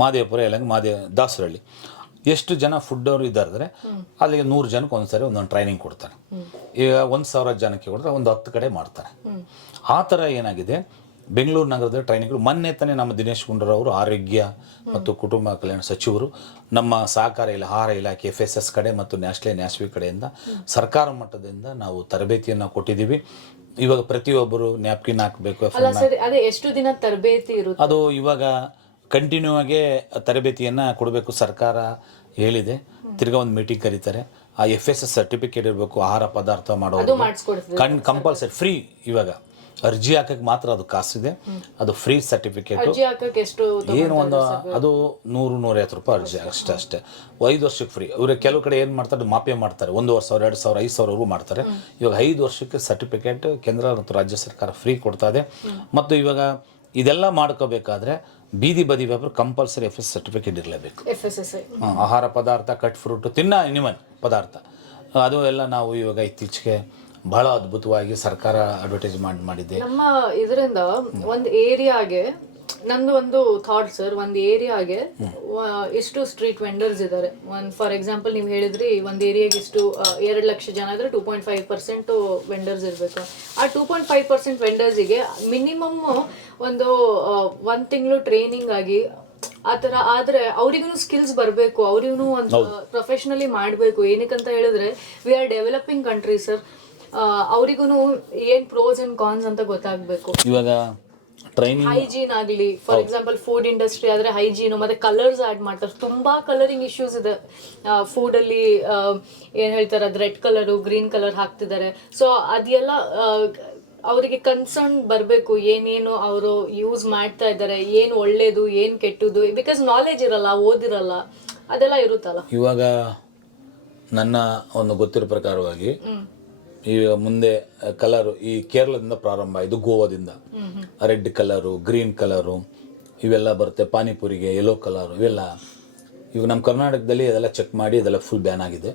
ಮಹದೇವಪುರ, ಯಲಹಂಕ, ದಾಸರಹಳ್ಳಿ, ಎಷ್ಟು ಜನ ಫುಡ್ ಅವರು ಇದ್ದಾರೆ ಅಲ್ಲಿಗೆ 100 ಜನಕ್ಕೆ ಒಂದ್ಸರಿ ಒಂದೊಂದು ಟ್ರೈನಿಂಗ್ ಕೊಡ್ತಾರೆ. ಈಗ 1000 ಜನಕ್ಕೆ ಕೊಡ್ತಾರೆ, ಒಂದು 10 ಕಡೆ ಮಾಡ್ತಾರೆ. ಆ ಥರ ಏನಾಗಿದೆ ಬೆಂಗಳೂರು ನಗರದ ಟ್ರೈನಿಂಗ್ಗಳು. ಮೊನ್ನೆ ತಾನೇ ನಮ್ಮ ದಿನೇಶ್ ಗುಂಡೂರಾವ್ ಆರೋಗ್ಯ ಮತ್ತು ಕುಟುಂಬ ಕಲ್ಯಾಣ ಸಚಿವರು ನಮ್ಮ ಸಹಕಾರ ಆಹಾರ ಇಲಾಖೆ FSS ಕಡೆ ಮತ್ತು ನ್ಯಾಸ್ವಿ ಕಡೆಯಿಂದ ಸರ್ಕಾರ ಮಟ್ಟದಿಂದ ನಾವು ತರಬೇತಿಯನ್ನು ಕೊಟ್ಟಿದ್ದೀವಿ. ಇವಾಗ ಪ್ರತಿಯೊಬ್ಬರು ನ್ಯಾಪ್ಕಿನ್ ಹಾಕಬೇಕು. ಅದೇ ಎಷ್ಟು ದಿನ ತರಬೇತಿ ಇರುತ್ತೆ? ಅದು ಇವಾಗ ಕಂಟಿನ್ಯೂ ಆಗಿ ತರಬೇತಿಯನ್ನು ಕೊಡಬೇಕು ಸರ್ಕಾರ ಹೇಳಿದೆ. ತಿರ್ಗಾ ಒಂದು ಮೀಟಿಂಗ್ ಕರೀತಾರೆ. ಆ FSS ಸರ್ಟಿಫಿಕೇಟ್ ಇರಬೇಕು. ಆಹಾರ ಪದಾರ್ಥ ಮಾಡೋದು ಕಂಪಲ್ಸರಿ ಫ್ರೀ. ಇವಾಗ ಅರ್ಜಿ ಹಾಕಕ್ಕೆ ಮಾತ್ರ ಅದು ಕಾಸಿದೆ, ಅದು ಫ್ರೀ ಸರ್ಟಿಫಿಕೇಟ್. ಏನು ಅದು 100-150 ರೂಪಾಯಿ ಅರ್ಜಿ ಅಷ್ಟೇ. 5 ವರ್ಷಕ್ಕೆ ಫ್ರೀ. ಇವ್ರಿಗೆ ಕೆಲವು ಕಡೆ ಏನು ಮಾಡ್ತಾರೆ, ಮಾಪೆ ಮಾಡ್ತಾರೆ, 1,500, 2,000, 5,000 ಮಾಡ್ತಾರೆ. ಇವಾಗ 5 ವರ್ಷಕ್ಕೆ ಸರ್ಟಿಫಿಕೇಟ್ ಕೇಂದ್ರ ಮತ್ತು ರಾಜ್ಯ ಸರ್ಕಾರ ಫ್ರೀ ಕೊಡ್ತಾ ಇದೆ. ಮತ್ತು ಇವಾಗ ಇದೆಲ್ಲ ಮಾಡ್ಕೋಬೇಕಾದ್ರೆ ಬೀದಿ ಬದಿ ವ್ಯಾಪಾರ ಕಂಪಲ್ಸರಿ FSS ಸರ್ಟಿಫಿಕೇಟ್ ಇರಲೇಬೇಕು. ಆಹಾರ ಪದಾರ್ಥ, ಕಟ್ ಫ್ರೂಟ್, ನಿಮನ್ ಪದಾರ್ಥ ಅದು ಎಲ್ಲ ನಾವು ಇವಾಗ ಇತ್ತೀಚೆಗೆ ಬಹಳ ಅದ್ಭುತವಾಗಿ ಸರ್ಕಾರ ಅಡ್ವರ್ಟೈಸ್ ಮಾಡಿದೆ. ನಮ್ಮ ಇದರಿಂದ ಒಂದು ಏರಿಯಾಗೆ, ನಮ್ದು ಒಂದು ಥಾಟ್ ಸರ್, ಒಂದು ಏರಿಯಾಗೆ ಎಷ್ಟು ಸ್ಟ್ರೀಟ್ ವೆಂಡರ್ಸ್ ಇದ್ದಾರೆ. ಫಾರ್ ಎಕ್ಸಾಂಪಲ್ ನೀವು ಹೇಳಿದ್ರಿ ಒಂದು ಏರಿಯಾಗೆ ಇಷ್ಟು 2 ಲಕ್ಷ ಜನ ಇದ್ರೆ 2.5% ವೆಂಡರ್ಸ್ ಇರಬೇಕು. ಆ 2.5% ವೆಂಡರ್ಸಿಗೆ ಮಿನಿಮಮ್ ಒಂದು 1 ತಿಂಗಳು ಟ್ರೈನಿಂಗ್ ಆಗಿ ಆ ಥರ ಆದರೆ ಅವ್ರಿಗೂ ಸ್ಕಿಲ್ಸ್ ಬರಬೇಕು, ಅವ್ರಿಗೂ ಒಂದು ಪ್ರೊಫೆಷನಲಿ ಮಾಡಬೇಕು. ಏನಕ್ಕಂತ ಹೇಳಿದ್ರೆ we are developing country sir. ಅವ್ರಿಗೂ ಏನ್ ಪ್ರೋಸ್ ಅಂಡ್ ಕಾನ್ಸ್ ಅಂತ ಗೊತ್ತಾಗಬೇಕು. ಇವಾಗ ಟ್ರೈನಿಂಗ್ ಹೈಜೀನ್ ಆಗಲಿ, ಫಾರ್ ಎಕ್ಸಾಂಪಲ್ ಫುಡ್ ಇಂಡಸ್ಟ್ರಿ ಆದ್ರೆ ಹೈಜೀನು, ಮತ್ತೆ ಕಲರ್ಸ್ ಆಡ್ ಮಾಡ್ತಾರೆ. ತುಂಬಾ ಕಲರಿಂಗ್ ಇಶ್ಯೂಸ್ ಇದೆ ಫುಡ್ ಅಲ್ಲಿ. ಏನ್ ಹೇಳ್ತಾರೆ, ಅದು ರೆಡ್ ಕಲರ್, ಗ್ರೀನ್ ಕಲರ್ ಹಾಕ್ತಿದ್ದಾರೆ. ಸೊ ಅದೆಲ್ಲ ಅವರಿಗೆ ಕನ್ಸರ್ನ್ ಬರಬೇಕು, ಏನೇನು ಅವರು ಯೂಸ್ ಮಾಡ್ತಾ ಇದ್ದಾರೆ, ಏನು ಒಳ್ಳೇದು ಏನು ಕೆಟ್ಟದ್ದು. ಬಿಕಾಸ್ ನಾಲೆಜ್ ಇರಲ್ಲ, ಓದಿರಲ್ಲ, ಅದೆಲ್ಲ ಇರುತ್ತಲ್ಲ. ಇವಾಗ ನನ್ನ ಒಂದು ಗೊತ್ತಿರೋ ಪ್ರಕಾರವಾಗಿ ಈಗ ಮುಂದೆ ಕಲರು ಈ ಕೇರಳದಿಂದ ಪ್ರಾರಂಭ ಆಯಿತು, ಗೋವಾದಿಂದ ರೆಡ್ ಕಲರು, ಗ್ರೀನ್ ಕಲರು ಇವೆಲ್ಲ ಬರುತ್ತೆ. ಪಾನಿಪುರಿಗೆ ಯೆಲ್ಲೋ ಕಲರು ಇವೆಲ್ಲ ಇವಾಗ ನಮ್ಮ ಕರ್ನಾಟಕದಲ್ಲಿ ಅದೆಲ್ಲ ಚೆಕ್ ಮಾಡಿ ಅದೆಲ್ಲ ಫುಲ್ ಬ್ಯಾನ್ ಆಗಿದೆ.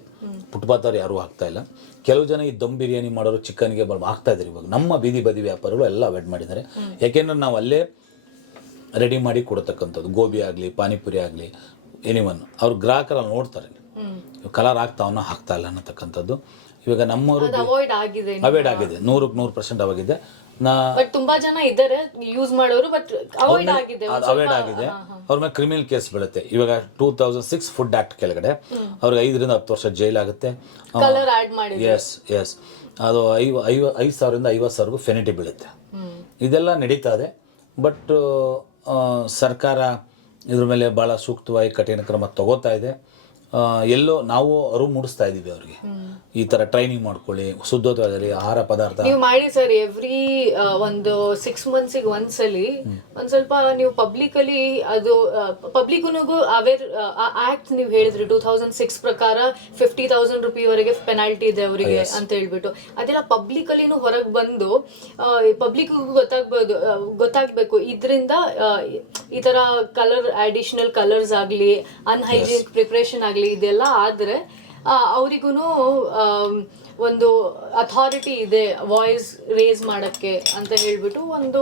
ಫುಟ್ಪಾತ್ ಅವ್ರು ಯಾರೂ ಹಾಕ್ತಾ ಇಲ್ಲ. ಕೆಲವು ಜನ ಈ ದಮ್ ಬಿರಿಯಾನಿ ಮಾಡೋರು ಚಿಕನ್ಗೆ ಹಾಕ್ತಾ ಇದ್ದಾರೆ. ಇವಾಗ ನಮ್ಮ ಬೀದಿ ಬದಿ ವ್ಯಾಪಾರಿಗಳು ಎಲ್ಲ ಅವಾಯ್ಡ್ ಮಾಡಿದ್ದಾರೆ. ಯಾಕೆಂದ್ರೆ ನಾವು ಅಲ್ಲೇ ರೆಡಿ ಮಾಡಿ ಕೊಡ್ತಕ್ಕಂಥದ್ದು. ಗೋಬಿ ಆಗಲಿ, ಪಾನಿಪುರಿ ಆಗಲಿ, ಎನಿವನ್ ಅವ್ರ ಗ್ರಾಹಕರಲ್ಲಿ ನೋಡ್ತಾರೆ ಕಲರ್ ಹಾಕ್ತಾವನ್ನ ಹಾಕ್ತಾ ಇಲ್ಲ ಅನ್ನತಕ್ಕಂಥದ್ದು. ಇವಾಗ ನಮ್ಮವರು ಅವಾಯ್ಡ್ ಆಗಿದೆ, 100% ಆಗಿದೆ. ತುಂಬಾ ಜನ ಇದ್ದಾರೆ ಯೂಸ್ ಮಾಡೋರು, ಬಟ್ ಅವಾಯ್ಡ್ ಆಗಿದೆ. ಅವ್ರ ಮೇಲೆ ಕ್ರಿಮಿನಲ್ ಕೇಸ್ ಬೀಳುತ್ತೆ. ಇವಾಗ 2006 ಫುಡ್ ಆಕ್ಟ್ ಕೆಳಗಡೆ ಅವ್ರಿಗೆ 5 ರಿಂದ 10 ವರ್ಷ ಜೈಲ್ ಆಗುತ್ತೆ. ಕಲರ್ ಆಡ್ ಮಾಡಿ ಎಸ್ ಅದು 5,000 ರಿಂದ 50,000 ಫೆನಿಟಿ ಬೀಳುತ್ತೆ. ಇದೆಲ್ಲ ನಡೀತಾ ಇದೆ. ಬಟ್ ಸರ್ಕಾರ ಇದ್ರ ಮೇಲೆ ಬಹಳ ಸೂಕ್ತವಾಗಿ ಕಠಿಣ ಕ್ರಮ ತಗೋತಾ ಇದೆ. ಎಲ್ಲೋ ನಾವು ಅರಿವು ಮೂಡಿಸ್ತಾ ಇದೀವಿ ಅವ್ರಿಗೆ, ಈ ತರ ಟ್ರೈನಿಂಗ್ ಮಾಡ್ಕೊಳ್ಳಿ, ಶುದ್ಧವಾಗಿ ಆಹಾರ ಪದಾರ್ಥ ನೀವು ಮಾಡಿ ಸರ್. ಎವ್ರಿ ಒಂದು 6 ಮಂತ್ಸಿಗೆ ಒಂದ್ಸಲಿ ಒಂದ್ ಸ್ವಲ್ಪ ನೀವು ಪಬ್ಲಿಕಲಿ ಅದು ಪಬ್ಲಿಕ್ಗೂ ಅವೇರ್ ಆಕ್ಟ್ ನೀವು ಹೇಳಿದ್ರಿ 2006 ಪ್ರಕಾರ 50,000 ರೂಪಾಯಿ ವರೆಗೆ ಪೆನಾಲ್ಟಿ ಇದೆ ಅವರಿಗೆ ಅಂತ ಹೇಳ್ಬಿಟ್ಟು. ಅದೆಲ್ಲ ಪಬ್ಲಿಕಲಿನೂ ಹೊರಗೆ ಬಂದು ಪಬ್ಲಿಕ್ಗೂ ಗೊತ್ತಾಗ್ಬೇಕು. ಇದರಿಂದ ಈ ತರ ಕಲರ್ ಅಡಿಷನಲ್ ಕಲರ್ಸ್ ಆಗ್ಲಿ, ಅನ್ಹೈಜಿನಿಕ್ ಪ್ರಿಪರೇಷನ್ ಆಗ್ಲಿ, ಇದೆಲ್ಲ ಆದ್ರೆ ಅವರಿಗೂ ಒಂದು ಅಥಾರಿಟಿ ಇದೆ ವಾಯ್ಸ್ ರೇಸ್ ಮಾಡಕ್ಕೆ ಅಂತ ಹೇಳ್ಬಿಟ್ಟು. ಒಂದು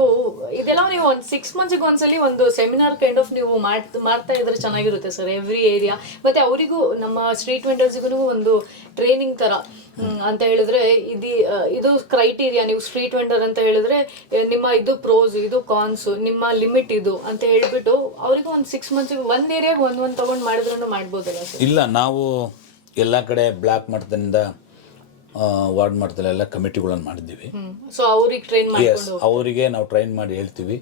ಇದೆಲ್ಲ ನೀವು ಒಂದು 6 ಮಂತ್ಸಿಗೆ ಒಂದ್ಸಲಿ ಒಂದು ಸೆಮಿನಾರ್ ಕೈಂಡ್ ಆಫ್ ನೀವು ಮಾಡ್ತಾ ಇದ್ರೆ ಚೆನ್ನಾಗಿರುತ್ತೆ ಸರ್, ಎವ್ರಿ ಏರಿಯಾ. ಮತ್ತೆ ಅವರಿಗೂ ನಮ್ಮ ಸ್ಟ್ರೀಟ್ ವೆಂಡರ್ಸ್ಗೂ ಒಂದು ಟ್ರೈನಿಂಗ್ ತರ ಅಂತ ಹೇಳಿದ್ರೆ ಇದು ಕ್ರೈಟೀರಿಯಾ. ನೀವು ಸ್ಟ್ರೀಟ್ ವೆಂಡರ್ ಅಂತ ಹೇಳಿದ್ರೆ ನಿಮ್ಮ ಇದು ಪ್ರೋಸ್, ಇದು ಕಾನ್ಸ್, ನಿಮ್ಮ ಲಿಮಿಟ್ ಇದು ಅಂತ ಹೇಳ್ಬಿಟ್ಟು ಅವರಿಗೂ ಒಂದು 6 ಮಂತ್ಸಿಗೆ ಒಂದ್ ಏರಿಯಾಗ ಒಂದ್ ತಗೊಂಡ್ ಮಾಡಿದ್ರೂ ಮಾಡ್ಬೋದಲ್ಲ ಸರ್? ಇಲ್ಲ, ನಾವು ಎಲ್ಲ ಕಡೆ ಬ್ಲಾಕ್ ಮಟ್ಟದಿಂದ ವಾರ್ಡ್ ಮಟ್ಟದಲ್ಲಿ ಎಲ್ಲ ಕಮಿಟಿಗಳನ್ನು ಮಾಡಿದ್ದೀವಿ. ಸೊ ಅವ್ರಿಗೆ ಟ್ರೈನ್ ಮಾಡ್ಕೊಂಡು ಅವರಿಗೆ ನಾವು ಟ್ರೈನ್ ಮಾಡಿ ಹೇಳ್ತೀವಿ.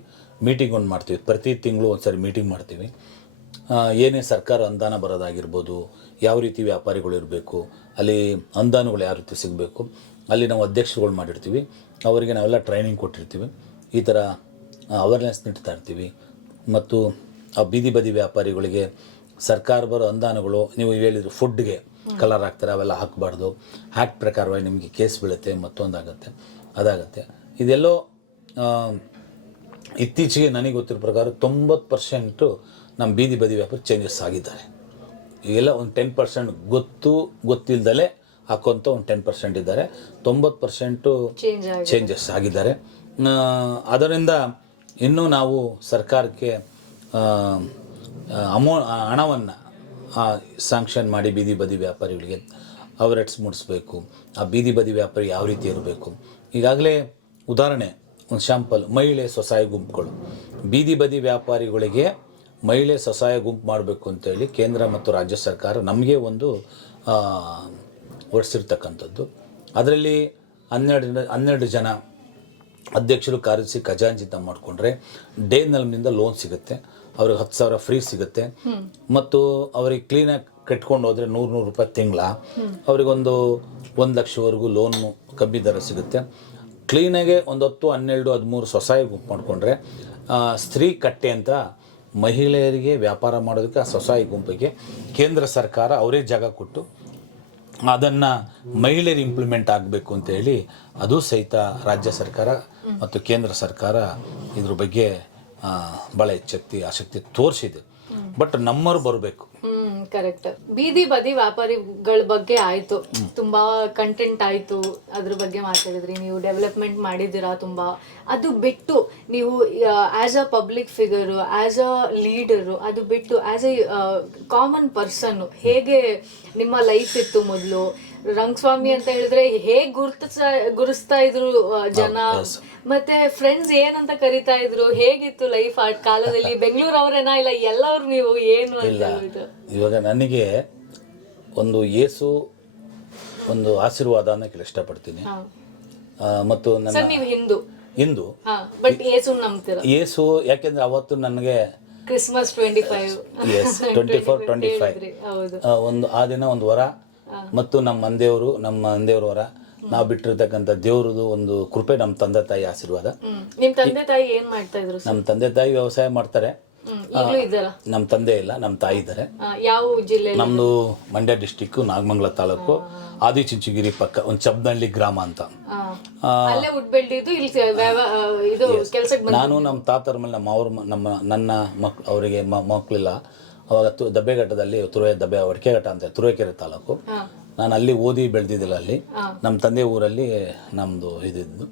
ಮೀಟಿಂಗ್ ಒಂದು ಮಾಡ್ತೀವಿ, ಪ್ರತಿ ತಿಂಗಳು ಒಂದ್ಸರಿ ಮೀಟಿಂಗ್ ಮಾಡ್ತೀವಿ. ಏನೇ ಸರ್ಕಾರ ಅನುದಾನ ಬರೋದಾಗಿರ್ಬೋದು, ಯಾವ ರೀತಿ ವ್ಯಾಪಾರಿಗಳು ಇರಬೇಕು, ಅಲ್ಲಿ ಅನುದಾನಗಳು ಯಾವ ರೀತಿ ಸಿಗಬೇಕು, ಅಲ್ಲಿ ನಾವು ಅಧ್ಯಕ್ಷರುಗಳು ಮಾಡಿರ್ತೀವಿ. ಅವರಿಗೆ ನಾವೆಲ್ಲ ಟ್ರೈನಿಂಗ್ ಕೊಟ್ಟಿರ್ತೀವಿ. ಈ ಥರ ಅವೇರ್ನೆಸ್ ನೀಡ್ತಾ ಇರ್ತೀವಿ. ಮತ್ತು ಆ ಬೀದಿ ಬದಿ ವ್ಯಾಪಾರಿಗಳಿಗೆ ಸರ್ಕಾರ ಬರೋ ಅನುದಾನಗಳು, ನೀವು ಹೇಳಿದ್ರು ಫುಡ್ಗೆ ಕಲರ್ ಹಾಕ್ತಾರೆ, ಅವೆಲ್ಲ ಹಾಕಬಾರ್ದು. ಆ್ಯಕ್ಟ್ ಪ್ರಕಾರವಾಗಿ ನಿಮಗೆ ಕೇಸ್ ಬೀಳುತ್ತೆ, ಮತ್ತೊಂದಾಗತ್ತೆ, ಅದಾಗತ್ತೆ. ಇದೆಲ್ಲೋ ಇತ್ತೀಚೆಗೆ ನನಗೆ ಗೊತ್ತಿರೋ ಪ್ರಕಾರ 90% ನಮ್ಮ ಬೀದಿ ಬದಿ ವ್ಯಾಪಾರ ಚೇಂಜಸ್ ಆಗಿದ್ದಾರೆ. ಈಗೆಲ್ಲ ಒಂದು 10% ಗೊತ್ತಿಲ್ದಲೇ ಹಾಕೋಂಥ ಒಂದು 10% ಇದ್ದಾರೆ. 90% ಚೇಂಜಸ್ ಆಗಿದ್ದಾರೆ. ಅದರಿಂದ ಇನ್ನೂ ನಾವು ಸರ್ಕಾರಕ್ಕೆ ಹಣವನ್ನು ಸ್ಯಾಂಕ್ಷನ್ ಮಾಡಿ ಬೀದಿ ಬದಿ ವ್ಯಾಪಾರಿಗಳಿಗೆ ಅವೇರ್ನೆಸ್ ಮೂಡಿಸ್ಬೇಕು. ಆ ಬೀದಿ ಬದಿ ವ್ಯಾಪಾರಿ ಯಾವ ರೀತಿ ಇರಬೇಕು. ಈಗಾಗಲೇ ಉದಾಹರಣೆ, ಒಂದು ಶಾಂಪಲ್, ಮಹಿಳೆ ಸ್ವಸಹಾಯ ಗುಂಪುಗಳು. ಬೀದಿ ಬದಿ ವ್ಯಾಪಾರಿಗಳಿಗೆ ಮಹಿಳೆ ಸ್ವಸಹಾಯ ಗುಂಪು ಮಾಡಬೇಕು ಅಂತೇಳಿ ಕೇಂದ್ರ ಮತ್ತು ರಾಜ್ಯ ಸರ್ಕಾರ ನಮಗೆ ಒಂದು ಹೊರಡಿಸಿರ್ತಕ್ಕಂಥದ್ದು. ಅದರಲ್ಲಿ 12 ಜನ ಅಧ್ಯಕ್ಷರು ಕಾರ್ಯದರ್ಶಿ ಖಜಾಂಚಿತ ಮಾಡಿಕೊಂಡ್ರೆ ಡೇ ನಲ್ಮಿಂದ ಲೋನ್ ಸಿಗುತ್ತೆ, ಅವ್ರಿಗೆ 10,000 ಫ್ರೀ ಸಿಗುತ್ತೆ. ಮತ್ತು ಅವ್ರಿಗೆ ಕ್ಲೀನಾಗಿ ಕಟ್ಕೊಂಡು ಹೋದರೆ 100 ರೂಪಾಯಿ ತಿಂಗಳ, ಅವ್ರಿಗೊಂದು 1 ಲಕ್ಷವರೆಗೂ ಲೋನು ಕಮ್ಮಿ ದರ ಸಿಗುತ್ತೆ. ಕ್ಲೀನಾಗೆ ಒಂದು 10, 12, 13 ಸ್ವಸಹಾಯ ಗುಂಪು ಮಾಡಿಕೊಂಡ್ರೆ ಸ್ತ್ರೀ ಕಟ್ಟೆ ಅಂತ ಮಹಿಳೆಯರಿಗೆ ವ್ಯಾಪಾರ ಮಾಡೋದಕ್ಕೆ ಆ ಸ್ವಸಹಾಯ ಗುಂಪಿಗೆ ಕೇಂದ್ರ ಸರ್ಕಾರ ಅವರೇ ಜಾಗ ಕೊಟ್ಟು ಅದನ್ನು ಮಹಿಳೆಯರು ಇಂಪ್ಲಿಮೆಂಟ್ ಆಗಬೇಕು ಅಂತೇಳಿ ಅದು ಸಹಿತ ರಾಜ್ಯ ಸರ್ಕಾರ ಮತ್ತು ಕೇಂದ್ರ ಸರ್ಕಾರ ಇದ್ರ ಬಗ್ಗೆ ಭಾಳ ಆಸಕ್ತಿ ತೋರಿಸಿದೆ. ಬಟ್ ನಮ್ಮರು ಬರಬೇಕು. ಕರೆಕ್ಟ್. ಬೀದಿ ಬದಿ ವ್ಯಾಪಾರಿಗಳ ಬಗ್ಗೆ ಆಯ್ತು, ತುಂಬಾ ಕಂಟೆಂಟ್ ಆಯ್ತು, ಅದ್ರ ಬಗ್ಗೆ ಮಾತಾಡಿದ್ರಿ, ನೀವು ಡೆವಲಪ್ಮೆಂಟ್ ಮಾಡಿದ್ದೀರಾ ತುಂಬಾ. ಅದು ಬಿಟ್ಟು ನೀವು as a public figure, as a leader, ಅದು ಬಿಟ್ಟು ಆಸ್ ಎ ಕಾಮನ್ ಪರ್ಸನ್ ಹೇಗೆ ನಿಮ್ಮ ಲೈಫ್ ಇತ್ತು ಮೊದಲು? ರಂಗಸ್ವಾಮಿ ಅಂತ ಹೇಳಿದ್ರೆ ಹೇಗ್ ಗುರುಸ್ತಾ ಇದ್ರು ಜನ, ಮತ್ತೆ ಫ್ರೆಂಡ್ಸ್ ಏನಂತ ಕರಿತಾ ಇದ್ರು, ಹೇಗಿತ್ತು ಲೈಫ್ ಆ ಕಾಲದಲ್ಲಿ? ಬೆಂಗಳೂರು ಅವರೇನಾ ಇಲ್ಲ ಎಲ್ಲವ್ರು ನೀವು ಏನು ಅಂತ? ಇವಾಗ ನನಗೆ ಒಂದು ಏಸು ಒಂದು ಆಶೀರ್ವಾದ ಅನ್ನಕ್ಕೆ ಇಷ್ಟಪಡ್ತೀನಿ. ಮತ್ತು ನೀವು ಹಿಂದೂ ಬಟ್ ಏಸು ನಂಬ್ತೀರಾ? ಏಸು ಯಾಕೆಂದ್ರೆ ಅವತ್ತು ನನಗೆ ಕ್ರಿಸ್ಮಸ್ 24-25 ಒಂದು ಆ ದಿನ ಒಂದು ವರ, ಮತ್ತು ನಮ್ಮ ಮಂದೇವ್ರ ವರ, ನಾವು ಬಿಟ್ಟಿರ್ತಕ್ಕಂಥ ದೇವ್ರದ್ದು ಒಂದು ಕೃಪೆ, ನಮ್ಮ ತಂದೆ ತಾಯಿ ಆಶೀರ್ವಾದ. ನಿಮ್ ತಂದೆ ತಾಯಿ ಏನ್ ಮಾಡ್ತಾ ಇದ್ರು? ನಮ್ಮ ತಂದೆ ತಾಯಿ ವ್ಯವಸಾಯ ಮಾಡ್ತಾರೆ. ನಮ್ಮ ತಂದೆ ಇಲ್ಲ, ನಮ್ಮ ತಾಯಿ ಇದ್ದಾರೆ. ಯಾವ ಜಿಲ್ಲೆ? ನಮ್ದು ಮಂಡ್ಯ ಡಿಸ್ಟಿಕ್, ನಾಗಮಂಗಲ ತಾಲೂಕು, ಆದಿಚುಂಚನಗಿರಿ ಪಕ್ಕ ಒಂದು ಚಬ್ನಹಳ್ಳಿ ಗ್ರಾಮ ಅಂತ. ನಾನು ನಮ್ಮ ತಾತರ ಮೇಲೆ ನನ್ನ ಅವರಿಗೆ ಮಕ್ಕಳಿಲ್ಲ. ಅವಾಗ ದಬ್ಬೆಘಟ್ಟದಲ್ಲಿ ಅಡಿಕೆಘಟ್ಟ ಅಂತ ತುರುವೇಕೆರೆ ತಾಲೂಕು. ನಾನು ಅಲ್ಲಿ ಓದಿ ಬೆಳೆದಿದ್ದಿಲ್ಲ. ಅಲ್ಲಿ ನಮ್ಮ ತಂದೆ ಊರಲ್ಲಿ ನಮ್ಮದು ಇದಿದ್ದು.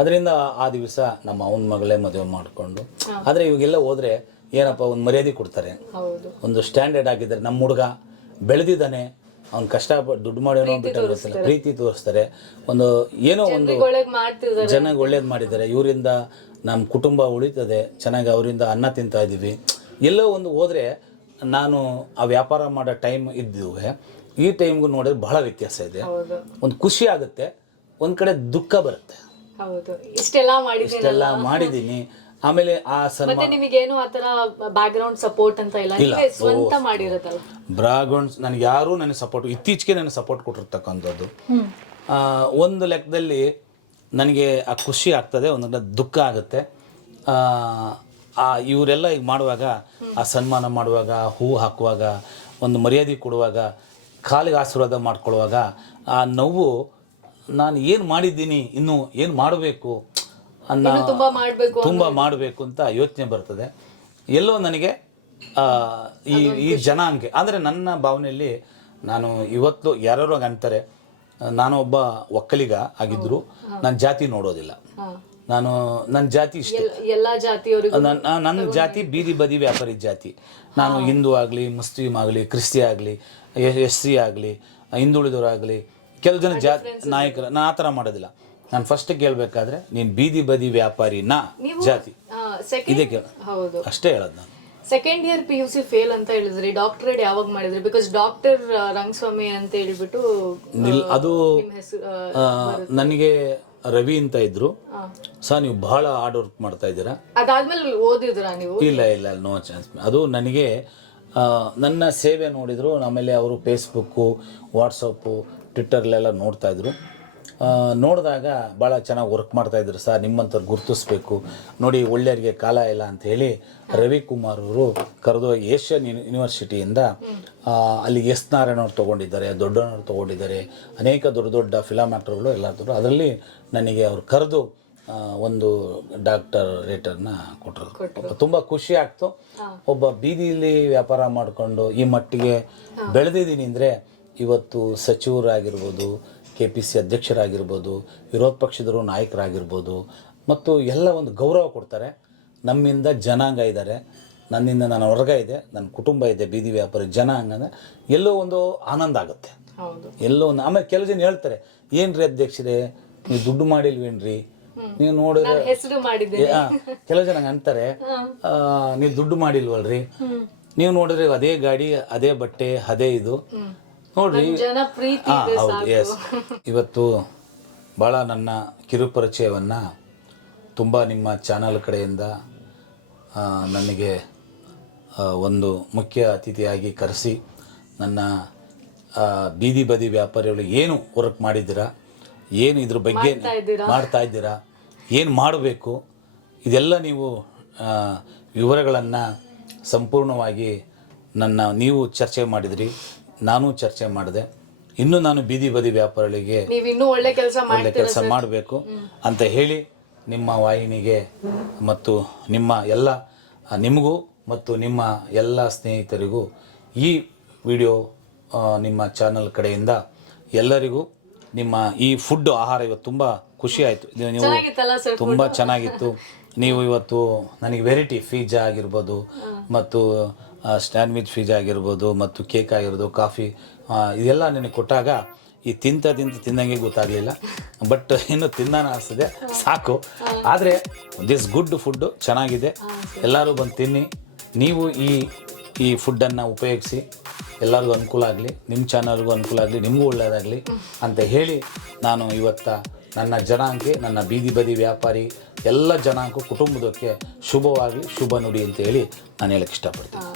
ಅದರಿಂದ ಆ ದಿವಸ ನಮ್ಮ ಅವನ ಮಗಳೇ ಮದುವೆ ಮಾಡಿಕೊಂಡು. ಆದರೆ ಇವಾಗೆಲ್ಲ ಹೋದರೆ ಏನಪ್ಪ, ಒಂದು ಮರ್ಯಾದೆ ಕೊಡ್ತಾರೆ, ಒಂದು ಸ್ಟ್ಯಾಂಡರ್ಡ್ ಆಗಿದ್ದಾರೆ. ನಮ್ಮ ಹುಡುಗ ಬೆಳೆದಿದ್ದಾನೆ, ಅವ್ನು ಕಷ್ಟಪಟ್ಟು ದುಡ್ಡು ಮಾಡೋನೋ ಬಿಟ್ಟು ಗೊತ್ತಿಲ್ಲ, ಪ್ರೀತಿ ತೋರಿಸ್ತಾರೆ. ಒಂದು ಏನೋ ಒಂದು ಜನಕ್ಕೆ ಒಳ್ಳೇದು ಮಾಡಿದ್ದಾರೆ, ಇವರಿಂದ ನಮ್ಮ ಕುಟುಂಬ ಉಳಿತದೆ, ಚೆನ್ನಾಗಿ ಅವರಿಂದ ಅನ್ನ ತಿಂತಾ ಇದ್ದೀವಿ. ಎಲ್ಲೋ ಒಂದು ಹೋದರೆ ನಾನು ಆ ವ್ಯಾಪಾರ ಮಾಡೋ ಟೈಮ್ ಇದ್ದುವೆ ಈ ಟೈಮ್ಗೂ ನೋಡಿದ್ರೆ ಬಹಳ ವ್ಯತ್ಯಾಸ ಇದೆ. ಒಂದು ಖುಷಿ ಆಗುತ್ತೆ, ಒಂದು ಕಡೆ ದುಃಖ ಬರುತ್ತೆ. ಇಷ್ಟೆಲ್ಲ ಮಾಡಿದ್ದೀನಿ. ಆಮೇಲೆ ಆ ನಿಮಗೇನು ಆತರ ಬ್ಯಾಕ್ಗ್ರೌಂಡ್ ಸಪೋರ್ಟ್ ಅಂತ ಇಲ್ಲ, ಸ್ವಂತ ಮಾಡಿರೋದಲ್ಲ. ಬ್ಯಾಕ್ಗ್ರೌಂಡ್ ನನಗೆ ಯಾರೂ ನನಗೆ ಸಪೋರ್ಟ್, ಇತ್ತೀಚೆಗೆ ನನಗೆ ಸಪೋರ್ಟ್ ಕೊಟ್ಟಿರ್ತಕ್ಕಂಥದ್ದು. ಒಂದು ಲೆಕ್ಕದಲ್ಲಿ ನನಗೆ ಆ ಖುಷಿ ಆಗ್ತದೆ, ಒಂದು ದುಃಖ ಆಗುತ್ತೆ. ಇವರೆಲ್ಲ ಈಗ ಮಾಡುವಾಗ, ಆ ಸನ್ಮಾನ ಮಾಡುವಾಗ, ಹೂ ಹಾಕುವಾಗ, ಒಂದು ಮರ್ಯಾದೆ ಕೊಡುವಾಗ, ಕಾಲಿಗೆ ಆಶೀರ್ವಾದ ಮಾಡ್ಕೊಳ್ಳುವಾಗ ಆ ನೋವು, ನಾನು ಏನು ಮಾಡಿದ್ದೀನಿ, ಇನ್ನೂ ಏನು ಮಾಡಬೇಕು ಅನ್ನೋ, ತುಂಬ ಮಾಡಬೇಕು ಅಂತ ಯೋಚನೆ ಬರ್ತದೆ. ಎಲ್ಲೋ ನನಗೆ ಈ ಜನಾಂಗ ಅಂದರೆ ನನ್ನ ಭಾವನೆಯಲ್ಲಿ ನಾನು ಇವತ್ತು ಯಾರು ಅಂತಾರೆ, ನಾನು ಒಬ್ಬ ಒಕ್ಕಲಿಗ ಆಗಿದ್ರು ನನ್ನ ಜಾತಿ ನೋಡೋದಿಲ್ಲ. ನನ್ನ ಜಾತಿ ಇಷ್ಟ, ನನ್ನ ಜಾತಿ ಬೀದಿ ಬದಿ ವ್ಯಾಪಾರಿ ಜಾತಿ. ನಾನು ಹಿಂದೂ ಆಗಲಿ, ಮುಸ್ಲಿಂ ಆಗಲಿ, ಕ್ರಿಸ್ತಿ ಆಗಲಿ, SC ಆಗಲಿ, ಹಿಂದುಳಿದವರಾಗಲಿ, ಕೆಲವು ಜನ ನಾಯಕರು, ನಾನು ಆ ಥರ ಮಾಡೋದಿಲ್ಲ. ನಾನು ಫಸ್ಟ್ ಕೇಳಬೇಕಾದ್ರೆ ನೀನು ಬೀದಿ ಬದಿ ವ್ಯಾಪಾರಿನ ಜಾತಿ ಇದೇ ಕೇಳ, ಅಷ್ಟೇ ಹೇಳೋದು ನಾನು. ಸೆಕೆಂಡ್ ಇಯರ್ PUC ಫೇಲ್ ಅಂತ ಹೇಳಿದ್ರಿ, ಡಾಕ್ಟರೇಟ್ ಯಾವಾಗ ಮಾಡಿದ್ರಿ? ಬಿಕಾಸ್ ಡಾಕ್ಟರ್ ರಂಗಸ್ವಾಮಿ ಅಂತ ಹೇಳ್ಬಿಟ್ಟು ಅದು ನನಗೆ ರವಿ ಅಂತ ಇದ್ರು. ಸರ್ ನೀವು ಬಹಳ ಹಾರ್ಡ್ ವರ್ಕ್ ಮಾಡ್ತಾ ಇದ್ದೀರಾ. ಅದಾದ್ಮೇಲೆ ಓದಿದ್ರಾ ನೀವು? ಇಲ್ಲ, ನೋ ಚಾನ್ಸ್. ಅದು ನನಗೆ ನನ್ನ ಸೇವೆ ನೋಡಿದ್ರು. ಆಮೇಲೆ ಅವರು ಫೇಸ್ಬುಕ್ಕು, ವಾಟ್ಸಪ್ಪು, ಟ್ವಿಟ್ಟರ್ಲೆಲ್ಲ ನೋಡ್ತಾಯಿದ್ರು. ನೋಡಿದಾಗ ಭಾಳ ಚೆನ್ನಾಗಿ ವರ್ಕ್ ಮಾಡ್ತಾಯಿದ್ರು. ಸರ್ ನಿಮ್ಮಂಥವ್ರು ಗುರುತಿಸ್ಬೇಕು ನೋಡಿ, ಒಳ್ಳೆಯವರಿಗೆ ಕಾಲ ಇಲ್ಲ ಅಂತ ಹೇಳಿ ರವಿಕುಮಾರ್ ಅವರು ಕರೆದು ಏಷ್ಯನ್ ಯೂನಿವರ್ಸಿಟಿಯಿಂದ ಅಲ್ಲಿ ಎಸ್ ನಾರಾಯಣವ್ರು ತೊಗೊಂಡಿದ್ದಾರೆ, ದೊಡ್ಡನವ್ರು ತೊಗೊಂಡಿದ್ದಾರೆ, ಅನೇಕ ದೊಡ್ಡ ದೊಡ್ಡ ಫಿಲಮ್ ಆ್ಯಕ್ಟರ್ಗಳು ಎಲ್ಲ. ಅದರಲ್ಲಿ ನನಗೆ ಅವ್ರು ಕರೆದು ಒಂದು ಡಾಕ್ಟರೇಟರ್ನ ಕೊಟ್ಟರು. ತುಂಬ ಖುಷಿ ಆಗ್ತು. ಒಬ್ಬ ಬೀದಿಲಿ ವ್ಯಾಪಾರ ಮಾಡಿಕೊಂಡು ಈ ಮಟ್ಟಿಗೆ ಬೆಳೆದಿದ್ದೀನಿ ಅಂದರೆ ಇವತ್ತು ಸಚಿವರಾಗಿರ್ಬೋದು, KPC ಅಧ್ಯಕ್ಷರಾಗಿರ್ಬೋದು, ವಿರೋಧ ಪಕ್ಷದವರು ನಾಯಕರಾಗಿರ್ಬೋದು, ಮತ್ತು ಎಲ್ಲ ಒಂದು ಗೌರವ ಕೊಡ್ತಾರೆ. ನಮ್ಮಿಂದ ಜನಾಂಗ ಇದ್ದಾರೆ, ನನ್ನಿಂದ ನನ್ನ ವರ್ಗ ಇದೆ, ನನ್ನ ಕುಟುಂಬ ಇದೆ, ಬೀದಿ ವ್ಯಾಪಾರಿ ಜನಾಂಗ ಅಂದರೆ ಎಲ್ಲೋ ಒಂದು ಆನಂದ ಆಗುತ್ತೆ. ಎಲ್ಲೋ ಒಂದು. ಆಮೇಲೆ ಕೆಲವು ಜನ ಹೇಳ್ತಾರೆ, ಏನ್ರಿ ಅಧ್ಯಕ್ಷರೇ ನೀವು ದುಡ್ಡು ಮಾಡಿಲ್ವೇನ್ರಿ, ನೀವು ನೋಡಿದ್ರೆ ಕೆಲವು ಜನ ಅಂತಾರೆ, ನೀವು ದುಡ್ಡು ಮಾಡಿಲ್ವಲ್ರಿ, ನೀವು ನೋಡಿದ್ರೆ ಅದೇ ಗಾಡಿ, ಅದೇ ಬಟ್ಟೆ, ಅದೇ ಇದು ನೋಡ್ರಿ. ಹೌದು, ಎಸ್. ಇವತ್ತು ಭಾಳ ನನ್ನ ಕಿರುಪರಿಚಯವನ್ನು ತುಂಬ ನಿಮ್ಮ ಚಾನಲ್ ಕಡೆಯಿಂದ ನನಗೆ ಒಂದು ಮುಖ್ಯ ಅತಿಥಿಯಾಗಿ ಕರೆಸಿ ನನ್ನ ಬೀದಿ ಬದಿ ವ್ಯಾಪಾರಿಗಳು ಏನು ವರ್ಕ್ ಮಾಡಿದ್ದೀರಾ, ಏನು ಇದ್ರ ಬಗ್ಗೆ ಮಾಡ್ತಾ ಇದ್ದೀರಾ, ಏನು ಮಾಡಬೇಕು, ಇದೆಲ್ಲ ನೀವು ವಿವರಗಳನ್ನು ಸಂಪೂರ್ಣವಾಗಿ ನೀವು ಚರ್ಚೆ ಮಾಡಿದ್ರಿ, ನಾನು ಚರ್ಚೆ ಮಾಡಿದೆ. ಇನ್ನೂ ನಾನು ಬೀದಿ ಬದಿ ವ್ಯಾಪಾರಿಗಳಿಗೆ ಒಳ್ಳೆ ಕೆಲಸ ಮಾಡಬೇಕು ಅಂತ ಹೇಳಿ ನಿಮ್ಮ ವಾಹಿನಿಗೆ ಮತ್ತು ನಿಮಗೂ ಮತ್ತು ನಿಮ್ಮ ಎಲ್ಲ ಸ್ನೇಹಿತರಿಗೂ ಈ ವಿಡಿಯೋ ನಿಮ್ಮ ಚಾನಲ್ ಕಡೆಯಿಂದ ಎಲ್ಲರಿಗೂ ನಿಮ್ಮ ಈ ಫುಡ್ ಆಹಾರ ಇವತ್ತು ತುಂಬ ಖುಷಿ ಆಯಿತು. ನೀವು ತುಂಬ ಚೆನ್ನಾಗಿತ್ತು. ನೀವು ಇವತ್ತು ನನಗೆ ವೆರೈಟಿ ಪಿಜ್ಜಾ ಆಗಿರ್ಬೋದು, ಮತ್ತು ಸ್ಟ್ಯಾಂಡ್ವಿಚ್ ಪಿಜ್ಜಾ ಆಗಿರ್ಬೋದು, ಮತ್ತು ಕೇಕ್ ಆಗಿರ್ಬೋದು, ಕಾಫಿ, ಇದೆಲ್ಲ ನನಗೆ ಕೊಟ್ಟಾಗ ಈ ತಿಂದಂಗೆ ಗೊತ್ತಾಗಲಿಲ್ಲ. ಬಟ್ ಇನ್ನು ತಿನ್ನಾನ ಅನಿಸ್ತದೆ, ಸಾಕು. ಆದರೆ ದಿಸ್ ಗುಡ್ ಫುಡ್ಡು ಚೆನ್ನಾಗಿದೆ, ಎಲ್ಲರೂ ಬಂದು ತಿನ್ನಿ. ನೀವು ಈ ಫುಡ್ಡನ್ನು ಉಪಯೋಗಿಸಿ, ಎಲ್ಲರಿಗೂ ಅನುಕೂಲ ಆಗಲಿ, ನಿಮ್ಮ ಚಾನಲ್ಗೂ ಅನುಕೂಲ ಆಗಲಿ, ನಿಮಗೂ ಒಳ್ಳೆಯದಾಗಲಿ ಅಂತ ಹೇಳಿ ನಾನು ಇವತ್ತು ನನ್ನ ಜನಾಂಗಕ್ಕೆ, ನನ್ನ ಬೀದಿ ಬದಿ ವ್ಯಾಪಾರಿ ಎಲ್ಲ ಜನಾಂಗ ಕುಟುಂಬದಕ್ಕೆ ಶುಭವಾಗಲಿ, ಶುಭ ನುಡಿ ಅಂತ ಹೇಳಿ ನಾನು ಹೇಳಕ್ಕೆ ಇಷ್ಟಪಡ್ತೀನಿ.